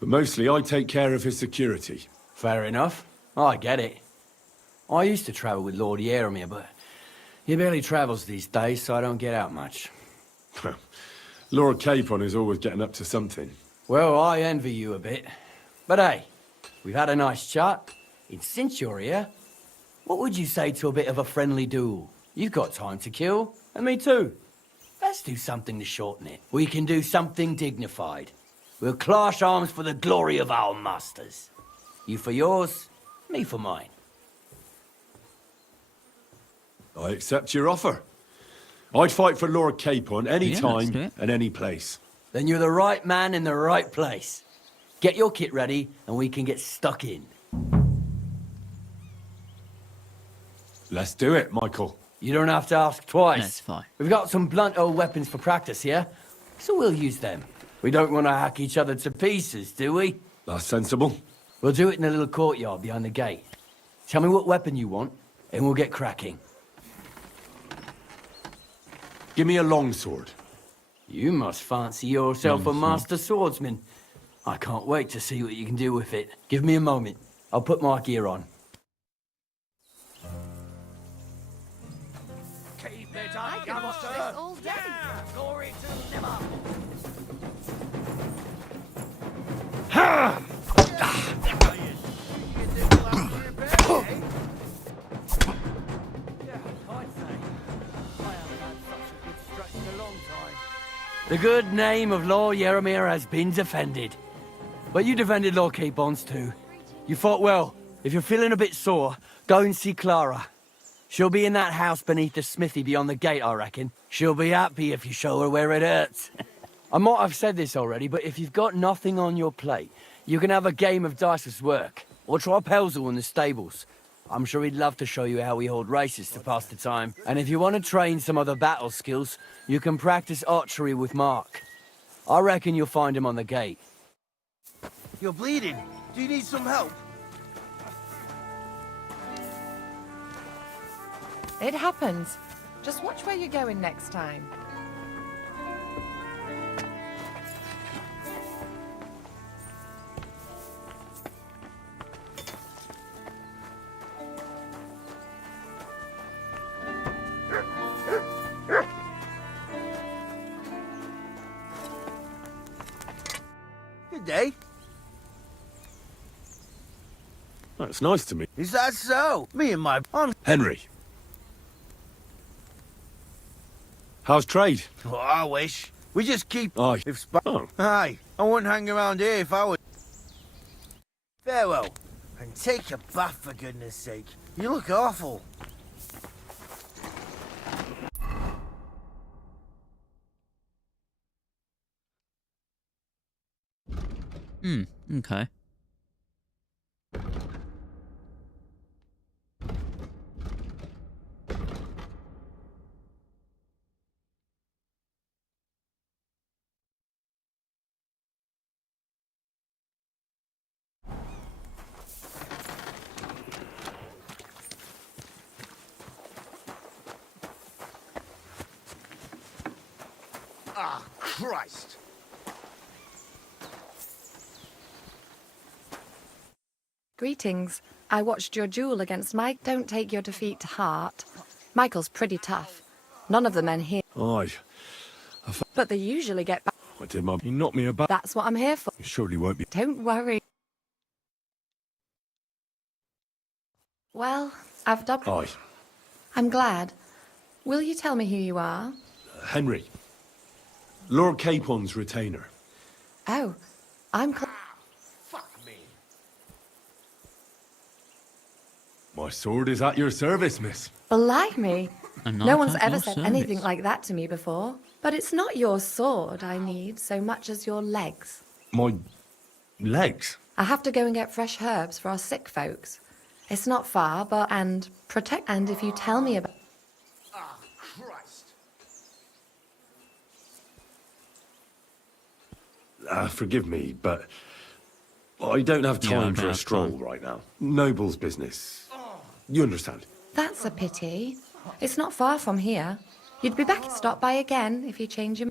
But mostly I take care of his security. Fair enough. I get it. I used to travel with Lord Yaromir, but he barely travels these days, so I don't get out much. Lord Capon is always getting up to something. Well, I envy you a bit. But hey, we've had a nice chat. And since you're here, what would you say to a bit of a friendly duel? You've got time to kill, and me too. Let's do something to shorten it. We can do something dignified. We'll clash arms for the glory of our masters. You for yours, me for mine. I accept your offer. I'd fight for Lord Capon any time and any place. Then you're the right man in the right place. Get your kit ready, and we can get stuck in. Let's do it, Michael. You don't have to ask twice. That's fine. We've got some blunt old weapons for practice here, so we'll use them. We don't want to hack each other to pieces, do we? That's sensible. We'll do it in a little courtyard behind the gate. Tell me what weapon you want, and we'll get cracking. Give me a longsword. You must fancy yourself a master swordsman. I can't wait to see what you can do with it. Give me a moment. I'll put my gear on. Keep it up, youngster! All day. Glory to Nimmer! The good name of Lord Yaromir has been defended. But you defended Lord Capon's too. You fought well. If you're feeling a bit sore, go and see Clara. She'll be in that house beneath the smithy beyond the gate, I reckon. She'll be happy if you show her where it hurts. I might have said this already, but if you've got nothing on your plate, you can have a game of dice's work. Or try Pelzel in the stables. I'm sure he'd love to show you how we hold races to pass the time. And if you want to train some other battle skills, you can practice archery with Mark. I reckon you'll find him on the gate. You're bleeding. Do you need some help? It happens. Just watch where you're going next time. Good day. That's nice to me. Is that so? Me and my... Henry. How's trade? Oh, I wish. We just keep... Aye. Aye. I wouldn't hang around here if I was... Farewell. And take a bath, for goodness sake. You look awful. Okay. Ah, Christ! Greetings. I watched your duel against Mike. Don't take your defeat to heart. Michael's pretty tough. None of the men here. Aye. But they usually get back. I did my... He knocked me about. That's what I'm here for. You surely won't be... Don't worry. Well, I've done. Aye. I'm glad. Will you tell me who you are? Henry. Lord Capon's retainer. Oh, I'm. My sword is at your service, miss. Blimey. And No one's at ever your said service. anything like that to me before. But it's not your sword I need so much as your legs. My... legs? I have to go and get fresh herbs for our sick folks. It's not far, but and protect. And if you tell me about. Ah, Christ! Forgive me, but... I don't have Yeah, I time for don't a have stroll time. right now. Noble's business. You understand? That's a pity. It's not far from here. You'd be back and stop by again if you change your.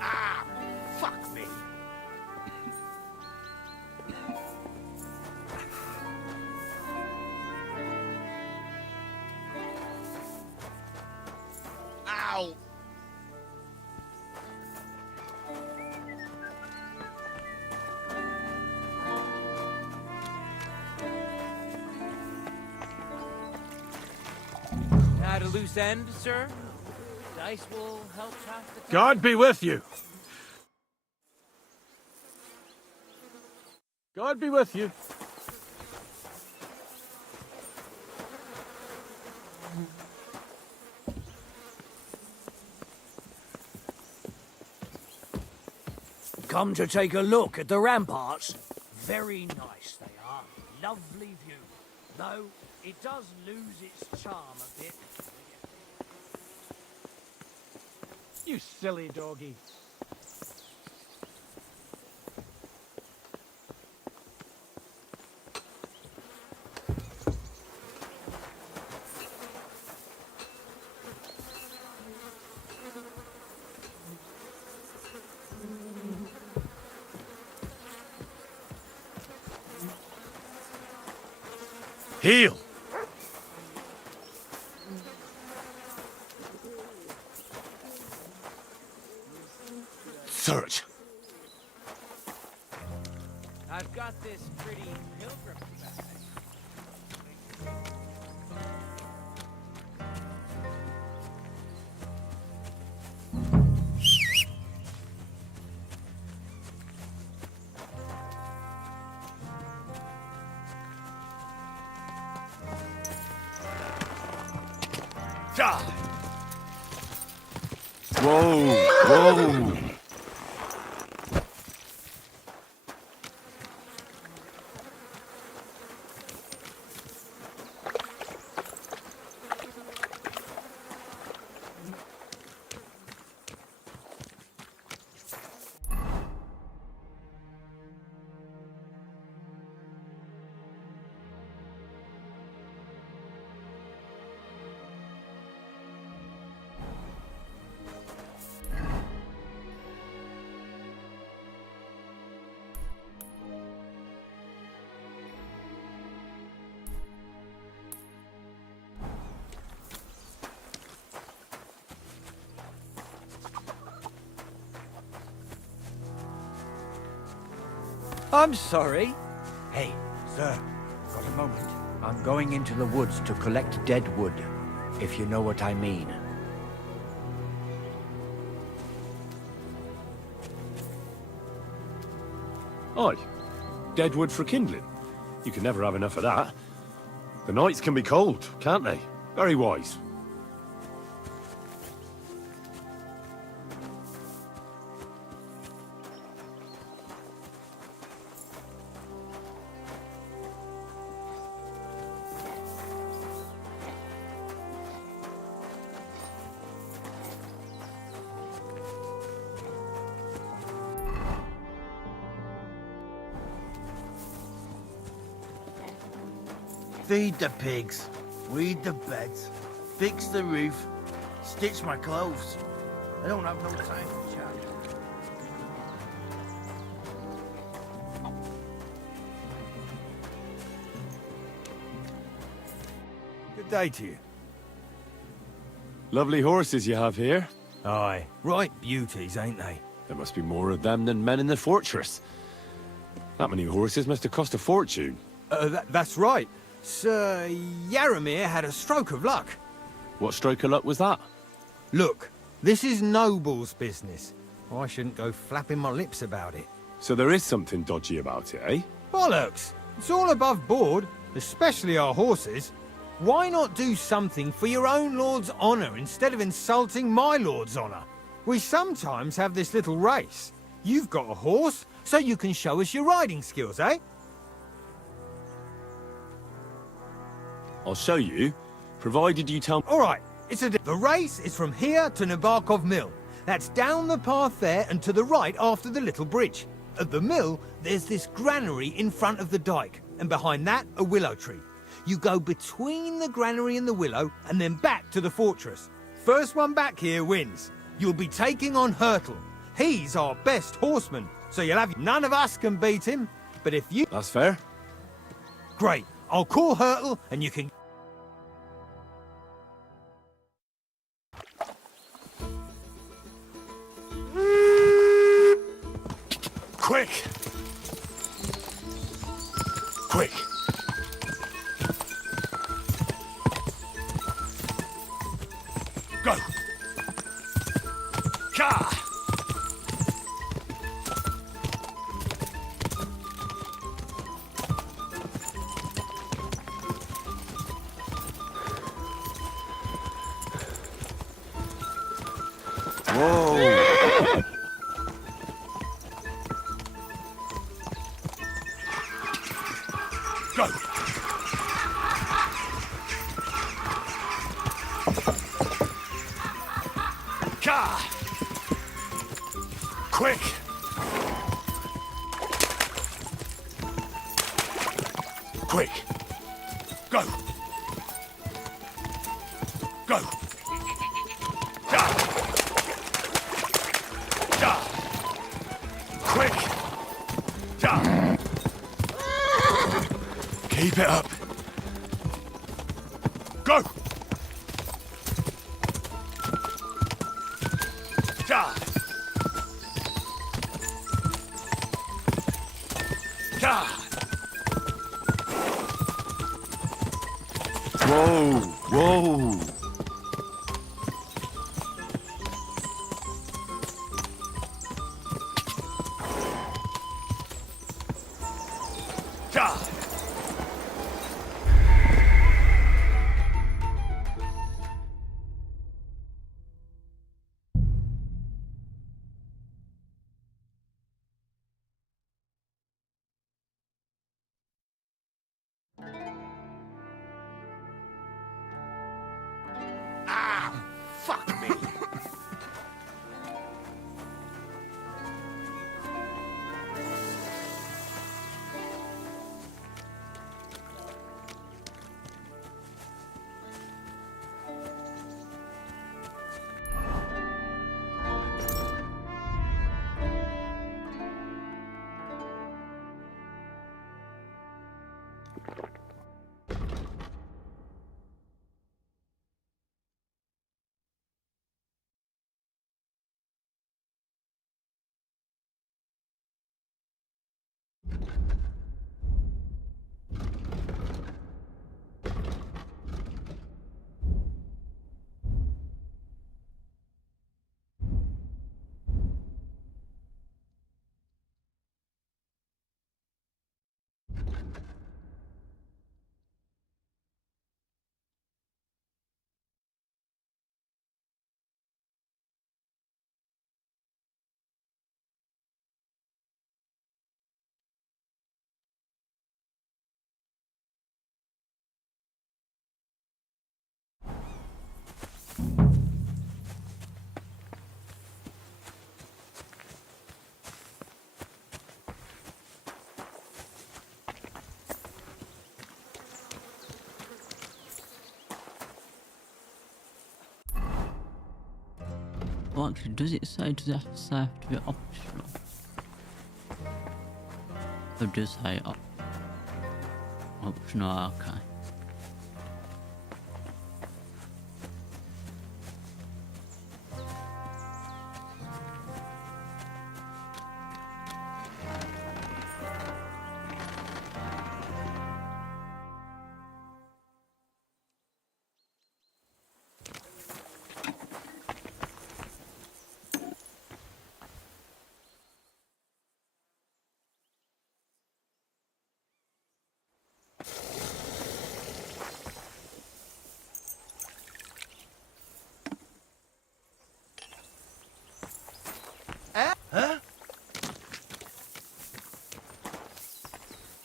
Ah, fuck me! Ow! At a loose end, sir? Dice will help half the time. God be with you. God be with you. Come to take a look at the ramparts? Very nice they are. Lovely view. Though it does lose its charm a bit. You silly doggy. Heel! Search! I've got this pretty pilgrim bag. Whoa! Whoa! I'm sorry. Hey, sir, got a moment? I'm going into the woods to collect dead wood, if you know what I mean. Aye. Dead wood for kindling. You can never have enough of that. The nights can be cold, can't they? Very wise. Feed the pigs, weed the beds, fix the roof, stitch my clothes. I don't have no time for chat. Good day to you. Lovely horses you have here. Aye, right beauties, ain't they? There must be more of them than men in the fortress. That many horses must have cost a fortune. That's right. Sir Yaramir had a stroke of luck. What stroke of luck was that? Look, this is Noble's business. I shouldn't go flapping my lips about it. So there is something dodgy about it, eh? Bollocks! It's all above board, especially our horses. Why not do something for your own lord's honour instead of insulting my lord's honour? We sometimes have this little race. You've got a horse, so you can show us your riding skills, eh? I'll show you, provided you tell me. All right, the race is from here to Nabokov Mill. That's down the path there and to the right after the little bridge. At the mill, there's this granary in front of the dike, and behind that, a willow tree. You go between the granary and the willow, and then back to the fortress. First one back here wins. You'll be taking on Hurtle. He's our best horseman, so you'll have... None of us can beat him, but if you... That's fair. Great. I'll call Hurtle, and you can... Quick! Quick! Go! Ka! Whoa! Go! Ka! Quick! Quick! Go! Go! Ka! Ka! Quick! Ka! Keep it up. Go! Ja! Ja! Whoa! Whoa! Ja! Well, actually, does it say, does it say have to be optional? It does say optional, okay.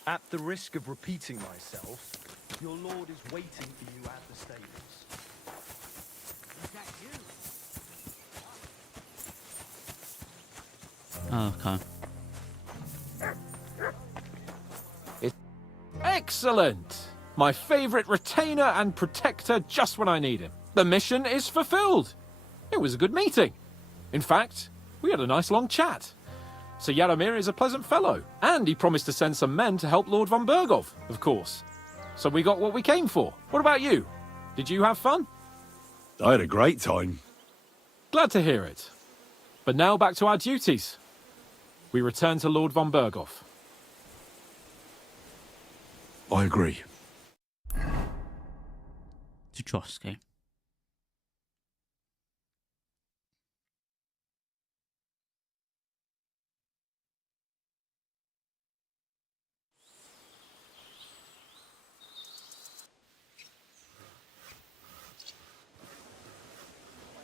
At the risk of repeating myself, your lord is waiting for you at the stables. Is that you? Oh, okay. Excellent! My favourite retainer and protector just when I need him. The mission is fulfilled. It was a good meeting. In fact, we had a nice long chat. Sir Yaramir is a pleasant fellow, and he promised to send some men to help Lord von Bergov, of course. So we got what we came for. What about you? Did you have fun? I had a great time. Glad to hear it. But now back to our duties. We return to Lord von Bergov. I agree. To Trotsky.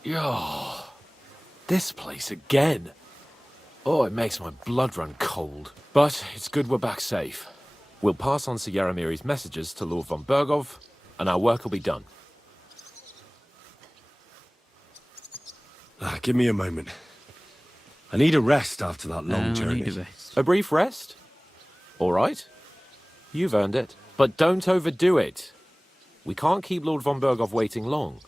Oh, this place again. Oh, it makes my blood run cold. But it's good we're back safe. We'll pass on Sir Yaramiri's messages to Lord von Bergov, and our work will be done. Give me a moment. I need a rest after that long journey. I need a rest. A brief rest? All right. You've earned it. But don't overdo it. We can't keep Lord von Bergov waiting long.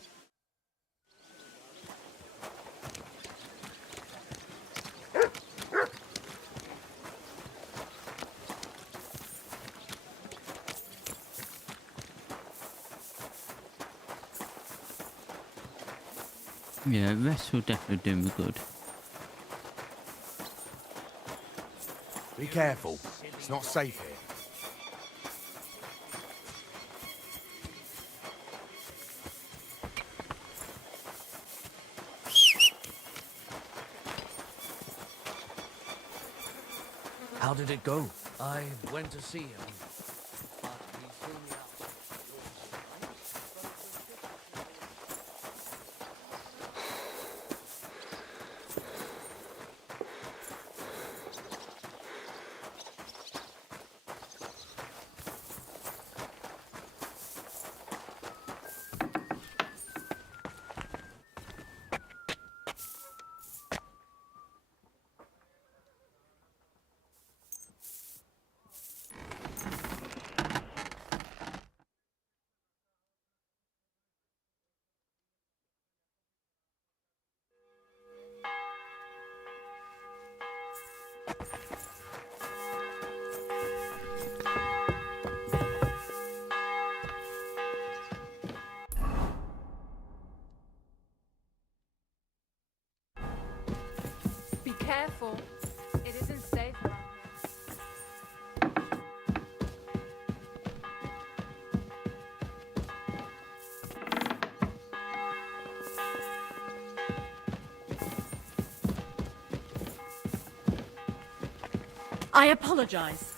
Yeah, rest will definitely do me good. Be careful. It's not safe here. How did it go? I went to see him, but he threw me out. Be careful. It isn't safe around I apologize.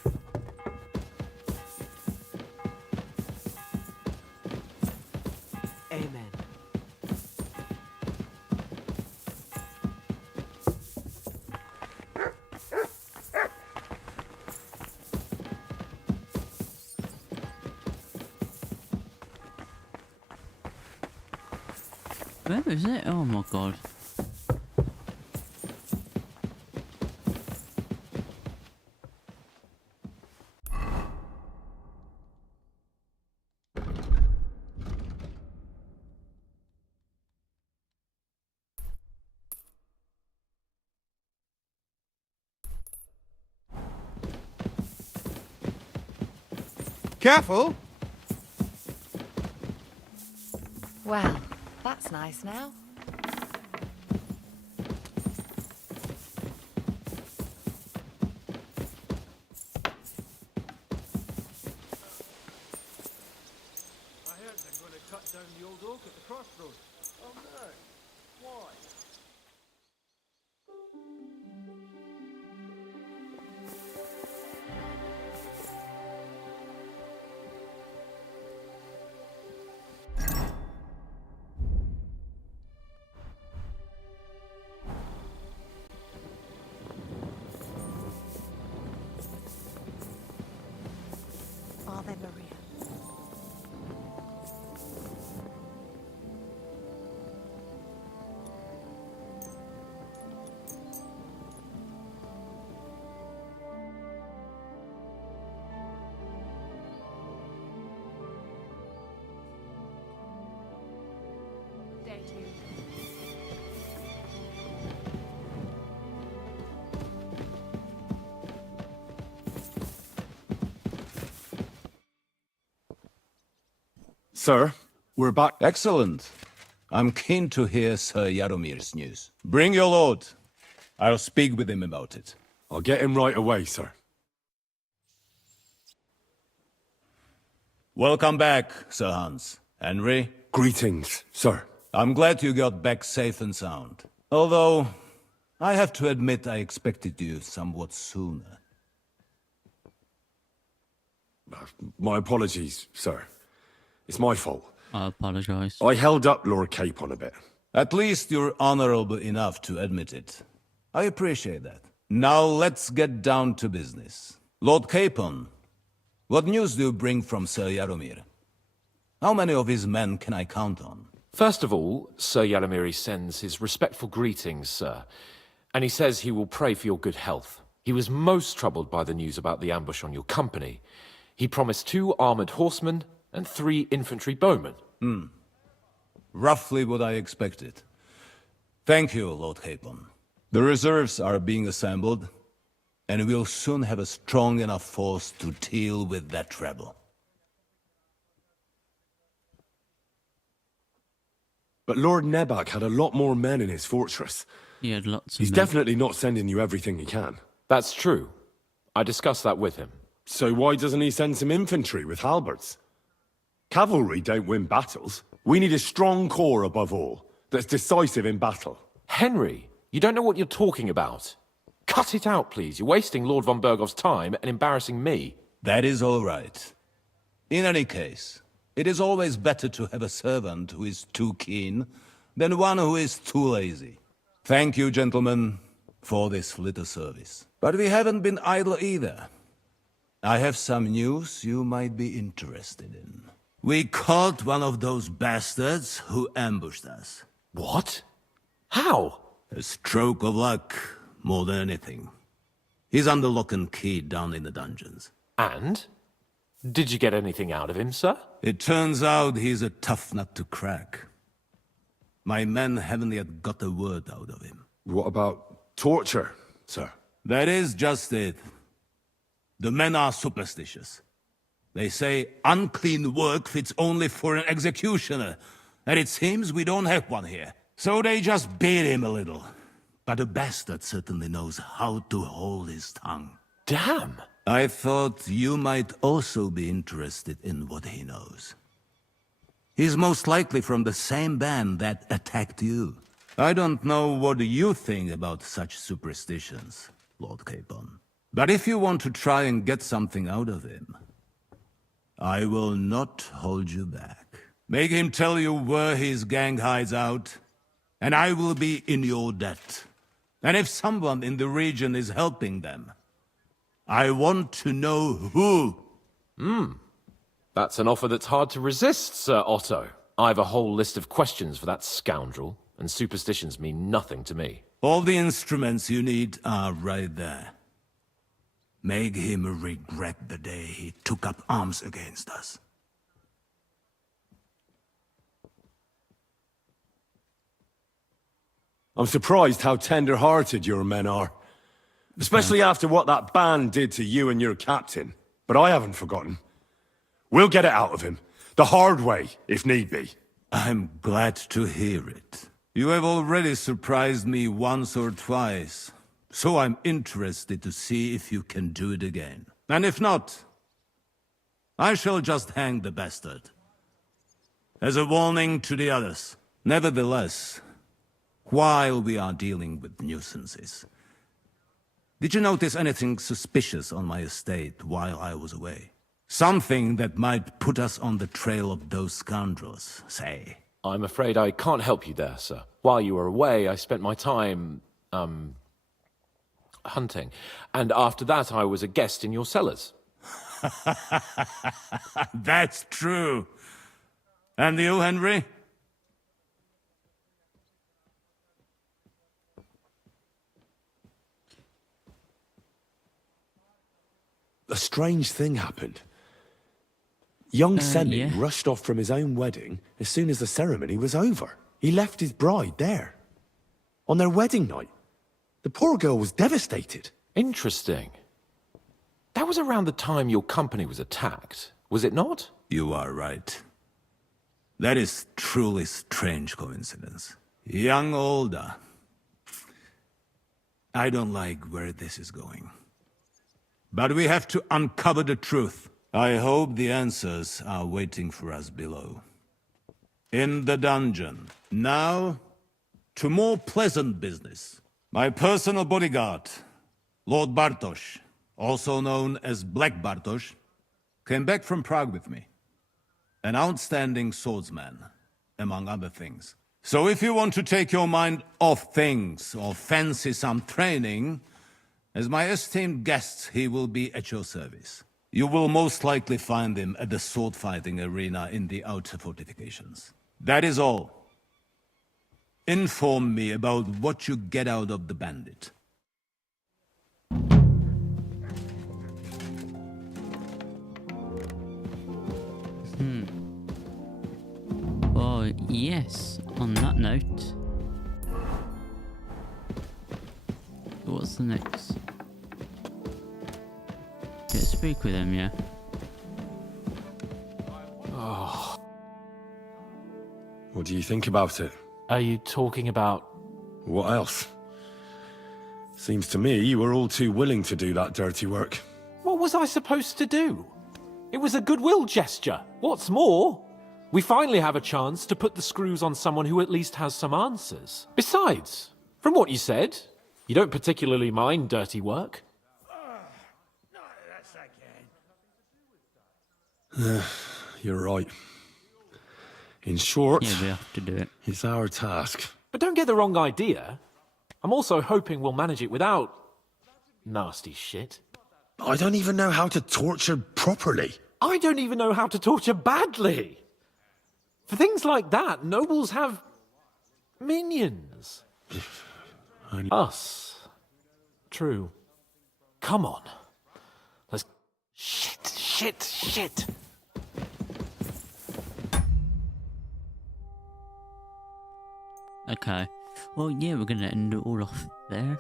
Amen. Where is it? Oh my god. Careful! Well, that's nice now. I heard they're going to cut down the old oak at the crossroads. Oh no. Why? Ave Maria. Day 2. Sir, we're back. Excellent. I'm keen to hear Sir Yaromir's news. Bring your lord. I'll speak with him about it. I'll get him right away, sir. Welcome back, Sir Hans. Henry? Greetings, sir. I'm glad you got back safe and sound. Although, I have to admit I expected you somewhat sooner. My apologies, sir. It's my fault. I apologise. I held up Lord Capon a bit. At least you're honorable enough to admit it. I appreciate that. Now let's get down to business. Lord Capon, what news do you bring from Sir Yaromir? How many of his men can I count on? First of all, Sir Yaramiri sends his respectful greetings, sir. And he says he will pray for your good health. He was most troubled by the news about the ambush on your company. He promised 2 armored horsemen and 3 infantry bowmen. Roughly what I expected. Thank you, Lord Capon. The reserves are being assembled, and we'll soon have a strong enough force to deal with that rebel. But Lord Nebak had a lot more men in his fortress. He had lots of He's men. definitely not sending you everything he can. That's true. I discussed that with him. So why doesn't he send some infantry with halberds? Cavalry don't win battles. We need a strong corps above all, that's decisive in battle. Henry, you don't know what you're talking about. Cut it out, please. You're wasting Lord von Bergov's time and embarrassing me. That is all right. In any case, it is always better to have a servant who is too keen than one who is too lazy. Thank you, gentlemen, for this little service. But we haven't been idle either. I have some news you might be interested in. We caught one of those bastards who ambushed us. What? How? A stroke of luck, more than anything. He's under lock and key down in the dungeons. And? Did you get anything out of him, sir? It turns out he's a tough nut to crack. My men haven't yet got a word out of him. What about torture, sir? That is just it. The men are superstitious. They say unclean work fits only for an executioner, and it seems we don't have one here. So they just beat him a little. But the bastard certainly knows how to hold his tongue. Damn! I thought you might also be interested in what he knows. He's most likely from the same band that attacked you. I don't know what you think about such superstitions, Lord Capon. But if you want to try and get something out of him, I will not hold you back. Make him tell you where his gang hides out, and I will be in your debt. And if someone in the region is helping them, I want to know who. That's an offer that's hard to resist, Sir Otto. I have a whole list of questions for that scoundrel, and superstitions mean nothing to me. All the instruments you need are right there. Make him regret the day he took up arms against us. I'm surprised how tender-hearted your men are. Especially after what that band did to you and your captain. But I haven't forgotten. We'll get it out of him. The hard way, if need be. I'm glad to hear it. You have already surprised me once or twice, so I'm interested to see if you can do it again. And if not, I shall just hang the bastard. As a warning to the others. Nevertheless, while we are dealing with nuisances, did you notice anything suspicious on my estate while I was away? Something that might put us on the trail of those scoundrels, say. I'm afraid I can't help you there, sir. While you were away, I spent my time, hunting. And after that, I was a guest in your cellars. That's true. And you, Henry? A strange thing happened. Young Semi yeah. rushed off from his own wedding as soon as the ceremony was over. He left his bride there. On their wedding night. The poor girl was devastated. Interesting. That was around the time your company was attacked, was it not? You are right. That is truly strange coincidence. Young Olda. I don't like where this is going. But we have to uncover the truth. I hope the answers are waiting for us below. In the dungeon. Now, to more pleasant business. My personal bodyguard, Lord Bartosz, also known as Black Bartosz, came back from Prague with me. An outstanding swordsman, among other things. So if you want to take your mind off things or fancy some training, as my esteemed guest, he will be at your service. You will most likely find him at the sword-fighting arena in the outer fortifications. That is all. Inform me about what you get out of the bandit. Well, yes, on that note. What's the next? Yeah, speak with him, yeah. Oh. What do you think about it? Are you talking about... What else? Seems to me you were all too willing to do that dirty work. What was I supposed to do? It was a goodwill gesture. What's more, we finally have a chance to put the screws on someone who at least has some answers. Besides, from what you said, you don't particularly mind dirty work. You're right. In short, Yeah, we have to do it. It's our task. But don't get the wrong idea. I'm also hoping we'll manage it without nasty shit. I don't even know how to torture properly. I don't even know how to torture badly. For things like that, nobles have minions. Us. True. Come on. Let's... Shit. Okay. Well, yeah, we're going to end it all off there.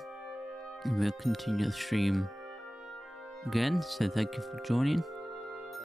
And we'll continue the stream again. So thank you for joining.